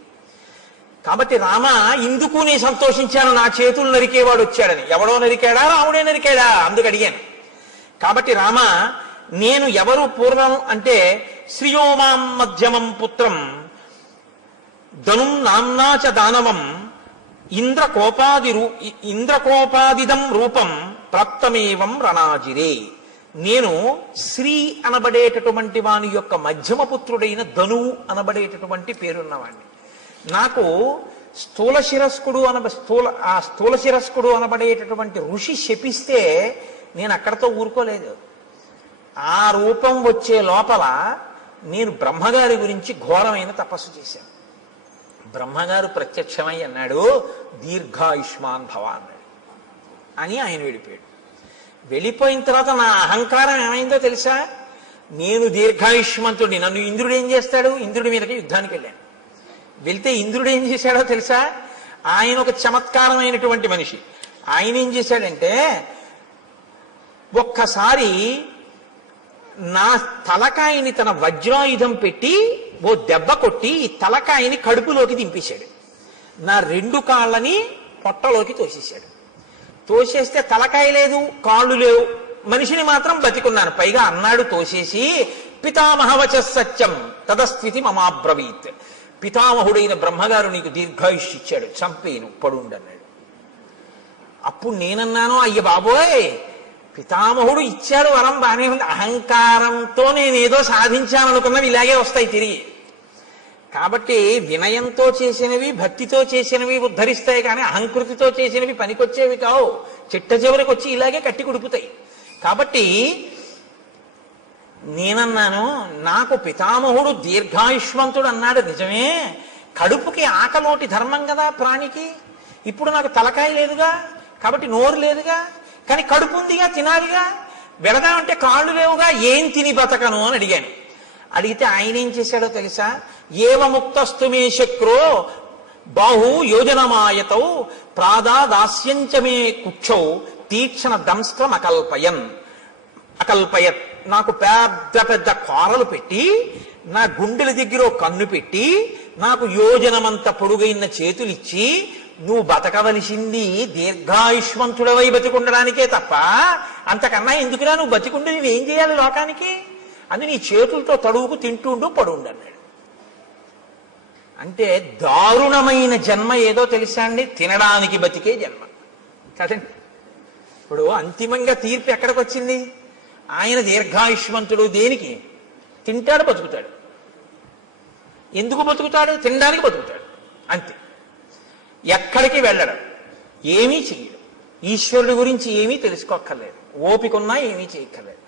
కాబట్టి రామ ఇందుకు నీ సంతోషించాను, నా చేతులు నరికేవాడు వచ్చాడని. ఎవడో నరికాడా? రాముడే నరికాడా? అందుకు అడిగాను. కాబట్టి రామ నేను ఎవరు పూర్వం అంటే శ్రియోమాం మధ్యమం పుత్రం ధనుం నామ్నాచ దానవం ఇంద్రకోపాదిదం రూపం ప్రాప్తమేవం రణాజిరే. నేను శ్రీ అనబడేటటువంటి వాని యొక్క మధ్యమ పుత్రుడైన ధనువు అనబడేటటువంటి పేరున్నవాడిని. నాకు స్థూల శిరస్కుడు అనబడేటటువంటి ఋషి శపిస్తే నేను అక్కడతో ఊరుకోలేదు. ఆ రూపం వచ్చే లోపల నేను బ్రహ్మగారి గురించి ఘోరమైన తపస్సు చేశాను. బ్రహ్మగారు ప్రత్యక్షమై అన్నాడు, దీర్ఘాయుష్మాన్ భవ అన్నాడు. అని ఆయన వెళ్ళిపోయాడు. వెళ్ళిపోయిన తర్వాత నా అహంకారం ఏమైందో తెలుసా? నేను దీర్ఘాయుష్మంతుడిని, నన్ను ఇంద్రుడు ఏం చేస్తాడు? ఇంద్రుడి మీదకి యుద్ధానికి వెళ్ళాను. వెళ్తే ఇంద్రుడు ఏం చేశాడో తెలుసా? ఆయన ఒక చమత్కారమైనటువంటి మనిషి. ఆయన ఏం చేశాడంటే ఒక్కసారి నా తలకాయని తన వజ్రాయుధం పెట్టి ఓ దెబ్బ కొట్టి ఈ తలకాయని కడుపులోకి దింపేశాడు. నా 2 కాళ్ళని పొట్టలోకి తోసేశాడు. తోసేస్తే తలకాయ లేదు, కాళ్ళు లేవు, మనిషిని మాత్రం బతికున్నాను. పైగా అన్నాడు తోసేసి, పితామహవచ సత్యం తదస్థితి మమాబ్రవీత్. పితామహుడైన బ్రహ్మగారు నీకు దీర్ఘాయుష్ ఇచ్చాడు, చంపేను పడుండన్నాడు. అప్పుడు నేనన్నాను, అయ్య బాబోయ్, పితామహుడు ఇచ్చాడు వరం బానే ఉంది, అహంకారంతో నేనేదో సాధించాననుకున్నవి ఇలాగే వస్తాయి తిరిగి. కాబట్టి వినయంతో చేసినవి, భక్తితో చేసినవి ఉద్ధరిస్తాయి, కానీ అహంకృతితో చేసినవి పనికొచ్చేవి కావు. చిట్ట చివరికి వచ్చి ఇలాగే కట్టి కుడుపుతాయి. కాబట్టి నేనన్నాను, నాకు పితామహుడు దీర్ఘాయుష్మంతుడు అన్నాడు నిజమే, కడుపుకి ఆకలోటి ధర్మం కదా ప్రాణికి. ఇప్పుడు నాకు తలకాయ లేదుగా, కాబట్టి నోరు లేదుగా, కానీ కడుపు ఉందిగా, తినాలిగా. వెళదామంటే కాళ్ళు లేవుగా, ఏం తిని బతకను అని అడిగాను. అడిగితే ఆయన ఏం చేశాడో తెలుసా? ఏవముక్తస్తు మే శక్రో బాహు యోజనమాయతౌ ప్రాదాదాస్యంచమే కుక్షౌ తీక్షణ దంస్త్రం అకల్పయత్. నాకు పెద్ద పెద్ద కోరలు పెట్టి, నా గుండెల దగ్గర కన్ను పెట్టి, నాకు యోజనమంత పొడుగైన చేతులిచ్చి, నువ్వు బతకవలసింది దీర్ఘాయుష్మంతుడవై బతికుండడానికే తప్ప అంతకన్నా ఎందుకురా నువ్వు బతికుండి నువ్వేం చేయాలి లోకానికి? అని నీ చేతులతో తడువుకు తింటుండు పడుండు అన్నాడు. అంటే దారుణమైన జన్మ ఏదో తెలుసా అండి? తినడానికి బతికే జన్మ కదండి. ఇప్పుడు అంతిమంగా తీర్పు ఎక్కడికి వచ్చింది? ఆయన దీర్ఘాయుష్మంతుడు దేనికి? తింటాడు, బతుకుతాడు. ఎందుకు బతుకుతాడు? తినడానికి బతుకుతాడు, అంతే. ఎక్కడికి వెళ్ళడం, ఏమీ చెయ్యడు. ఈశ్వరుడి గురించి ఏమీ తెలుసుకోక్కర్లేదు, ఓపిక ఉన్నా ఏమీ చేయక్కర్లేదు.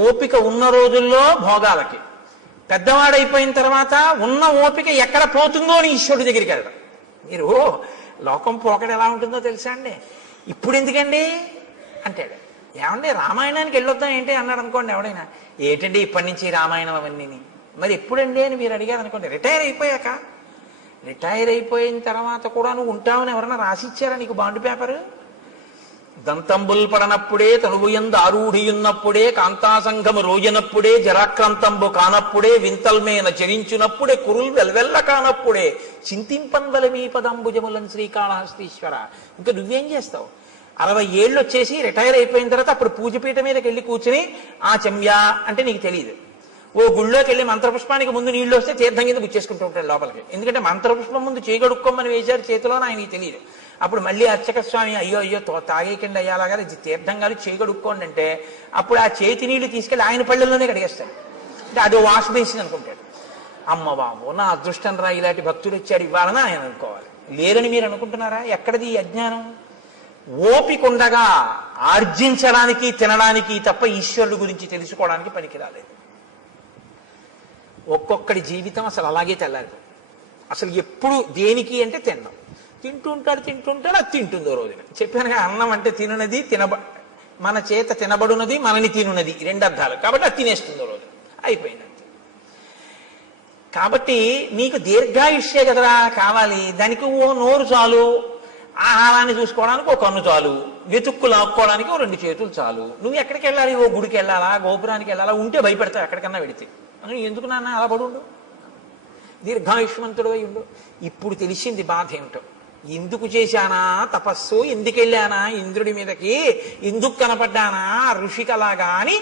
ఓపిక ఉన్న రోజుల్లో భోగాలకి, పెద్దవాడైపోయిన తర్వాత ఉన్న ఓపిక ఎక్కడ పోతుందో అని ఈశ్వరుడి దగ్గరికి వెళ్ళడం. మీరు లోకం పోకడ ఎలా ఉంటుందో తెలుసా అండి? ఇప్పుడు ఎందుకండి అంటాడు. ఏమండి రామాయణానికి వెళ్ళొద్దాం ఏంటి అన్నాడు అనుకోండి ఎవడైనా. ఏంటండి ఇప్పటి నుంచి రామాయణం అవన్నీ, మరి ఎప్పుడండి అని మీరు అడిగారు అనుకోండి. రిటైర్ అయిపోయాక. రిటైర్ అయిపోయిన తర్వాత కూడా నువ్వు ఉంటావని ఎవరన్నా రాసిచ్చారా నీకు బాండ్ పేపరు? దంతంబుల్ పడనప్పుడే తనువుయందు ఆరూఢియున్నప్పుడే కాంతాసంఘము రోజనప్పుడే జరాక్రాంతంబు కానప్పుడే వింతల్మేన చరించునప్పుడే కురుల్ వెల్వెల్ల కానప్పుడే చింతింపన్వల మీ పదంబుజములం శ్రీకాళహస్తీశ్వర. ఇంకా నువ్వేం చేస్తావు? 60 ఏళ్ళు వచ్చేసి రిటైర్ అయిపోయిన తర్వాత అప్పుడు పూజపీఠ మీదకి వెళ్ళి కూర్చుని ఆ చెమ్యా అంటే నీకు తెలియదు. ఓ గుళ్ళోకి వెళ్ళి మంత్రపుష్పానికి ముందు నీళ్లు వస్తే తీర్థం కింద గుచ్చేసుకుంటూ ఉంటాడు లోపలికి. ఎందుకంటే మంత్రపుష్పం ముందు చేయగడుక్కోమని వేశారు చేతిలో, ఆయనకి తెలియదు. అప్పుడు మళ్ళీ అర్చక స్వామి అయ్యో అయ్యో తాగేకండి అయ్యాలాగా తీర్థం కాదు చేయగడుక్కోండి అంటే అప్పుడు ఆ చేతి నీళ్లు తీసుకెళ్ళి ఆయన పళ్ళల్లోనే కడిగేస్తాడు. అంటే అదో వాష్ బేసిన్ అనుకుంటాడు. అమ్మ బాబు నా అదృష్టం రా, ఇలాంటి భక్తుడు వచ్చాడు ఇవ్వాలని ఆయన అనుకోవాలి. లేరని మీరు అనుకుంటున్నారా? ఎక్కడిది ఈ అజ్ఞానం? ఓపికండగా ఆర్జించడానికి తినడానికి తప్ప ఈశ్వరుడు గురించి తెలుసుకోవడానికి పనికి రాలేదు. ఒక్కొక్కడి జీవితం అసలు అలాగే తెల్లారు. అసలు ఎప్పుడు దేనికి అంటే తినడం. తింటుంటాడు అది తింటుందో రోజున. చెప్పానుగా, అన్నం అంటే తినున్నది, మన చేత తినబడున్నది, మనని తినున్నది, 2 అర్థాలు. కాబట్టి అది తినేస్తుందో రోజు అయిపోయింది. కాబట్టి నీకు దీర్ఘాయుష్యే కదరా కావాలి. దానికి ఓ నోరు చాలు, ఆహారాన్ని చూసుకోవడానికి ఓ కన్ను చాలు, వెతుక్కు లాక్కోవడానికి ఓ 2 చేతులు చాలు. నువ్వు ఎక్కడికి వెళ్ళాలి? ఓ గుడికి వెళ్ళాలా, గోపురానికి వెళ్ళాలా? ఉంటే భయపడతావు ఎక్కడికన్నా వెడితే. అని ఎందుకు నాన్న అలా పడుండు, దీర్ఘాయుష్మంతుడు అయి ఉండు. ఇప్పుడు తెలిసింది బాధ ఏమిటో. ఎందుకు చేశానా తపస్సు, ఎందుకు వెళ్ళానా ఇంద్రుడి మీదకి, ఎందుకు కనపడ్డానా ఋషికలాగా అని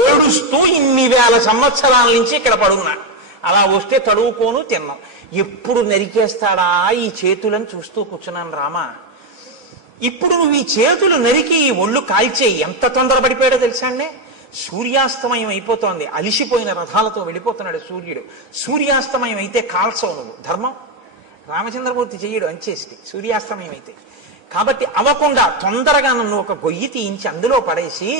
ఏడుస్తూ ఇన్ని వేల సంవత్సరాల నుంచి ఇక్కడ పడున్నా. అలా వస్తే తడువుకోను తిన్నాం. ఎప్పుడు నరికేస్తాడా ఈ చేతులను చూస్తూ కూర్చున్నాను రామా. ఇప్పుడు నువ్వు ఈ చేతులు నరికి ఒళ్ళు కాల్చేయి. ఎంత తొందరపడిపోయాడో తెలుసా అండి? సూర్యాస్తమయం అయిపోతోంది, అలిసిపోయిన రథాలతో వెళ్ళిపోతున్నాడు సూర్యుడు. సూర్యాస్తమయం అయితే కాల్చవు నువ్వు, ధర్మం. రామచంద్రమూర్తి చెయ్యడు అంచేసి సూర్యాస్తమయం అయితే. కాబట్టి అవ్వకుండా తొందరగా నన్ను ఒక గొయ్యి తీయించి అందులో పడేసి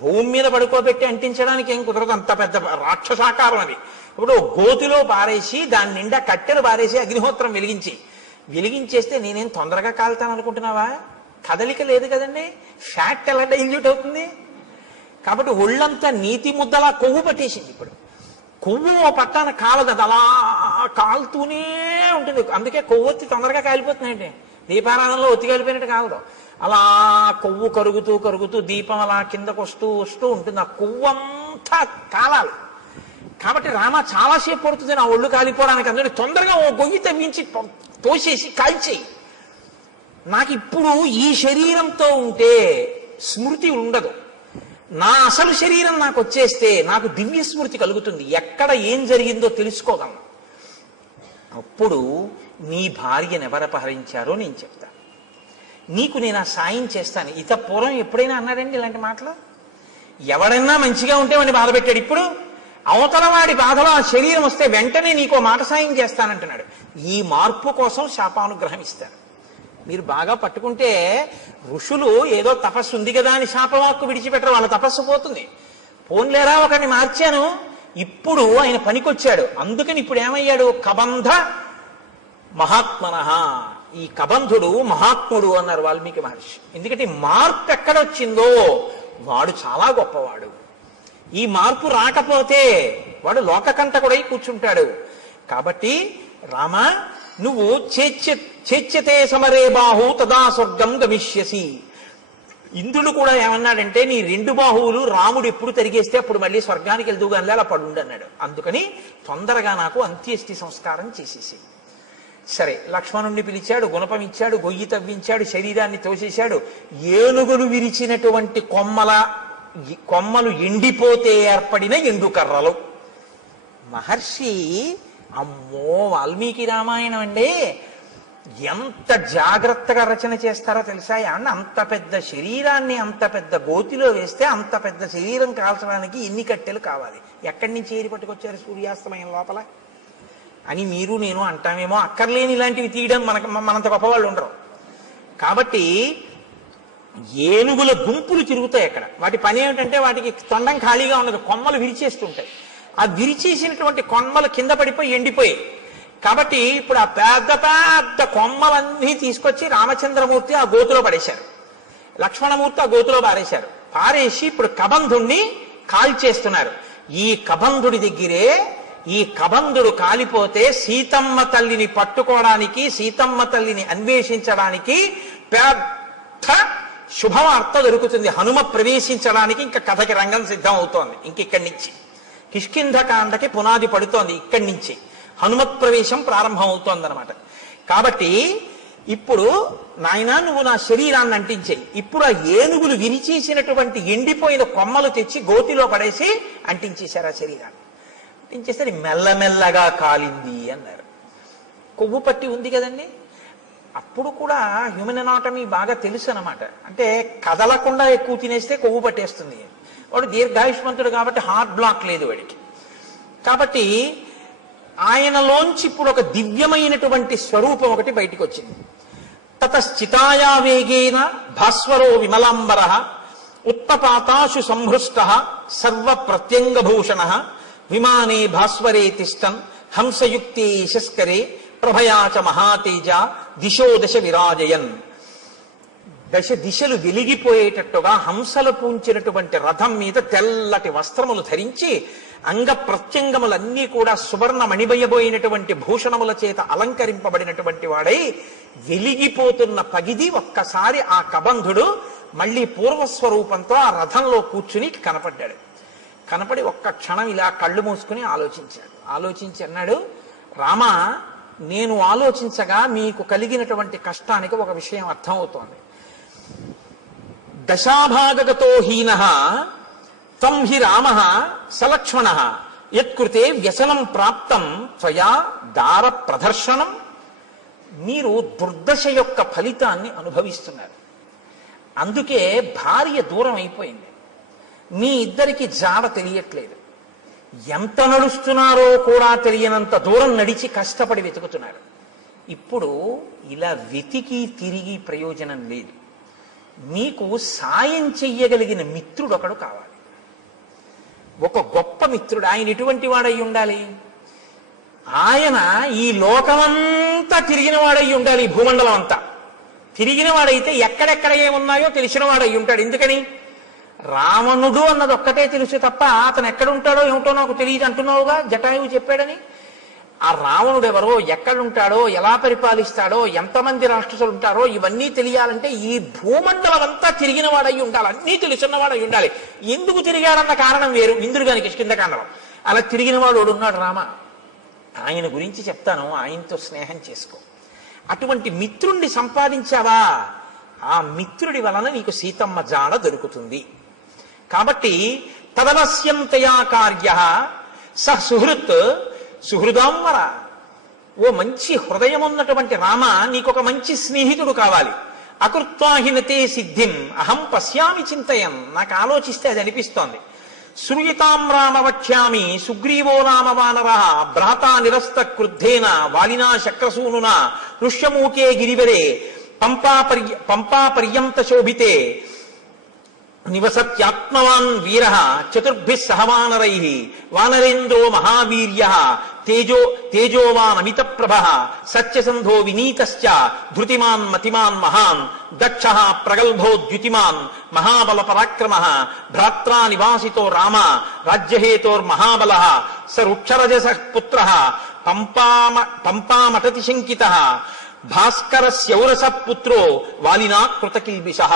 భూమి మీద పడుకోబెట్టి అంటించడానికి ఏం కుదరదు, అంత పెద్ద రాక్షసాకారం అది. ఇప్పుడు గోతిలో పారేసి దాని నిండా కట్టెలు పారేసి అగ్నిహోత్రం వెలిగించేస్తే నేనేం తొందరగా కాలుతాను అనుకుంటున్నావా? కదలిక లేదు కదండి, ఫ్యాట్ ఎలా డైల్యూట్ అవుతుంది? కాబట్టి ఒళ్ళంతా నీతి ముద్దలా కొవ్వు పట్టేసింది. ఇప్పుడు కొవ్వు ఓ పట్టాన కాలదు, అది అలా కాలుతూనే ఉంటుంది. అందుకే కొవ్వొత్తి తొందరగా కాలిపోతున్నాయండి. దీపారాధనలో ఒత్తి కాలిపోయినట్టు కాదు, అలా కొవ్వు కరుగుతూ దీపం అలా కిందకు వస్తూ ఉంటుంది. ఆ కొవ్వంతా కాలాలి. కాబట్టి రామ చాలాసేపు పడుతుంది నా ఒళ్ళు కాలిపోవడానికి. అందుకని తొందరగా ఓ గొయ్యి తవ్వించి తోసేసి కాల్చేయి. నాకు ఇప్పుడు ఈ శరీరంతో ఉంటే స్మృతి ఉండదు. నా అసలు శరీరం నాకు వచ్చేస్తే నాకు దివ్య స్మృతి కలుగుతుంది, ఎక్కడ ఏం జరిగిందో తెలుసుకోగలను. అప్పుడు నీ భార్యను ఎవరపహరించారో నేను చెప్తాను, నీకు నేను ఆ సాయం చేస్తాను. ఇత పూర్వం ఎప్పుడైనా అన్నాడండి ఇలాంటి మాటలు? ఎవడన్నా మంచిగా ఉంటే వాడిని బాధ పెట్టాడు. ఇప్పుడు అవతల వాడి బాధలో ఆ శరీరం వస్తే వెంటనే నీకో మాట సాయం చేస్తానంటున్నాడు. ఈ మార్పు కోసం శాపానుగ్రహం ఇస్తాడు. మీరు బాగా పట్టుకుంటే ఋషులు ఏదో తపస్సు ఉంది కదా అని శాపవాక్కు విడిచిపెట్టరు, వాళ్ళ తపస్సు పోతుంది. పోన్లేరా ఒకరిని మార్చాను, ఇప్పుడు ఆయన పనికొచ్చాడు, అందుకని ఇప్పుడు ఏమయ్యాడు? కబంధ మహాత్మనః. ఈ కబంధుడు మహాత్ముడు అన్నారు వాల్మీకి మహర్షి. ఎందుకంటే మార్పు ఎక్కడొచ్చిందో వాడు చాలా గొప్పవాడు. ఈ మార్పు రాకపోతే వాడు లోకకంటకుడై కూర్చుంటాడు. కాబట్టి రామ, నువ్వు చేచ్యతే సమరే బాహు తదా స్వర్గం గమిష్యసి. ఇంద్రుడు కూడా ఏమన్నాడంటే, నీ రెండు బాహువులు రాముడు ఎప్పుడు తిరిగేస్తే అప్పుడు మళ్ళీ స్వర్గానికి వెళ్దుగానే అలా పడుండి అన్నాడు. అందుకని తొందరగా నాకు అంత్యేష్టి సంస్కారం చేసేసి. సరే, లక్ష్మణుణ్ణి పిలిచాడు, గుణపం ఇచ్చాడు, గొయ్యి తవ్వించాడు, శరీరాన్ని తోసేశాడు. ఏనుగులు విరిచినటువంటి కొమ్మలు ఎండిపోతే ఏర్పడిన ఎండుకర్రలు. మహర్షి, అమ్మో వాల్మీకి రామాయణం అండి, ఎంత జాగ్రత్తగా రచన చేస్తారో తెలుసా? అంత పెద్ద శరీరాన్ని అంత పెద్ద గోతిలో వేస్తే అంత పెద్ద శరీరం కాల్చడానికి ఎన్ని కట్టెలు కావాలి, ఎక్కడి నుంచి ఏరి పట్టుకొచ్చారు సూర్యాస్తమయం లోపల అని మీరు నేను అంటామేమో. అక్కర్లేని ఇలాంటివి తీయడం మనంత గొప్పవాళ్ళు ఉండరు. కాబట్టి ఏనుగుల గుంపులు తిరుగుతాయి అక్కడ. వాటి పని ఏమిటంటే వాటికి తొండం ఖాళీగా ఉండదు, కొమ్మలు విరిచేస్తుంటాయి. ఆ విరిచేసినటువంటి కొమ్మలు కింద పడిపోయి ఎండిపోయి. కాబట్టి ఇప్పుడు ఆ పెద్ద పెద్ద కొమ్మలన్నీ తీసుకొచ్చి రామచంద్రమూర్తి ఆ గోతులో పడేశారు, లక్ష్మణమూర్తి ఆ గోతులో పారేశారు. పారేసి ఇప్పుడు కబంధుణ్ణి కాల్చేస్తున్నారు. ఈ కబంధుడి దగ్గరే ఈ కబంధుడు కాలిపోతే సీతమ్మ తల్లిని పట్టుకోవడానికి, సీతమ్మ తల్లిని అన్వేషించడానికి పెద్ద శుభవార్త దొరుకుతుంది. హనుమ ప్రవేశించడానికి ఇంకా కథకి రంగం సిద్ధం అవుతోంది. ఇంకిక్కడి నుంచి కిష్కింధకాండకి పునాది పడుతోంది. ఇక్కడి నుంచి హనుమత్ ప్రవేశం ప్రారంభం అవుతోందనమాట. కాబట్టి ఇప్పుడు నాయనా నువ్వు నా శరీరాన్ని అంటించేయి. ఇప్పుడు ఆ ఏనుగులు విరిచేసినటువంటి ఎండిపోయిన కొమ్మలు తెచ్చి గోతిలో పడేసి అంటించేశారు ఆ శరీరాన్ని. అంటించేసరి మెల్లమెల్లగా కాలింది అన్నారు. కొవ్వు పట్టి ఉంది కదండి. అప్పుడు కూడా హ్యూమన్ అనాటమీ బాగా తెలుసు అనమాట. అంటే కదలకుండా ఎక్కువ తినేస్తే కొవ్వు పట్టేస్తుంది. వాడు దీర్ఘాయుష్మంతుడు కాబట్టి హార్ట్ బ్లాక్ లేదు వాడికి. కాబట్టి ఆయనలోంచి ఇప్పుడు ఒక దివ్యమైనటువంటి స్వరూపం ఒకటి బయటికి వచ్చింది. తతశ్చితాయా వేగేన భాస్వరో విమలాంబర ఉత్పపాతాశు సంహృష్ట సర్వ ప్రత్యంగభూషణ విమానే భాస్వరే తిష్టన్ హంసయుక్తే యశస్కరే ప్రభయాచ మహాతేజ దిశో దశ విరాజయన్. దశ దిశలు వెలిగిపోయేటట్టుగా హంసలు పూంచినటువంటి రథం మీద తెల్లటి వస్త్రములు ధరించి అంగ ప్రత్యంగములన్నీ కూడా సువర్ణ మణిబయబోయినటువంటి భూషణముల చేత అలంకరింపబడినటువంటి వాడై వెలిగిపోతున్న పగిది ఒక్కసారి ఆ కబంధుడు మళ్ళీ పూర్వస్వరూపంతో ఆ రథంలో కూర్చుని కనపడ్డాడు. కనపడి ఒక్క క్షణం ఇలా కళ్ళు మూసుకుని ఆలోచించాడు. ఆలోచించి అన్నాడు, రామా, నేను ఆలోచించగా మీకు కలిగినటువంటి కష్టానికి ఒక విషయం అర్థమవుతోంది. దశాభాగగతో హీనః తం హి రామః సలక్ష్మణః యత్కృతే వ్యసనం ప్రాప్తం త్వయా దార ప్రదర్శనం. మీరు దుర్దశ యొక్క ఫలితాన్ని అనుభవిస్తున్నారు. అందుకే భార్య దూరం అయిపోయింది. మీ ఇద్దరికి జాడ తెలియట్లేదు. ఎంత నడుస్తున్నారో కూడా తెలియనంత దూరం నడిచి కష్టపడి వెతుకుతున్నారు. ఇప్పుడు ఇలా వెతికి తిరిగి ప్రయోజనం లేదు. మీకు సాయం చెయ్యగలిగిన మిత్రుడు ఒకడు కావాలి. ఒక గొప్ప మిత్రుడు. ఆయన ఎటువంటి వాడై ఉండాలి? ఆయన ఈ లోకమంతా తిరిగిన వాడై ఉండాలి. ఈ భూమండలం అంతా తిరిగిన వాడైతే ఎక్కడెక్కడ ఏమున్నాయో తెలిసిన వాడై ఉంటాడు. ఎందుకని? రావణుడు అన్నది ఒక్కటే తెలుసు తప్ప అతను ఎక్కడుంటాడో ఏమిటో నాకు తెలియదు అంటున్నావుగా, జటాయువు చెప్పాడని. ఆ రావణుడు ఎవరో, ఎక్కడుంటాడో, ఎలా పరిపాలిస్తాడో, ఎంతమంది రాక్షసులు ఉంటారో ఇవన్నీ తెలియాలంటే ఈ భూమండలం అంతా తిరిగిన వాడై ఉండాలి, అన్నీ తెలుసున్నవాడై ఉండాలి. ఎందుకు తిరిగాడన్న కారణం వేరు. ఇంద్రుడు గాని కిష్కింధకాండలో అలా తిరిగిన వాడు ఉన్నాడు రామ. ఆయన గురించి చెప్తాను, ఆయనతో స్నేహం చేసుకో. అటువంటి మిత్రుణ్ణి సంపాదించావా, ఆ మిత్రుడి వలన నీకు సీతమ్మ జాడ దొరుకుతుంది. కాబట్టి తదనశ్యంతయా కార్య స సుహృత్ సుహృదాంవర, ఓ మంచి హృదయం ఉన్నటువంటి రామ, నీకొక మంచి స్నేహితుడు కావాలి. అకృత్వాహినతే సిద్ధిం అహం పశ్యామి చింతయన్, నాకు ఆలోచిస్తే అది అనిపిస్తోంది. శ్రూయతాం రామ వక్ష్యామి సుగ్రీవో రామ వానర భ్రాతా నిరస్త క్రుద్ధేన వాలినా శక్రసూనునా ఋష్యమూకే గిరివరే పంపా పర్యంత శోభితే నివసత్యాత్మవాన్ వీర చతుర్భిః సహవానరైః వానరేంద్రో మహావీర్య తేజోవాన్ అమిత ప్రభ సత్యసంధో వినీతశ్చ ధృతిమాన్ మతిమాన్ మహాన్ దక్షః ప్రగల్భో ద్యుతిమాన్ మహాబల పరాక్రమః భ్రాత్రా నివాసితో రామ రాజ్యహేతోర్మహాబలః స వృక్షరజసః పుత్రః పంపామటతి శంకితః భాస్కరస్యౌరస పుత్రో వాలినా కృతకిల్బిషః.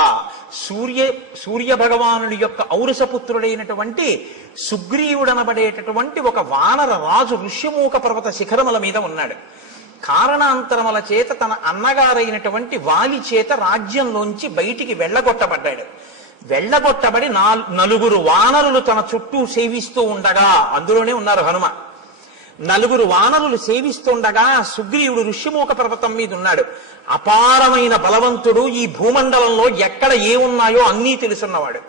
సూర్య భగవానుడి యొక్క ఔరసపుత్రుడైనటువంటి సుగ్రీవుడనబడేటటువంటి ఒక వానర రాజు ఋష్యమూక పర్వత శిఖరముల మీద ఉన్నాడు. కారణాంతరముల చేత తన అన్నగారైనటువంటి వాలి చేత రాజ్యంలోంచి బయటికి వెళ్ళగొట్టబడ్డాడు. వెళ్ళగొట్టబడి నలుగురు వానరులు తన చుట్టూ సేవిస్తూ ఉండగా, అందులోనే ఉన్నారు హనుమ, నలుగురు వానరులు సేవిస్తుండగా సుగ్రీవుడు ఋష్యమూక పర్వతం మీద ఉన్నాడు. అపారమైన బలవంతుడు, ఈ భూమండలంలో ఎక్కడ ఏమున్నాయో అన్నీ తెలుసున్నవాడు.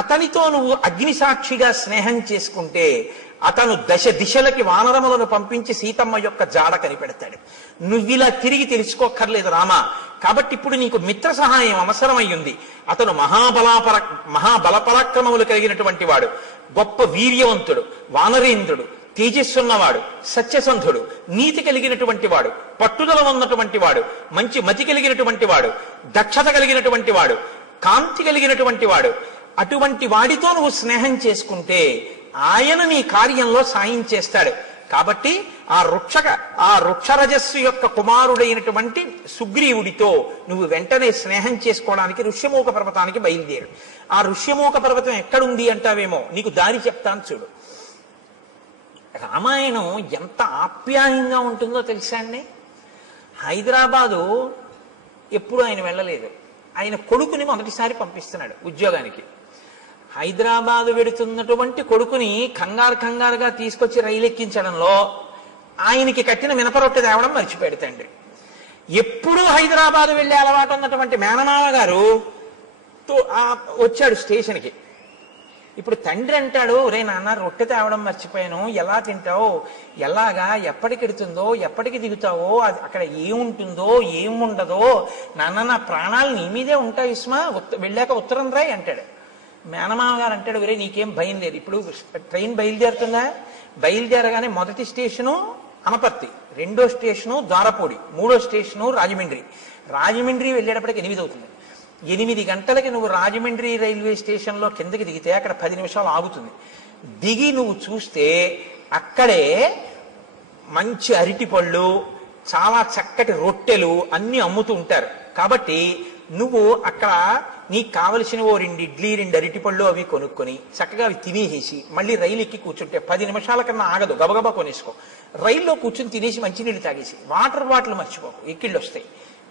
అతనితో నువ్వు అగ్నిసాక్షిగా స్నేహం చేసుకుంటే అతను దశ దిశలకి వానరములను పంపించి సీతమ్మ యొక్క జాడ కనిపెడతాడు. నువ్విలా తిరిగి తెలుసుకోక్కర్లేదు రామ. కాబట్టి ఇప్పుడు నీకు మిత్ర సహాయం అవసరమయ్యింది. అతను మహాబలపరాక్రమములు కలిగినటువంటి వాడు, గొప్ప వీర్యవంతుడు, వానరేంద్రుడు, తేజస్సున్నవాడు, సత్యసంధుడు, నీతి కలిగినటువంటి వాడు, పట్టుదల ఉన్నటువంటి వాడు, మంచి మతి కలిగినటువంటి వాడు, దక్షత కలిగినటువంటి వాడు, కాంతి కలిగినటువంటి వాడు. అటువంటి వాడితో నువ్వు స్నేహం చేసుకుంటే ఆయన నీ కార్యంలో సాయం చేస్తాడు. కాబట్టి ఆ వృక్షరజస్సు యొక్క కుమారుడైనటువంటి సుగ్రీవుడితో నువ్వు వెంటనే స్నేహం చేసుకోవడానికి ఋష్యమూక పర్వతానికి బయలుదేరు. ఆ ఋష్యమూక పర్వతం ఎక్కడుంది అంటావేమో, నీకు దారి చెప్తాను చూడు. రామాయణం ఎంత ఆప్యాయంగా ఉంటుందో తెలుసా అండి. హైదరాబాదు ఎప్పుడు ఆయన వెళ్ళలేదు. ఆయన కొడుకుని మొదటిసారి పంపిస్తున్నాడు ఉద్యోగానికి. హైదరాబాదు వెడుతున్నటువంటి కొడుకుని కంగారుగా తీసుకొచ్చి రైలు ఎక్కించడంలో ఆయనకి కట్టిన మినపరొట్టె తేవడం మర్చిపోయాడు తండ్రి. ఎప్పుడూ హైదరాబాదు వెళ్ళే అలవాటు ఉన్నటువంటి మేనమామ గారు వచ్చాడు స్టేషన్కి. ఇప్పుడు తండ్రి అంటాడు, రే నాన్న రొట్టె తేవడం మర్చిపోయాను, ఎలా తింటావు, ఎలాగా, ఎప్పటికెడుతుందో, ఎప్పటికి దిగుతావో, అది అక్కడ ఏముంటుందో ఏముండదో, నాన్న నా ప్రాణాలు నీ మీదే ఉంటాయి ఇస్మా, వెళ్ళాక ఉత్తరం రాయి అంటాడు. మేనమామ గారు అంటాడు, రే నీకేం భయం లేదు, ఇప్పుడు ట్రైన్ బయలుదేరుతుందా, బయలుదేరగానే మొదటి స్టేషను అనపర్తి, రెండో స్టేషను ద్వారపూడి, మూడో స్టేషను రాజమండ్రి వెళ్ళేటప్పటికి 8 అవుతుంది. 8 గంటలకి నువ్వు రాజమండ్రి రైల్వే స్టేషన్లో కిందకి దిగితే అక్కడ 10 నిమిషాలు ఆగుతుంది. దిగి నువ్వు చూస్తే అక్కడే మంచి అరటిపళ్ళు, చాలా చక్కటి రొట్టెలు అన్ని అమ్ముతూ ఉంటారు. కాబట్టి నువ్వు అక్కడ నీకు కావలసిన 2 ఇడ్లీ 2 అరటిపళ్ళు అవి కొనుక్కొని చక్కగా అవి తినేసి మళ్ళీ రైలు ఎక్కి కూర్చుంటే 10 నిమిషాల కన్నా ఆగదు, గబగబా కొనేసుకో. రైల్లో కూర్చుని తినేసి మంచినీళ్ళు తాగేసి వాటర్ బాటిల్ మర్చిపోకు, ఎక్కిళ్ళు వస్తాయి.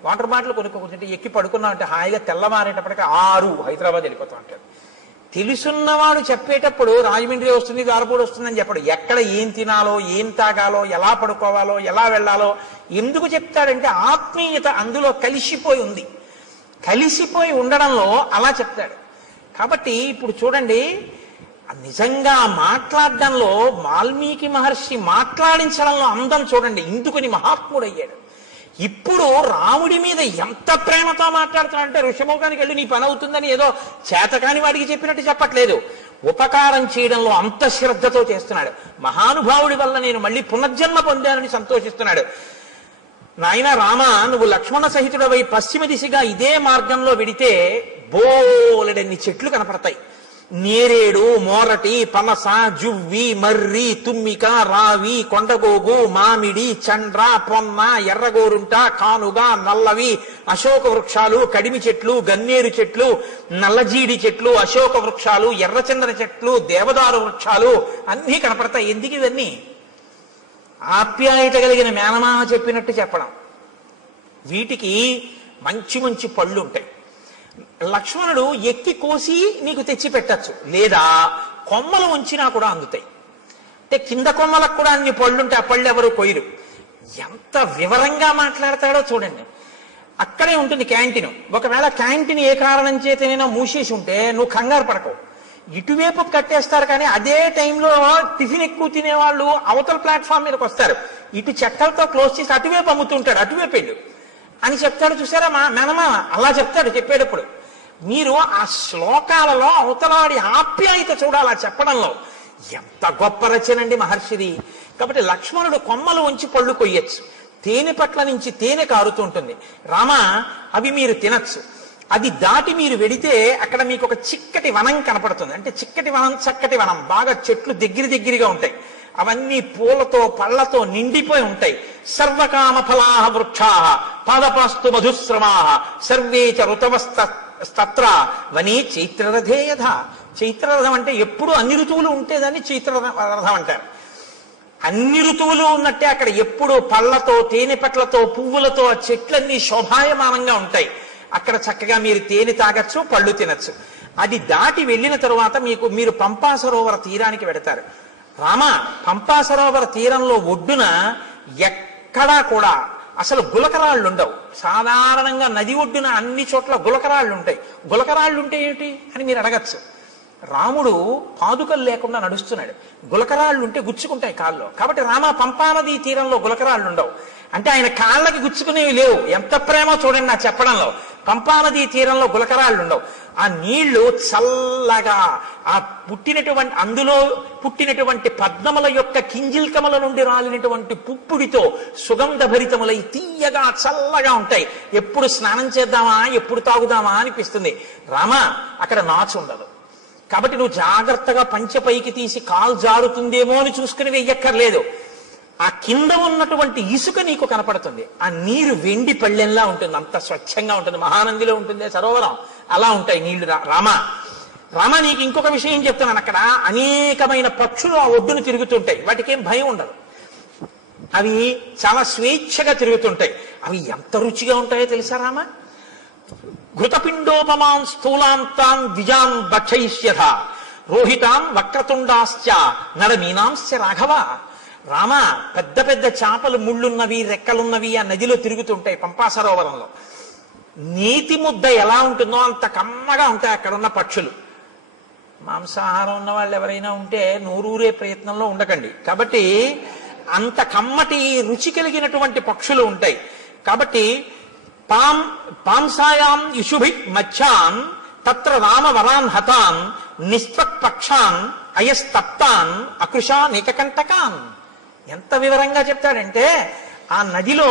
వాటర్ బాటిల్ కొనుక్కుంటే ఎక్కి పడుకున్నావు అంటే హాయిగా తెల్లవారేటప్పటికి 6 హైదరాబాద్ వెళ్ళిపోతూ ఉంటాడు. తెలుసున్నవాడు చెప్పేటప్పుడు రాజమండ్రి వస్తుంది, ద్వారపూడి వస్తుందని చెప్పడు. ఎక్కడ ఏం తినాలో, ఏం తాగాలో, ఎలా పడుకోవాలో, ఎలా వెళ్ళాలో ఎందుకు చెప్తాడంటే ఆత్మీయత అందులో కలిసిపోయి ఉంది. కలిసిపోయి ఉండడంలో అలా చెప్తాడు. కాబట్టి ఇప్పుడు చూడండి, నిజంగా మాట్లాడడంలో వాల్మీకి మహర్షి మాట్లాడించడంలో అందం చూడండి, ఇందుకుని మహాత్ముడయ్యాడు. ఇప్పుడు రాముడి మీద ఎంత ప్రేమతో మాట్లాడుతున్నాడంటే ఋషమూకానికి వెళ్ళి నీ పని అవుతుందని ఏదో చేతకాని వాడికి చెప్పినట్టు చెప్పట్లేదు. ఉపకారం చేయడంలో అంత శ్రద్ధతో చేస్తున్నాడు. మహానుభావుడి వల్ల నేను మళ్ళీ పునర్జన్మ పొందానని సంతోషిస్తున్నాడు. నాయన రామ, నువ్వు లక్ష్మణ సహితుడవై పశ్చిమ దిశగా ఇదే మార్గంలో వెడితే బోలెడన్ని చెట్లు కనపడతాయి. నేరేడు, మోరటి, పనస, జువ్వి, మర్రి, తుమ్మిక, రావి, కొండగోగు, మామిడి, చండ్ర, పొన్న, ఎర్రగోరుంట, కానుగ, నల్లవి, అశోక వృక్షాలు, కడిమి చెట్లు, గన్నేరు చెట్లు, నల్లజీడి చెట్లు, అశోక వృక్షాలు, ఎర్రచందన చెట్లు, దేవదారు వృక్షాలు అన్నీ కనపడతాయి. ఎందుకు ఇవన్నీ? ఆప్యాయత కలిగిన మేనమామ చెప్పినట్టు చెప్పడం. వీటికి మంచి మంచి పళ్ళు ఉంటాయి. లక్ష్మణుడు ఎక్కి కోసి నీకు తెచ్చి పెట్టచ్చు, లేదా కొమ్మలు ఉంచినా కూడా అందుతాయి. అంటే కింద కొమ్మలకు కూడా అన్ని పళ్ళుంటే ఆ పళ్ళు ఎవరు కొయ్యరు. ఎంత వివరంగా మాట్లాడతాడో చూడండి. అక్కడే ఉంటుంది క్యాంటీన్. ఒకవేళ క్యాంటీన్ ఏ కారణం చేతనైనా మూసేసి ఉంటే నువ్వు కంగారు పడకవు, ఇటువైపు కట్టేస్తారు. కానీ అదే టైంలో టిఫిన్ ఎక్కువ తినేవాళ్ళు అవతల ప్లాట్ఫామ్ మీదకి వస్తారు, ఇటు చెక్కలతో క్లోజ్ చేసి అటువైపు అమ్ముతుంటాడు, అటువైపు వెళ్ళు అని చెప్తాడు. చూసారా మా మేనమామ అలా చెప్తాడు చెప్పేటప్పుడు. మీరు ఆ శ్లోకాలలో అవతలాడి ఆప్యాయత చూడాలి చెప్పడంలో. ఎంత గొప్ప రచనండి మహర్షిది. కాబట్టి లక్ష్మణుడు కొమ్మలు ఉంచి పళ్ళు కొయ్యొచ్చు, తేనె పట్ల నుంచి తేనె కారుతుంటుంది. రామ అవి మీరు తినచ్చు. అది దాటి మీరు వెడితే అక్కడ మీకు ఒక చిక్కటి వనం కనపడుతుంది. అంటే చిక్కటి వనం, చక్కటి వనం, బాగా చెట్లు దగ్గరగా ఉంటాయి. అవన్నీ పూలతో పళ్లతో నిండిపోయి ఉంటాయి. సర్వకామ ఫలాహ వృక్షాః పాదపాస్తు మధుశ్రమాః సర్వే చ ఋతవస్తత్ర వనే చైత్రరథే యథ. చైత్రరథం అంటే ఎప్పుడు అన్ని ఋతువులు ఉంటేదాన్ని చైత్రరథం అంటారు. అన్ని ఋతువులు ఉన్నట్టే అక్కడ ఎప్పుడు పళ్లతో, తేనె పట్లతో, పువ్వులతో ఆ చెట్లన్నీ శోభాయమానంగా ఉంటాయి. అక్కడ చక్కగా మీరు తేనె తాగొచ్చు, పళ్ళు తినచ్చు. అది దాటి వెళ్ళిన తరువాత మీరు పంపా సరోవర తీరానికి వెడతారు. రామ పంపా సరోవర తీరంలో ఒడ్డున ఎక్కడా కూడా అసలు గులకరాళ్ళు ఉండవు. సాధారణంగా నది ఒడ్డున అన్ని చోట్ల గులకరాళ్ళు ఉంటాయి. గులకరాళ్ళు ఉంటే ఏమిటి అని మీరు అడగచ్చు. రాముడు పాదుకలు లేకుండా నడుస్తున్నాడు, గులకరాళ్ళు ఉంటే గుచ్చుకుంటాయి కాళ్ళు. కాబట్టి రామ పంపానది తీరంలో గులకరాళ్ళు ఉండవు. అంటే ఆయన కాళ్ళకి గుచ్చుకునేవి లేవు. ఎంత ప్రేమో చూడండి నా చెప్పడంలో. పంపానది తీరంలో గులకరాళ్ళు ఉండవు. ఆ నీళ్లు చల్లగా ఆ అందులో పుట్టినటువంటి పద్మముల యొక్క కింజిల్కముల నుండి రాలినటువంటి పుప్పుడితో సుగంధభరితములై తీయగా చల్లగా ఉంటాయి. ఎప్పుడు స్నానం చేద్దామా, ఎప్పుడు తాగుదామా అనిపిస్తుంది. రామ అక్కడ నాచు ఉండదు. కాబట్టి నువ్వు జాగ్రత్తగా పంచె పైకి తీసి కాలు జారుతుందేమో అని చూసుకుని వెయ్యక్కర్లేదు. ఆ కింద ఉన్నటువంటి ఇసుక నీకు కనపడుతుంది. ఆ నీరు వెండి పళ్ళెంలా ఉంటుంది, అంత స్వచ్ఛంగా ఉంటుంది. మహానందిలో ఉంటుంది సరోవరం, అలా ఉంటాయి నీళ్లు. రామ నీకు ఇంకొక విషయం చెప్తున్నాను. అక్కడ అనేకమైన పక్షులు ఆ ఒడ్డును తిరుగుతుంటాయి. వాటికి ఏం భయం ఉండదు. అవి చాలా స్వేచ్ఛగా తిరుగుతుంటాయి. అవి ఎంత రుచిగా ఉంటాయో తెలుసా రామ? ఘృతపిండోపమాన్ స్థూలాంతాన్ ద్విజాన్ భక్షయిష్యథ రోహితాన్ వక్రతుండాశ్చ నరమీనాంశ్చ రాఘవ. రామ పెద్ద పెద్ద చేపలు, ముళ్ళున్నవి, రెక్కలున్నవి ఆ నదిలో తిరుగుతుంటాయి పంపా సరోవరంలో. నీతి ముద్ద ఎలా ఉంటుందో అంత కమ్మగా ఉంటాయి అక్కడ ఉన్న పక్షులు. మాంసాహారం ఉన్న వాళ్ళు ఎవరైనా ఉంటే నోరూరే ప్రయత్నంలో ఉండకండి. కాబట్టి అంత కమ్మటి రుచి కలిగినటువంటి పక్షులు ఉంటాయి. కాబట్టి పాంసాయాం యుషుభి మచ్చాన్ తత్ర రామ వరాన్ హతాన్ నిస్త్వక్పక్షాన్ అయస్తప్తాన్ అకృషాన్ ఏకకంటకాన్. ఎంత వివరంగా చెప్తాడంటే ఆ నదిలో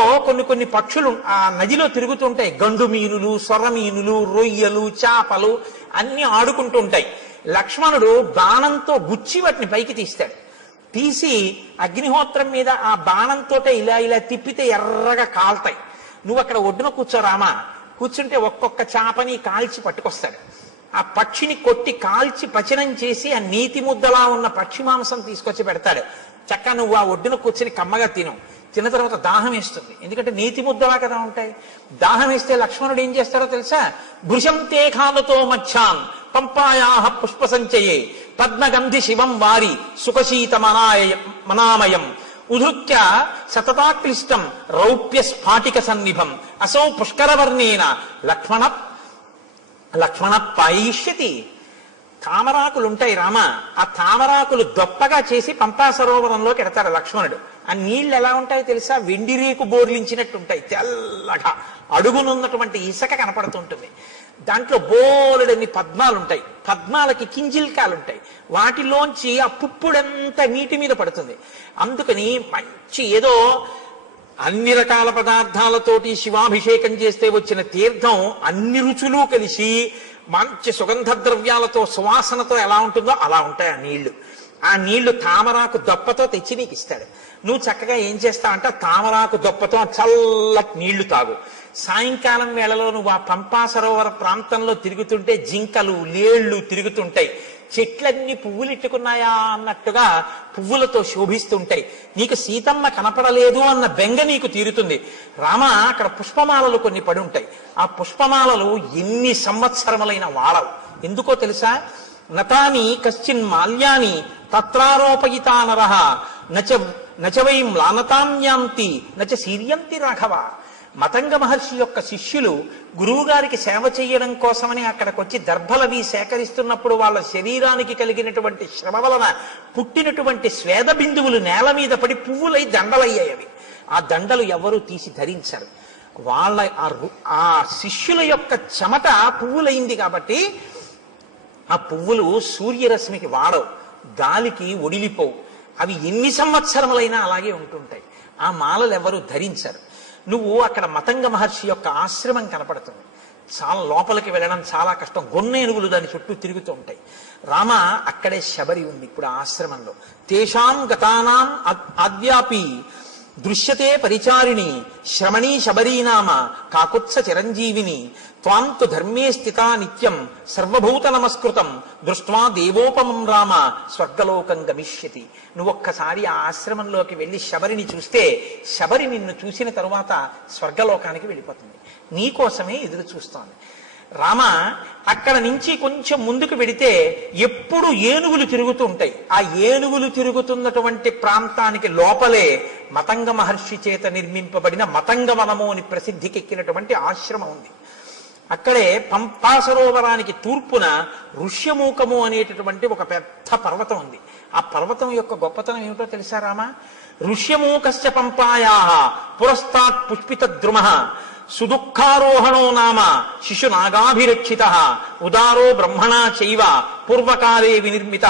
కొన్ని పక్షులు ఆ నదిలో తిరుగుతుంటాయి. గండు మీనులు, సొర్ర మీనులు, రొయ్యలు, చేపలు అన్ని ఆడుకుంటుంటాయి. లక్ష్మణుడు బాణంతో గుచ్చి వాటిని పైకి తీస్తాడు. తీసి అగ్నిహోత్రం మీద ఆ బాణంతో ఇలా తిప్పితే ఎర్రగా కాల్తాయి. నువ్వు అక్కడ ఒడ్డున కూర్చోరామా, కూర్చుంటే ఒక్కొక్క చేపని కాల్చి పట్టుకొస్తాడు. ఆ పక్షిని కొట్టి కాల్చి పచనం చేసి ఆ నీతి ముద్దలా ఉన్న పక్షి మాంసం తీసుకొచ్చి పెడతాడు. చక్కగా నువ్వు ఆ ఒడ్డున కూర్చుని కమ్మగా తిన్న తర్వాత దాహం వేస్తుంది. ఎందుకంటే నీతి ముద్దలా కదా ఉంటాయి. దాహం వేస్తే లక్ష్మణుడు ఏం చేస్తాడో తెలుసా? భృశం తేఖాలతో మచ్చాన్ పంపాయాహ పుష్ప సంచయే పద్మగంధి శివం వారి సుఖశీత మనామయం ఉధృత్య సతతాక్లిష్టం రౌప్య స్ఫాటిక సన్నిభం అసౌ పుష్కరవర్ణేన లక్ష్మణ పాయిష్యతి. తామరాకులుంటాయి రామ, ఆ తామరాకులు దొప్పగా చేసి పంపా సరోవరంలోకి ఎడతాడు లక్ష్మణుడు. ఆ నీళ్లు ఎలా ఉంటాయో తెలుసా? వెండి రేకు బోర్లించినట్టు ఉంటాయి. తెల్లగా అడుగునున్నటువంటి ఇసుక కనపడుతుంటుంది. దాంట్లో బోలెడన్ని పద్మాలుంటాయి. పద్మాలకి కింజిల్కాలుంటాయి. వాటిలోంచి ఆ పుప్పుడంతా నీటి మీద పడుతుంది. అందుకని మంచి ఏదో అన్ని రకాల పదార్థాలతోటి శివాభిషేకం చేస్తే వచ్చిన తీర్థం అన్ని రుచులు కలిసి మంచి సుగంధ ద్రవ్యాలతో సువాసనతో ఎలా ఉంటుందో అలా ఉంటాయి ఆ నీళ్లు. ఆ నీళ్లు తామరాకు దొప్పతో తెచ్చి నీకు ఇస్తాడు. నువ్వు చక్కగా ఏం చేస్తావంటే తామరాకు దొప్పతో చల్లటి నీళ్లు తాగు. సాయంకాలం వేళలో నువ్వు ఆ పంపా సరోవర ప్రాంతంలో తిరుగుతుంటే జింకలు, లేళ్లు తిరుగుతుంటాయి. చెట్లన్నీ పువ్వులిట్టుకున్నాయా అన్నట్టుగా పువ్వులతో శోభిస్తుంటాయి. నీకు సీతమ్మ కనపడలేదు అన్న బెంగ నీకు తీరుతుంది. రామ అక్కడ పుష్పమాలలు కొన్ని పడి ఉంటాయి. ఆ పుష్పమాలలు ఎన్ని సంవత్సరములైన వాడవు. ఎందుకో తెలుసా? నతాని కశ్చిన్ మాల్యాని తత్రారోపయితా నరః నచ వై మ్లానతాంయాంతి నచ శీర్యంతి రాఘవ. మతంగ మహర్షి యొక్క శిష్యులు గురువు గారికి సేవ చేయడం కోసమని అక్కడికి వచ్చి దర్భలవి సేకరిస్తున్నప్పుడు వాళ్ళ శరీరానికి కలిగినటువంటి శ్రమ వలన పుట్టినటువంటి స్వేద బిందువులు నేల మీద పడి పువ్వులై దండలయ్యాయి. ఆ దండలు ఎవరూ తీసి ధరించారు. వాళ్ళ ఆ శిష్యుల యొక్క చెమట పువ్వులైంది కాబట్టి ఆ పువ్వులు సూర్యరశ్మికి వాడవు, గాలికి ఒడిలిపోవు. అవి ఎన్ని సంవత్సరములైనా అలాగే ఉంటుంటాయి. ఆ మాలలు ఎవరు ధరించరు. నువ్వు అక్కడ మతంగ మహర్షి యొక్క ఆశ్రమం కనపడుతుంది. చాలా లోపలికి వెళ్ళడం చాలా కష్టం. గొన్నేనుగులు దాని చుట్టూ తిరుగుతూ ఉంటాయి. రామ అక్కడే శబరి ఉంది ఇప్పుడు ఆ ఆశ్రమంలో. తేషాం గతానాం ఆద్యాపి దృశ్యతే పరిచారిణి శ్రమణీ శబరీనామ కాకుత్స చిరంజీవిని త్వాంతు ధర్మే స్థితా నిత్యం సర్వభూత నమస్కృతం దృష్ట్వా దేవోపమం రామ స్వర్గలోకం గమిష్యతి. నువ్వొక్కసారి ఆ ఆశ్రమంలోకి వెళ్ళి శబరిని చూస్తే శబరి నిన్ను చూసిన తరువాత స్వర్గలోకానికి వెళ్ళిపోతుంది. నీకోసమే ఎదురు చూస్తోంది. రామ అక్కడ నుంచి కొంచెం ముందుకు వెడితే ఎప్పుడు ఏనుగులు తిరుగుతూ ఉంటాయి. ఆ ఏనుగులు తిరుగుతున్నటువంటి ప్రాంతానికి లోపలే మతంగ మహర్షి చేత నిర్మింపబడిన మతంగవనము అని ప్రసిద్ధికెక్కినటువంటి ఆశ్రమం ఉంది. అక్కడే పంపా సరోవరానికి తూర్పున ఋష్యమూకము అనేటటువంటి ఒక పెద్ద పర్వతం ఉంది. ఆ పర్వతం యొక్క గొప్పతనం ఏమిటో తెలుసా రామ? ఋష్యమూకశ్చ పంపాయా పురస్తాత్ పుష్పిత ద్రుమః సుదుఃఖారోహణో నామ శిశునాగాభిరక్షిత ఉదారో బ్రహ్మణా చైవ పూర్వకాలే వినిర్మిత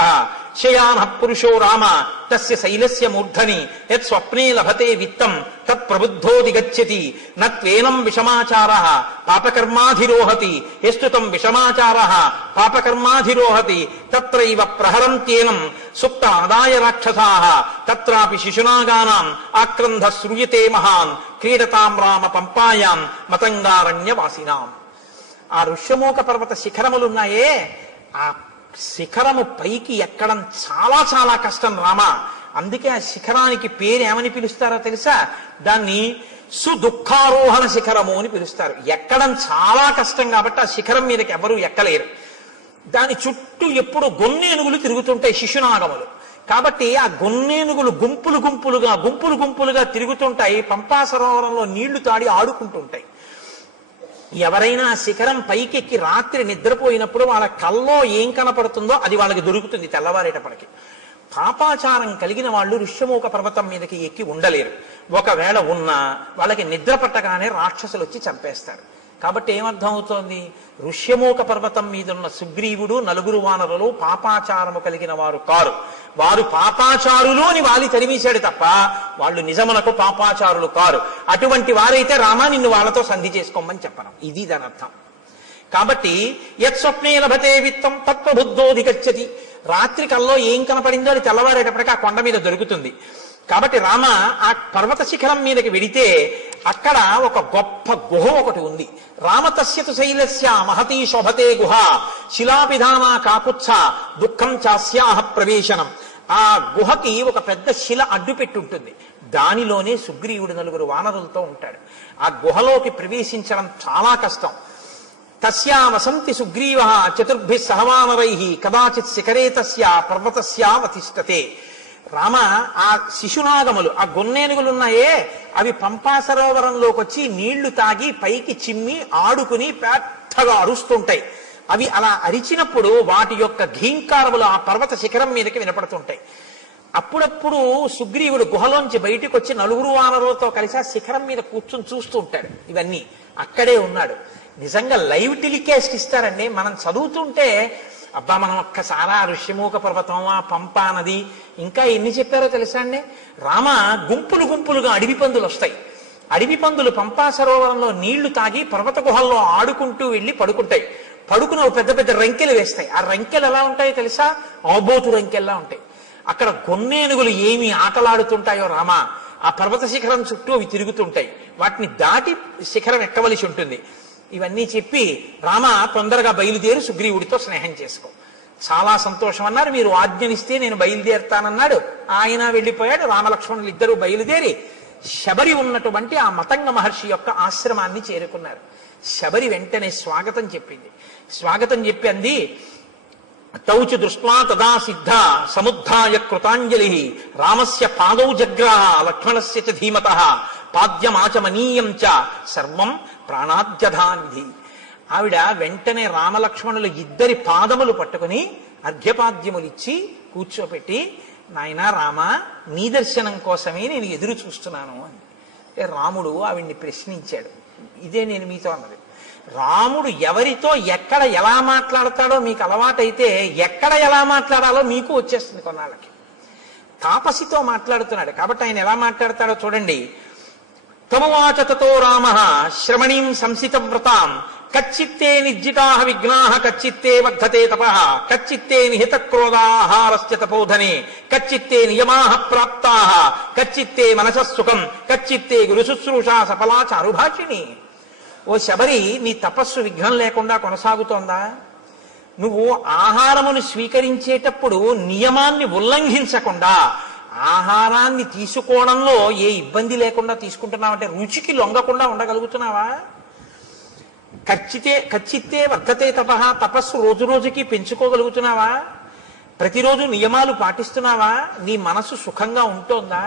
శయాన పురుషో రామ తస్య శైలస్య మూర్ధని యత్ స్వప్నే లభతే విత్తం తత్ ప్రబుద్ధోది గచ్చతి నత్వేనం విషమాచారః పాపకర్మాధిరోహతి యస్తుతం విషమాచారః పాపకర్మాధిరోహతి తత్రైవ ప్రహరంత్యేనం సుప్త ఆదాయ రాక్షసాః తత్రాపి శిశునాగానాం ఆక్రంధ శ్రూయతే మహాన్ క్రీడతాం రామ పంపాయాం మతంగారణ్యవాసినాం. ఆ ఋష్యమూక పర్వత శిఖరములున్నాయే, ఆ శిఖరము పైకి ఎక్కడం చాలా చాలా కష్టం రామ. అందుకే ఆ శిఖరానికి పేరు ఏమని పిలుస్తారో తెలుసా? దాన్ని సుదుఃఖారోహణ శిఖరము అని పిలుస్తారు. ఎక్కడం చాలా కష్టం కాబట్టి ఆ శిఖరం మీదకి ఎవరూ ఎక్కలేరు. దాని చుట్టూ ఎప్పుడు గొన్నేనుగులు తిరుగుతుంటాయి, శిశునాగములు. కాబట్టి ఆ గొన్నేనుగులు గుంపులు గుంపులుగా తిరుగుతుంటాయి. పంపా సరోవరంలో నీళ్లు తాడి ఆడుకుంటుంటాయి. ఎవరైనా శిఖరం పైకెక్కి రాత్రి నిద్రపోయినప్పుడు వాళ్ళ కల్లో ఏం కనపడుతుందో అది వాళ్ళకి దొరుకుతుంది తెల్లవారేటప్పటికి. పాపాచారం కలిగిన వాళ్ళు ఋష్యమూక పర్వతం మీదకి ఎక్కి ఉండలేరు. ఒకవేళ ఉన్నా వాళ్ళకి నిద్ర పట్టగానే రాక్షసులు వచ్చి చంపేస్తారు. కాబట్టి ఏమర్థం అవుతోంది? ఋష్యమూక పర్వతం మీదున్న సుగ్రీవుడు నలుగురు వానరులు పాపాచారము కలిగిన వారు కారు. వారు పాపాచారులు అని వాలి తరిమేశాడు తప్ప వాళ్ళు నిజమునకు పాపాచారులు కారు. అటువంటి వారైతే రామా నిన్ను వాళ్ళతో సంధి చేసుకోమని చెప్పడం, ఇది దాని అర్థం. కాబట్టి యత్ స్వప్నే లభతే విత్తం తత్వబుద్ధోది గచ్చతి. రాత్రి కల్లో ఏం కనపడిందో అది తెల్లవారేటప్పటికీ ఆ కొండ మీద దొరుకుతుంది. కాబట్టి రామ ఆ పర్వత శిఖరం మీదకి వెడితే అక్కడ ఒక గొప్ప గుహ ఒకటి ఉంది. రామతస్యతు శైలస్య మహతీ శోభతే గుహ శిలాపిధానా కాకుత్స దుఃఖం చాస్యాహ ప్రవేశనం. ఆ గుహకి ఒక పెద్ద శిల అడ్డు పెట్టుంటుంది. దానిలోనే సుగ్రీవుడు నలుగురు వానరులతో ఉంటాడు. ఆ గుహలోకి ప్రవేశించడం చాలా కష్టం. తస్యా వసంతి సుగ్రీవ చతుర్భి సహవానరై కదాచిత్ శిఖరే తస్య పర్వతస్యావతిష్టతే. రామ ఆ శిశునాగములు, ఆ గొన్నేనుగులున్నాయే అవి పంపా సరోవరంలోకి వచ్చి నీళ్లు తాగి పైకి చిమ్మి ఆడుకుని పెద్దగా అరుస్తుంటాయి. అవి అలా అరిచినప్పుడు వాటి యొక్క ఘీంకారములు ఆ పర్వత శిఖరం మీదకి వినపడుతుంటాయి. అప్పుడప్పుడు సుగ్రీవుడు గుహలోంచి బయటకు వచ్చి నలుగురు వానరులతో కలిసి ఆ శిఖరం మీద కూర్చుని చూస్తూ ఉంటాడు. ఇవన్నీ అక్కడే ఉన్నాడు. నిజంగా లైవ్ టెలికాస్ట్ ఇస్తారండి. మనం చదువుతుంటే అబ్బా మనం ఒక్కసారి ఆ ఋష్యమూక పర్వతం, ఆ పంపా నది, ఇంకా ఎన్ని చెప్పారో తెలుసా అండి. రామ గుంపులుగా అడవి పందులు వస్తాయి. అడవి పందులు పంపా సరోవరంలో నీళ్లు తాగి పర్వత గుహల్లో ఆడుకుంటూ వెళ్ళి పడుకుంటాయి. పడుకుని పెద్ద పెద్ద రంకెలు వేస్తాయి. ఆ రంకెలు ఎలా ఉంటాయో తెలుసా? ఆబోతు రంకెల్లా ఉంటాయి. అక్కడ గొన్నేనుగులు ఏమి ఆటలాడుతుంటాయో రామ, ఆ పర్వత శిఖరం చుట్టూ అవి తిరుగుతుంటాయి. వాటిని దాటి శిఖరం ఎక్కవలసి ఉంటుంది. ఇవన్నీ చెప్పి రామ తొందరగా బయలుదేరి సుగ్రీవుడితో స్నేహం చేసుకో. చాలా సంతోషం అన్నారు. మీరు ఆజ్ఞనిస్తే నేను బయలుదేరుతానన్నాడు. ఆయన వెళ్ళిపోయాడు. రామలక్ష్మణులు ఇద్దరూ బయలుదేరి శబరి ఉన్నటువంటి ఆ మతంగ మహర్షి యొక్క ఆశ్రమాన్ని చేరుకున్నారు. శబరి వెంటనే స్వాగతం చెప్పింది. స్వాగతం చెప్పి అంది, తౌచు దృష్ట్వా తదా సిద్ధ సముద్ధాయ కృతాంజలి రామస్య పాదౌ జగ్రాహ లక్ష్మణస్య చ ధీమతః పాద్యమాచమనీయం చ సర్వం ప్రాణాద్యధానిధి. ఆవిడ వెంటనే రామలక్ష్మణులు ఇద్దరి పాదములు పట్టుకుని అర్ఘ్యపాద్యములిచ్చి కూర్చోపెట్టి, నాయనా రామ, నీ దర్శనం కోసమే నేను ఎదురు చూస్తున్నాను అని. అంటే రాముడు ఆవిడ్ని ప్రశ్నించాడు. ఇదే నేను మీతో అన్నది. రాముడు ఎవరితో ఎక్కడ ఎలా మాట్లాడతాడో మీకు అలవాటైతే ఎక్కడ ఎలా మాట్లాడాలో మీకు వచ్చేస్తుంది కొన్నాళ్ళకి. తాపసితో మాట్లాడుతున్నాడు కాబట్టి ఆయన ఎలా మాట్లాడతాడో చూడండి. తమువాచ తతో రామః శ్రమణీం సంసిత వ్రతాం కచ్చిత్తే నిర్జితాః విఘ్నాః కచ్చిత్తే వర్ధతే తపః కచ్చిత్తే నిహిత క్రోధాహారస్య తపోధనే కచ్చిత్తే నియమాః ప్రాప్తాః కచ్చిత్తే మనసః సుఖం కచ్చిత్తే గురు శుశ్రూషా సఫలా చారుభాషిణి. ఓ శబరి, నీ తపస్సు విఘ్నం లేకుండా కొనసాగుతోందా? నువ్వు ఆహారమును స్వీకరించేటప్పుడు నియమాన్ని ఉల్లంఘించకుండా ఆహారాన్ని తీసుకోవడంలో ఏ ఇబ్బంది లేకుండా తీసుకుంటున్నావంటే రుచికి లొంగకుండా ఉండగలుగుతున్నావా? కచ్చిత్తే వర్ధతే తపః, తపస్సు రోజు రోజుకి పెంచుకోగలుగుతున్నావా? ప్రతిరోజు నియమాలు పాటిస్తున్నావా? నీ మనసు సుఖంగా ఉంటోందా?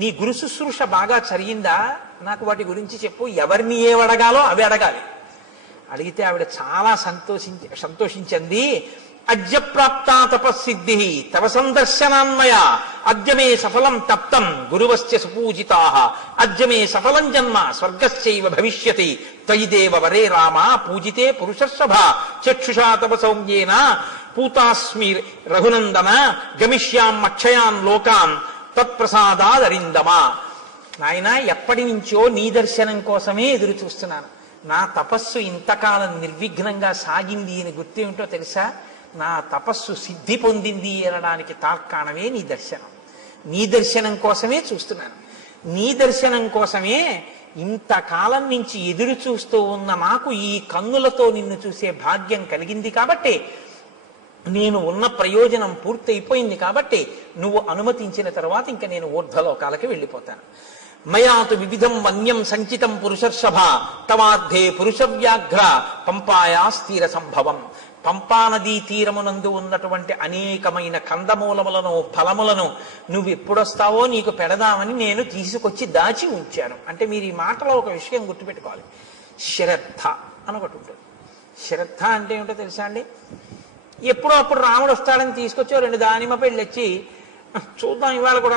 నీ గురు శుశ్రూష బాగా జరిగిందా? నాకు వాటి గురించి చెప్పు. ఎవరిని ఏవడగాలో అవి అడగాలి. అడిగితే ఆవిడ చాలా సంతోషించింది. అద్య ప్రాప్తా తపస్సిద్ధి తవ సందర్శనాన్మయ అద్య మే సఫలం తప్తం గురువస్య సుపూజితాః అద్య మే సఫలం జన్మ స్వర్గస్యైవ భవిష్యతి త్వయి దేవ వరే రామ పూజితే పురుషర్షభ చక్షుషా తవ సౌమ్యేన పూతాస్మి రఘునందన గమిష్యాం అక్షయాన్ లోకాన్ తత్ప్రసాదాదరిందమా. నాయన, ఎప్పటి నుంచో నీ దర్శనం కోసమే ఎదురు చూస్తున్నాను. నా తపస్సు ఇంతకాలం నిర్విఘ్నంగా సాగింది అని గుర్తేమిటో తెలుసా? నా తపస్సు సిద్ధి పొందింది అనడానికి తార్కాణమే నీ దర్శనం. నీ దర్శనం కోసమే చూస్తున్నాను. నీ దర్శనం కోసమే ఇంతకాలం నుంచి ఎదురు చూస్తూ ఉన్న నాకు ఈ కన్నులతో నిన్ను చూసే భాగ్యం కలిగింది కాబట్టి, నేను ఉన్న ప్రయోజనం పూర్తయిపోయింది కాబట్టి నువ్వు అనుమతించిన తర్వాత ఇంకా నేను ఊర్ధ్వలోకాలకి వెళ్ళిపోతాను. మయాతు వివిధం వన్యం సంచితం పురుషర్షభ తవార్థే పురుషవ్యాఘ్ర పంపాయా స్థిర సంభవం. పంపానదీ తీరమునందు ఉన్నటువంటి అనేకమైన కందమూలములను ఫలములను నువ్వు ఎప్పుడొస్తావో నీకు పెడదామని నేను తీసుకొచ్చి దాచి ఉంచాను. అంటే మీరు ఈ మాటలో ఒక విషయం గుర్తుపెట్టుకోవాలి. శ్రద్ధ అని ఒకటి ఉంటుంది. శ్రద్ధ అంటే ఏమిటో తెలుసా అండి? ఎప్పుడో అప్పుడు రాముడు వస్తాడని తీసుకొచ్చి 2 దానిమ్మ పళ్ళు వచ్చి చూద్దాం, ఇవాళ కూడా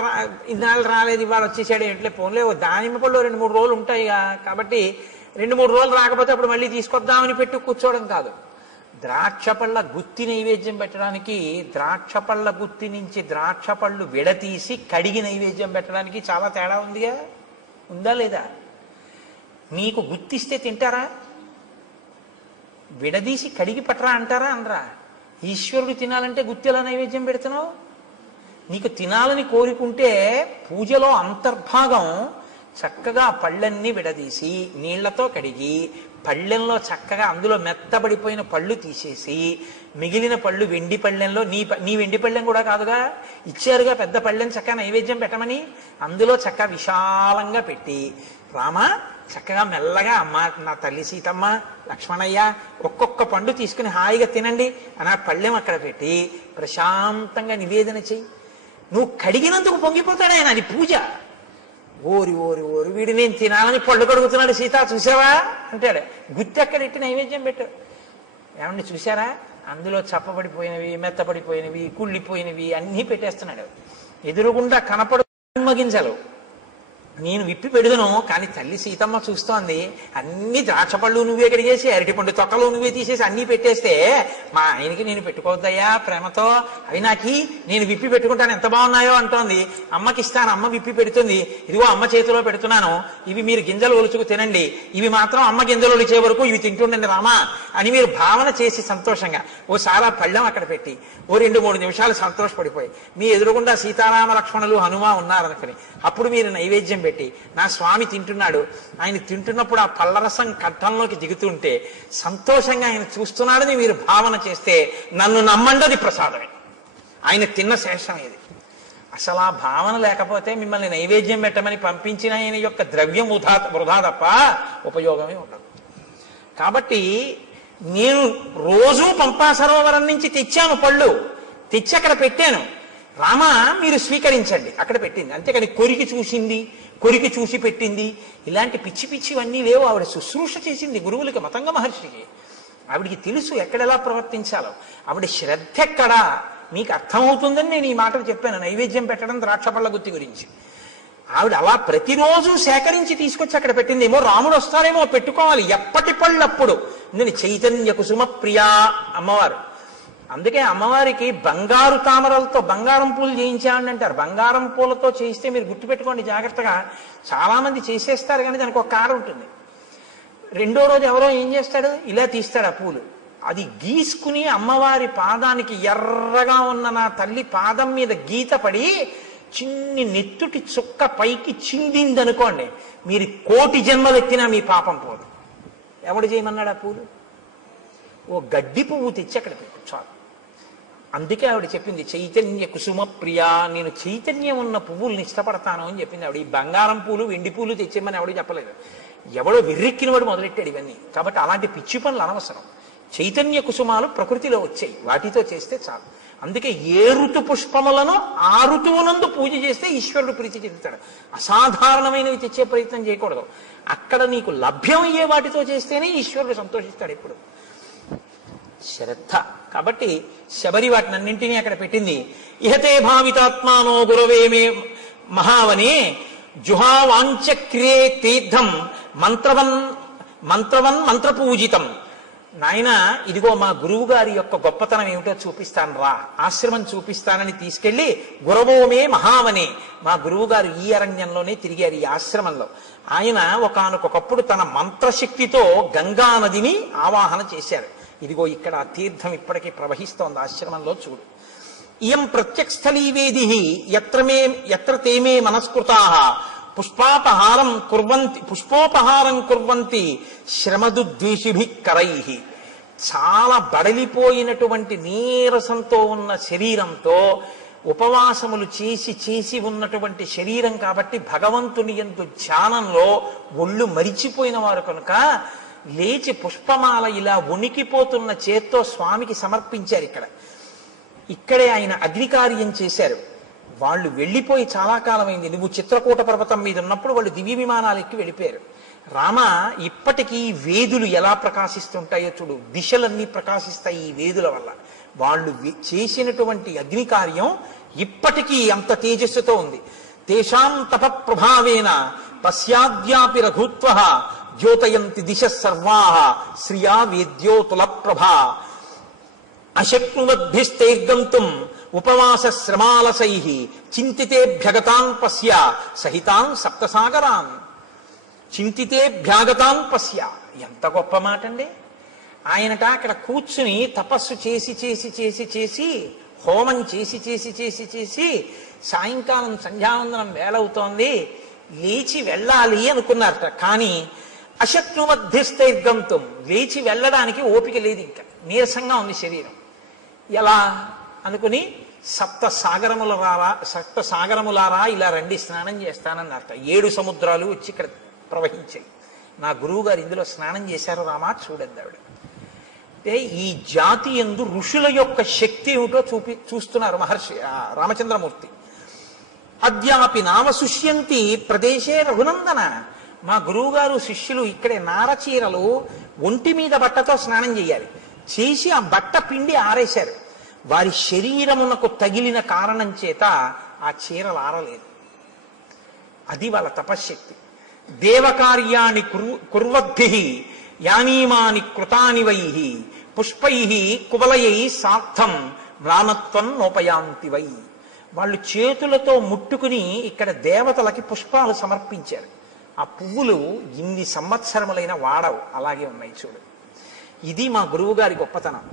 ఇన్నాళ్ళు రాలేదు, ఇవాళ వచ్చేసాడు, ఏంటలే పోన్లే, దానిమ్మ పళ్ళు 2-3 రోజులు ఉంటాయి కాబట్టి 2-3 రోజులు రాకపోతే అప్పుడు మళ్ళీ తీసుకొద్దామని పెట్టి కూర్చోవడం కాదు. ద్రాక్ష పళ్ళ గుత్తి నైవేద్యం పెట్టడానికి ద్రాక్ష పళ్ళ గుత్తి నుంచి ద్రాక్ష పళ్ళు విడతీసి కడిగి నైవేద్యం పెట్టడానికి చాలా తేడా ఉందిగా. ఉందా లేదా? మీకు గుత్తిస్తే తింటారా? విడదీసి కడిగి పట్టరా అంటారా? అనరా? ఈశ్వరుడు తినాలంటే గుత్తి ఎలా నైవేద్యం పెడుతున్నావు? నీకు తినాలని కోరుకుంటే పూజలో అంతర్భాగం చక్కగా పళ్ళన్నీ విడదీసి నీళ్లతో కడిగి పళ్ళెంలో చక్కగా అందులో మెత్తబడిపోయిన పళ్ళు తీసేసి మిగిలిన పళ్ళు వెండి పళ్ళెంలో నీ వెండి పళ్ళెం కూడా కాదుగా, ఇచ్చారుగా పెద్ద పళ్ళెం, చక్కగా నైవేద్యం పెట్టమని అందులో చక్కగా విశాలంగా పెట్టి, రామ చక్కగా మెల్లగా అమ్మ, నా తల్లి సీతమ్మ, లక్ష్మణయ్య ఒక్కొక్క పండు తీసుకుని హాయిగా తినండి అని ఆ పళ్ళెం అక్కడ పెట్టి ప్రశాంతంగా నివేదన చెయ్యి. నువ్వు కడిగినందుకు పొంగిపోతాడు ఆయన, అది పూజ. ఓరి ఓరి ఓరి వీడు నేను తినాలని పళ్ళు కడుగుతున్నాడు సీత చూసావా అంటాడు. గుత్తి అక్కడెట్టి నైవేద్యం పెట్టు. ఏమండి చూసారా? అందులో చప్పబడిపోయినవి, మెత్తబడిపోయినవి, కుళ్ళిపోయినవి అన్నీ పెట్టేస్తున్నాడు. ఎదురుగుండా కనపడు గింజలు నేను విప్పి పెడుదును, కానీ తల్లి సీతమ్మ చూస్తోంది. అన్ని ద్రాక్ష పళ్ళు నువ్వే కడిగేసి అరటిపండు తొక్కలు నువ్వే తీసేసి అన్నీ పెట్టేస్తే మా ఆయనకి నేను పెట్టుకోవద్దయ్యా ప్రేమతో, అవి నాకి నేను విప్పి పెట్టుకుంటాను ఎంత బాగున్నాయో అంటోంది. అమ్మకి ఇస్తాను, అమ్మ విప్పి పెడుతుంది, ఇదిగో అమ్మ చేతిలో పెడుతున్నాను, ఇవి మీరు గింజలు ఒలుచుకు తినండి, ఇవి మాత్రం అమ్మ గింజలు ఒలిచే వరకు ఇవి తింటుండండి రామా అని మీరు భావన చేసి సంతోషంగా ఓసారి పళ్ళెం అక్కడ పెట్టి ఓ 2-3 నిమిషాలు సంతోషపడిపోయి మీ ఎదురుగుండా సీతారామ లక్ష్మణులు హనుమ ఉన్నారనుకుని అప్పుడు మీరు నైవేద్యం పెట్టి, నా స్వామి తింటున్నాడు, ఆయన తింటున్నప్పుడు ఆ పళ్ళరసం కంఠంలోకి దిగుతుంటే సంతోషంగా ఆయన చూస్తున్నాడని మీరు భావన చేస్తే నన్ను నమ్మండి, అది ప్రసాదమే, ఆయన తిన్న శేషం ఇది. అసలు ఆ భావన లేకపోతే మిమ్మల్ని నైవేద్యం పెట్టమని పంపించిన ఆయన యొక్క ద్రవ్యం వృధా తప్ప ఉపయోగమే ఉండదు. కాబట్టి నేను రోజూ పంపా సరోవరం నుంచి తెచ్చాను, పళ్ళు తెచ్చి అక్కడ పెట్టాను, రామా మీరు స్వీకరించండి, అక్కడ పెట్టింది. అంతేకాని కొరికి చూసింది, కొరికి చూసి పెట్టింది, ఇలాంటి పిచ్చి పిచ్చివన్నీ లేవు. ఆవిడ శుశ్రూష చేసింది గురువులకి, మతంగ మహర్షికి. ఆవిడికి తెలుసు ఎక్కడెలా ప్రవర్తించాలో. ఆవిడ శ్రద్ధ ఎక్కడా మీకు అర్థమవుతుందని నేను ఈ మాటలు చెప్పాను, నైవేద్యం పెట్టడం ద్రాక్ష పళ్ళ గుత్తి గురించి. ఆవిడ అలా ప్రతిరోజు సేకరించి తీసుకొచ్చి అక్కడ పెట్టింది. ఏమో రాముడు వస్తారేమో పెట్టుకోవాలి, ఎప్పటి పళ్ళప్పుడు. నేను చైతన్య కుసుమ ప్రియా అమ్మవారు. అందుకే అమ్మవారికి బంగారు తామరలతో బంగారం పూలు చేయించామని అంటారు. బంగారం పూలతో చేయిస్తే మీరు గుర్తుపెట్టుకోండి జాగ్రత్తగా, చాలా మంది చేసేస్తారు కానీ దానికి ఒక కారు ఉంటుంది. రెండో రోజు ఎవరో ఏం చేస్తాడు, ఇలా తీస్తాడు ఆ పూలు, అది గీసుకుని అమ్మవారి పాదానికి ఎర్రగా ఉన్న నా తల్లి పాదం మీద గీత పడి చిన్ని నెత్తుటి చుక్క పైకి చిందిందనుకోండి, మీరు 1,000,000 జన్మలు ఎత్తినా మీ పాపం పోదు. ఎవడు చేయమన్నాడు ఆ పూలు? ఓ గడ్డి పువ్వు తెచ్చి అక్కడ పెట్టు చాలు. అందుకే ఆవిడ చెప్పింది చైతన్య కుసుమ ప్రియా, నేను చైతన్యం ఉన్న పువ్వుల్ని ఇష్టపడతాను అని చెప్పింది ఆవిడ. ఈ బంగారం పూలు వెండి పూలు తెచ్చేమని ఆవిడ చెప్పలేదు. ఎవడో విర్రెక్కినవాడు మొదలెట్టాడు ఇవన్నీ. కాబట్టి అలాంటి పిచ్చి పనులు అనవసరం. చైతన్య కుసుమాలు ప్రకృతిలో వచ్చాయి, వాటితో చేస్తే చాలు. అందుకే ఏ ఋతు పుష్పములను ఆ ఋతువునందు పూజ చేస్తే ఈశ్వరుడు ప్రీతి చెందుతాడు. అసాధారణమైనవి తెచ్చే ప్రయత్నం చేయకూడదు. అక్కడ నీకు లభ్యమయ్యే వాటితో చేస్తేనే ఈశ్వరుడు సంతోషిస్తాడు ఎప్పుడు. శ్రద్ధ. కాబట్టి శబరి వాటినన్నింటినీ అక్కడ పెట్టింది. ఇహతే భావితాత్మానో గురవే మే మహావనే జుహావాంచక్రియే తీర్థం మంత్రవన్ మంత్రపూజితం. నాయన ఇదిగో మా గురువు గారి యొక్క గొప్పతనం ఏమిటో చూపిస్తాను రా, ఆశ్రమం చూపిస్తానని తీసుకెళ్లి గురవోమే మహావనే, మా గురువు గారు ఈ అరణ్యంలోనే తిరిగారు, ఈ ఆశ్రమంలో. ఆయన ఒకానొకప్పుడు తన మంత్రశక్తితో గంగా నదిని ఆవాహన చేశారు. ఇదిగో ఇక్కడ ఆ తీర్థం ఇప్పటికీ ప్రవహిస్తోంది ఆశ్రమంలో, చూడు. ఇయం ప్రత్యక్షస్థలీవేది ఎత్ర తేమే మనస్కృతాః పుష్పోపహారం కుర్వంతి శ్రమదుద్వేషిభిః కరైః. చాలా బడలిపోయినటువంటి నీరసంతో ఉన్న శరీరంతో ఉపవాసములు చేసి చేసి ఉన్నటువంటి శరీరం కాబట్టి భగవంతుని యందు ధ్యానంలో ఒళ్ళు మరిచిపోయిన వారు కనుక లేచి పుష్పమాల ఇలా ఉనికిపోతున్న చేత్తో స్వామికి సమర్పించారు. ఇక్కడే ఆయన అగ్నికార్యం చేశారు. వాళ్ళు వెళ్ళిపోయి చాలా కాలమైంది. నువ్వు చిత్రకూట పర్వతం మీద ఉన్నప్పుడు వాళ్ళు దివ్య విమానాలు ఎక్కి వెళ్ళిపోయారు. రామ, ఇప్పటికీ వేదులు ఎలా ప్రకాశిస్తుంటాయో చూడు, దిశలన్నీ ప్రకాశిస్తాయి ఈ వేదుల వల్ల. వాళ్ళు చేసినటువంటి అగ్నికార్యం ఇప్పటికీ అంత తేజస్సుతో ఉంది. తేషాం తప ప్రభావేన పశ్యాద్యాపి రఘుత్వః ద్యోతయంతి దిశ సర్వాః శ్రియా వేద్యోతుల ప్రభా అశక్నువద్భిస్తైర్గంతుం ఉపవాస శ్రమాలసైః చింతితేభ్యగతాన్ పశ్య సహితాన్ సప్తసాగరాన్. చింతితేభ్యాగతాన్ పశ్య, ఎంత గొప్ప మాట అండి. ఆయనట అక్కడ కూర్చుని తపస్సు చేసి చేసి చేసి చేసి హోమం చేసి చేసి చేసి చేసి సాయంకాలం సంధ్యావందనం వేళవుతోంది, లేచి వెళ్ళాలి అనుకున్నారట. కానీ అశక్నువద్భిస్తైర్గంతుం, లేచి వెళ్ళడానికి ఓపిక లేదు, ఇంకా నీరసంగా ఉంది శరీరం. ఎలా అనుకుని సప్త సాగరములారా ఇలా రండి స్నానం చేస్తానన్నారట. 7 సముద్రాలు వచ్చి ఇక్కడ ప్రవహించాయి. నా గురువు గారు ఇందులో స్నానం చేశారు రామా, చూడండి ఆవిడ. అంటే ఈ జాతి యందు ఋషుల యొక్క శక్తి ఏమిటో చూస్తున్నారు మహర్షి రామచంద్రమూర్తి. అద్యాపి నామ శుష్యంతి ప్రదేశే రఘునందన. మా గురువు గారు శిష్యులు ఇక్కడే నారచీరలు ఒంటి మీద బట్టతో స్నానం చేయాలి, చేసి ఆ బట్ట పిండి ఆరేశారు. వారి శరీరమునకు తగిలిన కారణం చేత ఆ చీరలు ఆరలేదు. అది వాళ్ళ తపశ్శక్తి. దేవకార్యాన్ని కుర్వద్భిః యానీమాని కృతాని వైః పుష్పైః కువలయై సార్థం మ్లానత్వం నోపయాంతి వై. వాళ్ళు చేతులతో ముట్టుకుని ఇక్కడ దేవతలకి పుష్పాలు సమర్పించారు. ఆ పువ్వులు ఇన్ని సంవత్సరములైన వాడవు, అలాగే ఉన్నాయి చూడు. ఇది మా గురువు గారి గొప్పతనం.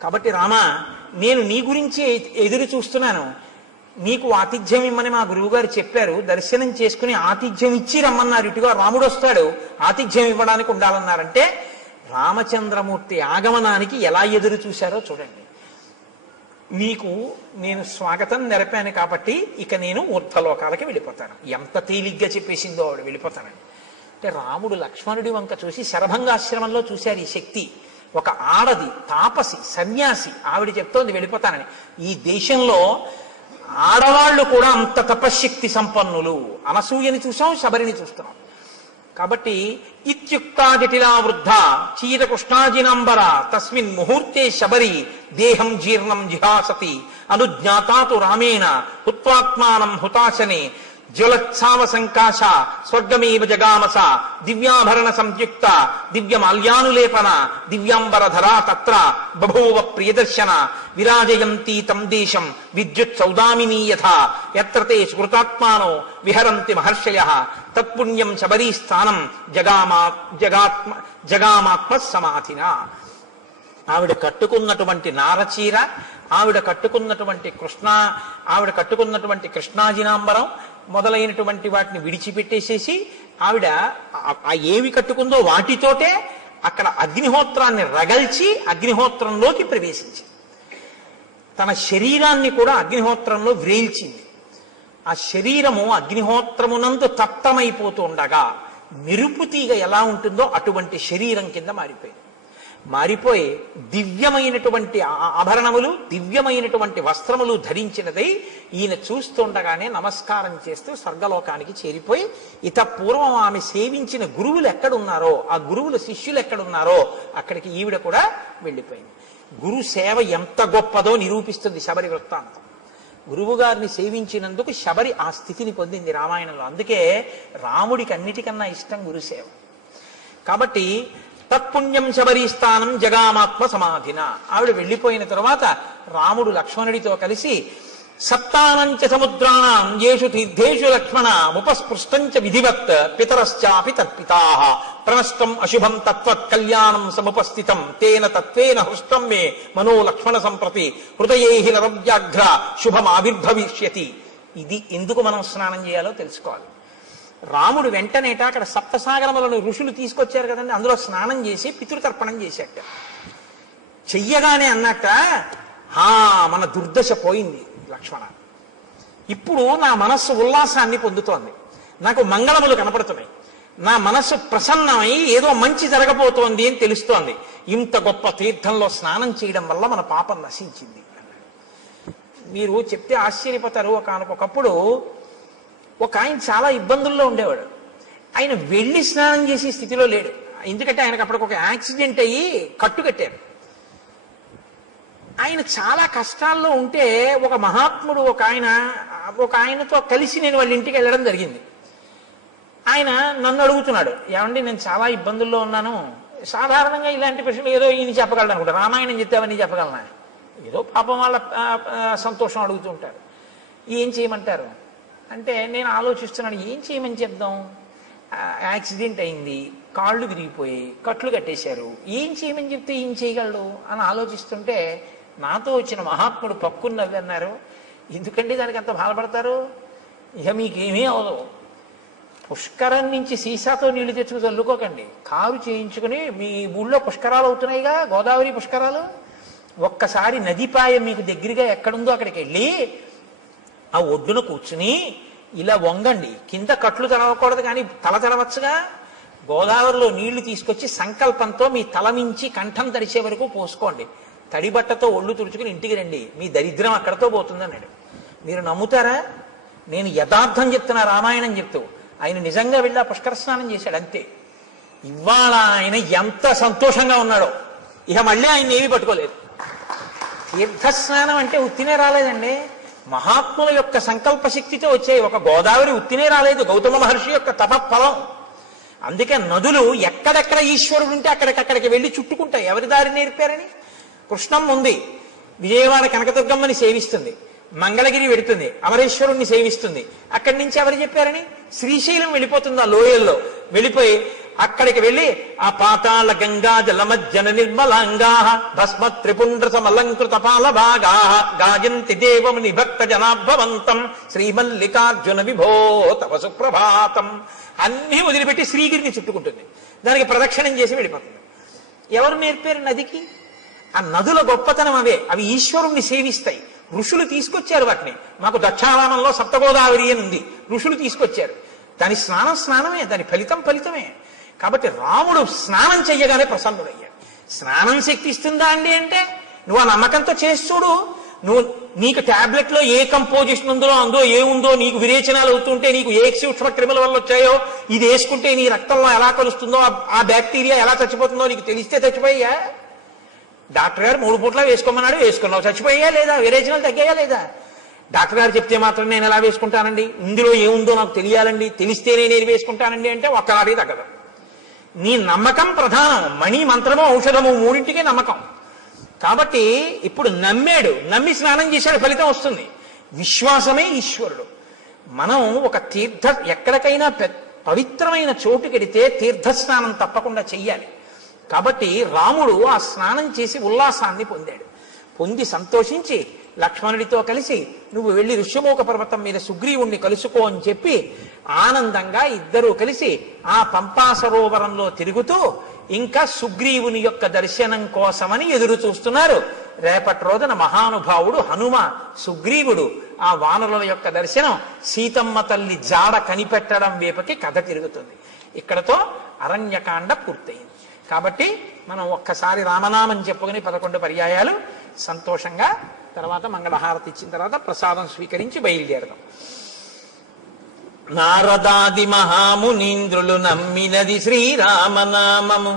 కాబట్టి రామ, నేను నీ గురించి ఎదురు చూస్తున్నాను. నీకు ఆతిథ్యం ఇమ్మని మా గురువుగారు చెప్పారు, దర్శనం చేసుకుని ఆతిథ్యం ఇచ్చి రమ్మన్నారు, ఇటుగా రాముడు వస్తాడు ఆతిథ్యం ఇవ్వడానికి ఉండాలన్నారంటే రామచంద్రమూర్తి ఆగమనానికి ఎలా ఎదురు చూశారో చూడండి. నీకు నేను స్వాగతం నెరపాను కాబట్టి ఇక నేను ఊర్ధ్వలోకాలకి వెళ్ళిపోతాను. ఎంత తేలిగ్గా చెప్పేసిందో ఆవిడ వెళ్ళిపోతానని. అంటే రాముడు లక్ష్మణుడి వంక చూసి శరభంగాశ్రమంలో చూశారు ఈ శక్తి. ఒక ఆడది, తాపసి, సన్యాసి, ఆవిడ చెప్తోంది వెళ్ళిపోతానని. ఈ దేశంలో ఆడవాళ్లు కూడా అంత తపశ్శక్తి సంపన్నులు. అనసూయని చూసాం, శబరిని చూస్తున్నాం. కాబట్టి ఇత్యుక్తా జటిలా వృద్ధ చీరకృష్ణాజినాంబర తస్మిన్ ముహూర్తే శబరి దేహం జీర్ణం జిహాసతి అనుజ్ఞాతాతు రామేణ హుత్వాత్మానం హుతాశనే జ్వలత్సావ సంకాశ స్వర్గమేవ జగామస దివ్యాభరణ సంయుక్త దివ్యమాల్యానులేపన దివ్యాంబరధరా తత్ర బభూవ ప్రియదర్శన విరాజయంతి తం దేశం విద్యుత్ సౌదామినీ యథా యత్ర తే స్మృతాత్మానో విహరంతి మహర్షయః తత్పుణ్యం శబరీ స్థానం జగామాత్మ సమాధిన. ఆవిడ కట్టుకున్నటువంటి నారచీర, ఆవిడ కట్టుకున్నటువంటి కృష్ణాజినాంబరం మొదలైనటువంటి వాటిని విడిచిపెట్టేసేసి ఆవిడ ఆ ఏవి కట్టుకుందో వాటితోటే అక్కడ అగ్నిహోత్రాన్ని రగల్చి అగ్నిహోత్రంలోకి ప్రవేశించింది. తన శరీరాన్ని కూడా అగ్నిహోత్రంలో వ్రేల్చింది. ఆ శరీరము అగ్నిహోత్రమునందు తప్తమైపోతూ ఉండగా మెరుపుతీగ ఎలా ఉంటుందో అటువంటి శరీరం కింద మారిపోయి దివ్యమైనటువంటి ఆభరణములు, దివ్యమైనటువంటి వస్త్రములు ధరించినదై ఈయన చూస్తుండగానే నమస్కారం చేస్తూ స్వర్గలోకానికి చేరిపోయి, ఇత పూర్వం ఆమె సేవించిన గురువులు ఎక్కడున్నారో, ఆ గురువుల శిష్యులు ఎక్కడున్నారో అక్కడికి ఈవిడ కూడా వెళ్ళిపోయింది. గురు సేవ ఎంత గొప్పదో నిరూపిస్తుంది శబరి వృత్తాంతం. గురువు గారిని సేవించినందుకు శబరి ఆ స్థితిని పొందింది రామాయణంలో. అందుకే రాముడికి అన్నిటికన్నా ఇష్టం గురుసేవ. కాబట్టి తత్పుణ్యం శబరీ స్థానం జగామాత్మ సమాధిన. ఆవిడ వెళ్ళిపోయిన తర్వాత రాముడు లక్ష్మణుడితో కలిసి సప్తానంచ సముద్రాణం యేషు తీర్థేషు లక్ష్మణ ఉపస్పృష్టంచ విధివత్ పితరశ్చాపి తత్పితాః ప్రణష్టం అశుభం తత్వత్ కళ్యాణం సముపస్థితం తేన తత్వేన హృష్టం మే మనో లక్ష్మణ సంప్రతి హృదయేహి నరవ్యాఘ్ర శుభం ఆవిర్భవిష్యతి. ఇది ఎందుకు మనం స్నానం చేయాలో తెలుసుకోవాలి. రాముడు వెంటనేట అక్కడ సప్తసాగరములను ఋషులు తీసుకొచ్చారు కదండి, అందులో స్నానం చేసి పితృతర్పణం చేశాట. చెయ్యగానే అన్నట్ట, మన దుర్దశ పోయింది లక్ష్మణ, ఇప్పుడు నా మనస్సు ఉల్లాసాన్ని పొందుతోంది, నాకు మంగళములు కనపడుతున్నాయి, నా మనస్సు ప్రసన్నమై ఏదో మంచి జరగబోతోంది అని తెలుస్తోంది. ఇంత గొప్ప తీర్థంలో స్నానం చేయడం వల్ల మన పాపం నశించింది. మీరు చెప్తే ఆశ్చర్యపోతారు. ఒకనకొకప్పుడు ఒక ఆయన చాలా ఇబ్బందుల్లో ఉండేవాడు. ఆయన వెళ్ళి స్నానం చేసే స్థితిలో లేడు. ఎందుకంటే ఆయనకు అప్పటికి ఒక యాక్సిడెంట్ అయ్యి కట్టుకట్టారు. ఆయన చాలా కష్టాల్లో ఉంటే ఒక మహాత్ముడు ఒక ఆయనతో కలిసి నేను వాళ్ళ ఇంటికి వెళ్ళడం జరిగింది. ఆయన నన్ను అడుగుతున్నాడు, ఏమండి నేను చాలా ఇబ్బందుల్లో ఉన్నాను, సాధారణంగా ఇలాంటి ప్రశ్నలు ఏదో ఈయన చెప్పగలను అనుకుంటా, రామాయణం చెప్తావని చెప్పగలనా, ఏదో పాపం వాళ్ళ సంతోషం అడుగుతుంటారు, ఏం చేయమంటారు అంటే నేను ఆలోచిస్తున్నాను ఏం చేయమని చెప్దాం. యాక్సిడెంట్ అయింది, కాళ్ళు విరిగిపోయి కట్లు కట్టేశారు, ఏం చేయమని చెప్తే ఏం చేయగలడు అని ఆలోచిస్తుంటే నాతో వచ్చిన మహాత్ముడు పక్కుని నవ్వి అన్నారు, ఎందుకంటే దానికి అంత బాధపడతారు, ఇక మీకేమీ అవదు, పుష్కరం నుంచి సీసాతో నీళ్లు తెచ్చుకు చల్లుకోకండి, కారు చేయించుకుని మీ ఊళ్ళో పుష్కరాలు అవుతున్నాయిగా, గోదావరి పుష్కరాలు, ఒక్కసారి నదిపాయం మీకు దగ్గరగా ఎక్కడుందో అక్కడికి వెళ్ళి ఆ ఒడ్డున కూర్చుని ఇలా వంగండి, కింద కట్లు తడవకూడదు కానీ తల తడవచ్చుగా, గోదావరిలో నీళ్లు తీసుకొచ్చి సంకల్పంతో మీ తల మించి కంఠం తడిచే వరకు పోసుకోండి, తడిబట్టతో ఒళ్ళు తుడుచుకుని ఇంటికి రండి, మీ దరిద్రం అక్కడతో పోతుందన్నాడు. మీరు నమ్ముతారా? నేను యథార్థం చెప్తున్నా, రామాయణం చెప్తూ. ఆయన నిజంగా వెళ్ళి ఆ పుష్కర స్నానం చేశాడు అంతే. ఇవాళ ఆయన ఎంత సంతోషంగా ఉన్నాడో, ఇక మళ్ళీ ఆయన ఏమీ పట్టుకోలేదు. తీర్థస్నానం అంటే ఉత్తినే రాలేదండి, మహాత్ముల యొక్క సంకల్ప శక్తితో వచ్చాయి. ఒక గోదావరి ఉత్తినే రాలేదు, గౌతమ మహర్షి యొక్క తపఫలం. అందుకే నదులు ఎక్కడెక్కడ ఈశ్వరుడు ఉంటే అక్కడికక్కడికి వెళ్ళి చుట్టుకుంటాయి. ఎవరి దారి నేర్పారని? కృష్ణమ్మ ఉంది, విజయవాడ కనకదుర్గమ్మని సేవిస్తుంది, మంగళగిరి వెడుతుంది, అమరేశ్వరుణ్ణి సేవిస్తుంది. అక్కడి నుంచి ఎవరు చెప్పారని? శ్రీశైలం వెళ్ళిపోతుంది, ఆ లోయల్లో వెళ్ళిపోయి అక్కడికి వెళ్ళి ఆ పాతాళ గంగా జలమజ్జన నిర్మలాంగా భస్మ త్రిపుండ్ర సమలంకృత పాల భాగా గాయంతి దేవముని భక్త జనాభవంతం శ్రీమల్లికార్జున విభో తవ సుప్రభాతం అన్నీ వదిలిపెట్టి శ్రీగిరిని చుట్టుకుంటుంది. దానికి ప్రదక్షిణం చేసి వెళ్ళిపోతుంది. ఎవరు నేర్పారు నదికి? ఆ నదుల గొప్పతనం అవే. అవి ఈశ్వరుణ్ణి సేవిస్తాయి. ఋషులు తీసుకొచ్చారు వాటిని. మాకు దక్షారామంలో సప్తగోదావరి అని ఉంది, ఋషులు తీసుకొచ్చారు. దాని స్నానమే, దాని ఫలితమే. కాబట్టి రాముడు స్నానం చెయ్యగానే ప్రసన్నుడయ్యాడు. స్నానం శక్తి ఇస్తుందా అండి అంటే నువ్వు ఆ నమ్మకంతో చేసి చూడు. నీకు టాబ్లెట్లో ఏ కంపోజిషన్ అందులో ఏముందో, నీకు విరేచనాలు అవుతుంటే నీకు ఏ సూక్ష్మ క్రిముల వల్ల వచ్చాయో, ఇది వేసుకుంటే నీ రక్తంలో ఎలా కలుస్తుందో, ఆ బ్యాక్టీరియా ఎలా చచ్చిపోతుందో నీకు తెలిస్తే చచ్చిపోయా? డాక్టర్ గారు 3 పూట్ల వేసుకోమన్నాడు, వేసుకున్నావు, చచ్చిపోయా లేదా? విరేచనాలు తగ్గాయా లేదా? డాక్టర్ గారు చెప్తే మాత్రం నేను ఎలా వేసుకుంటానండి, ఇందులో ఏముందో నాకు తెలియాలండి, తెలిస్తేనే నేను వేసుకుంటానండి అంటే ఒక్కలాగే తగ్గదు. నీ నమ్మకం ప్రధానం. మణి మంత్రము ఔషధము మూడింటికి నమ్మకం. కాబట్టి ఇప్పుడు నమ్మి స్నానం చేశాడు, ఫలితం వస్తుంది. విశ్వాసమే ఈశ్వరుడు. మనం ఒక ఎక్కడికైనా పవిత్రమైన చోటుకెడితే తీర్థస్నానం తప్పకుండా చెయ్యాలి. కాబట్టి రాముడు ఆ స్నానం చేసి ఉల్లాసాన్ని పొంది సంతోషించి లక్ష్మణుడితో కలిసి నువ్వు వెళ్ళి ఋష్యమూక పర్వతం మీద సుగ్రీవుణ్ణి కలుసుకో అని చెప్పి ఆనందంగా ఇద్దరూ కలిసి ఆ పంపా సరోవరంలో తిరుగుతూ ఇంకా సుగ్రీవుని యొక్క దర్శనం కోసమని ఎదురు చూస్తున్నారు. రేపటి రోజున మహానుభావుడు హనుమ సుగ్రీవుడు ఆ వానరుల యొక్క దర్శనం, సీతమ్మ తల్లి జాడ కనిపెట్టడం వైపుకి కథ తిరుగుతుంది. ఇక్కడతో అరణ్యకాండ పూర్తయింది. కాబట్టి మనం ఒక్కసారి రామనామం చెప్పుకుని 11 పర్యాయాలు సంతోషంగా తర్వాత మంగళహారతి ఇచ్చిన తర్వాత ప్రసాదం స్వీకరించి బయలుదేరదాం. నారదాది మహామునీంద్రులు నమ్మినది శ్రీరామనామము,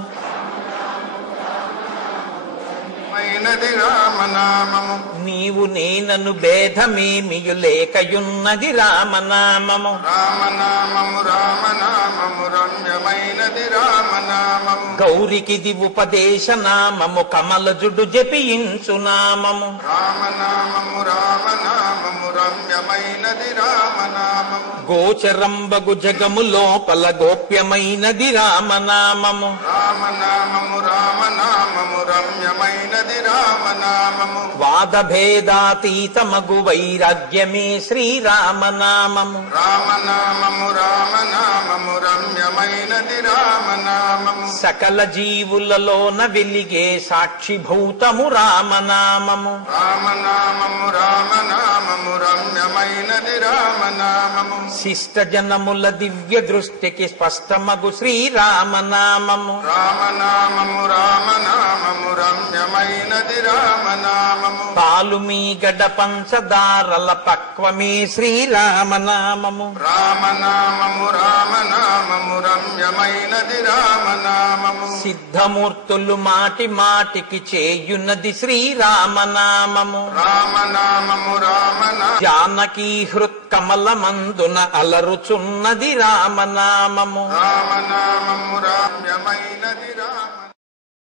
రామనామము నీవు నేనను భేదమేమియు లేకయున్నది రామనామము. రామనామము రామనామము రమ్యమైనది రామనామము. గౌరికిది ఉపదేశ నామము, కమలజుడు జపించు నామము. రామనామము రామనామము రమ్యమైనది రామనామము. గోచరంబగు జగము లోపల గోప్యమైనది రామనామము. రామనామము రామనామము రమ్యమైనది రామనామము. వాదభేదాతీతమగు వైరాగ్యమే శ్రీరామనామము. రామనామము రామనామము రమ్యమైనది రామనామము. సకల జీవులలోన వెలిగే సాక్షిభూతము రామనామము. రామనామము రామనామము రమ్యమైనది రామనామము. శిష్ట జనముల దివ్య దృష్టికి స్పష్టమగు శ్రీరామనామము. రామనామము రామనామము రమ్యమైనది రామనామము. పాలు మీ గడ పంచదారల పక్వమే శ్రీరామనామము. రామనామము రామనామము రమ్యమైనది రామనామము. సిద్ధమూర్తులు మాటి మాటికి చేయున్నది శ్రీరామనామము. రామనామము రామనామము జానకీ హృత్కమలమందున అలరుచున్నది రామనామము. రామనామము రమ్యమైనది రామ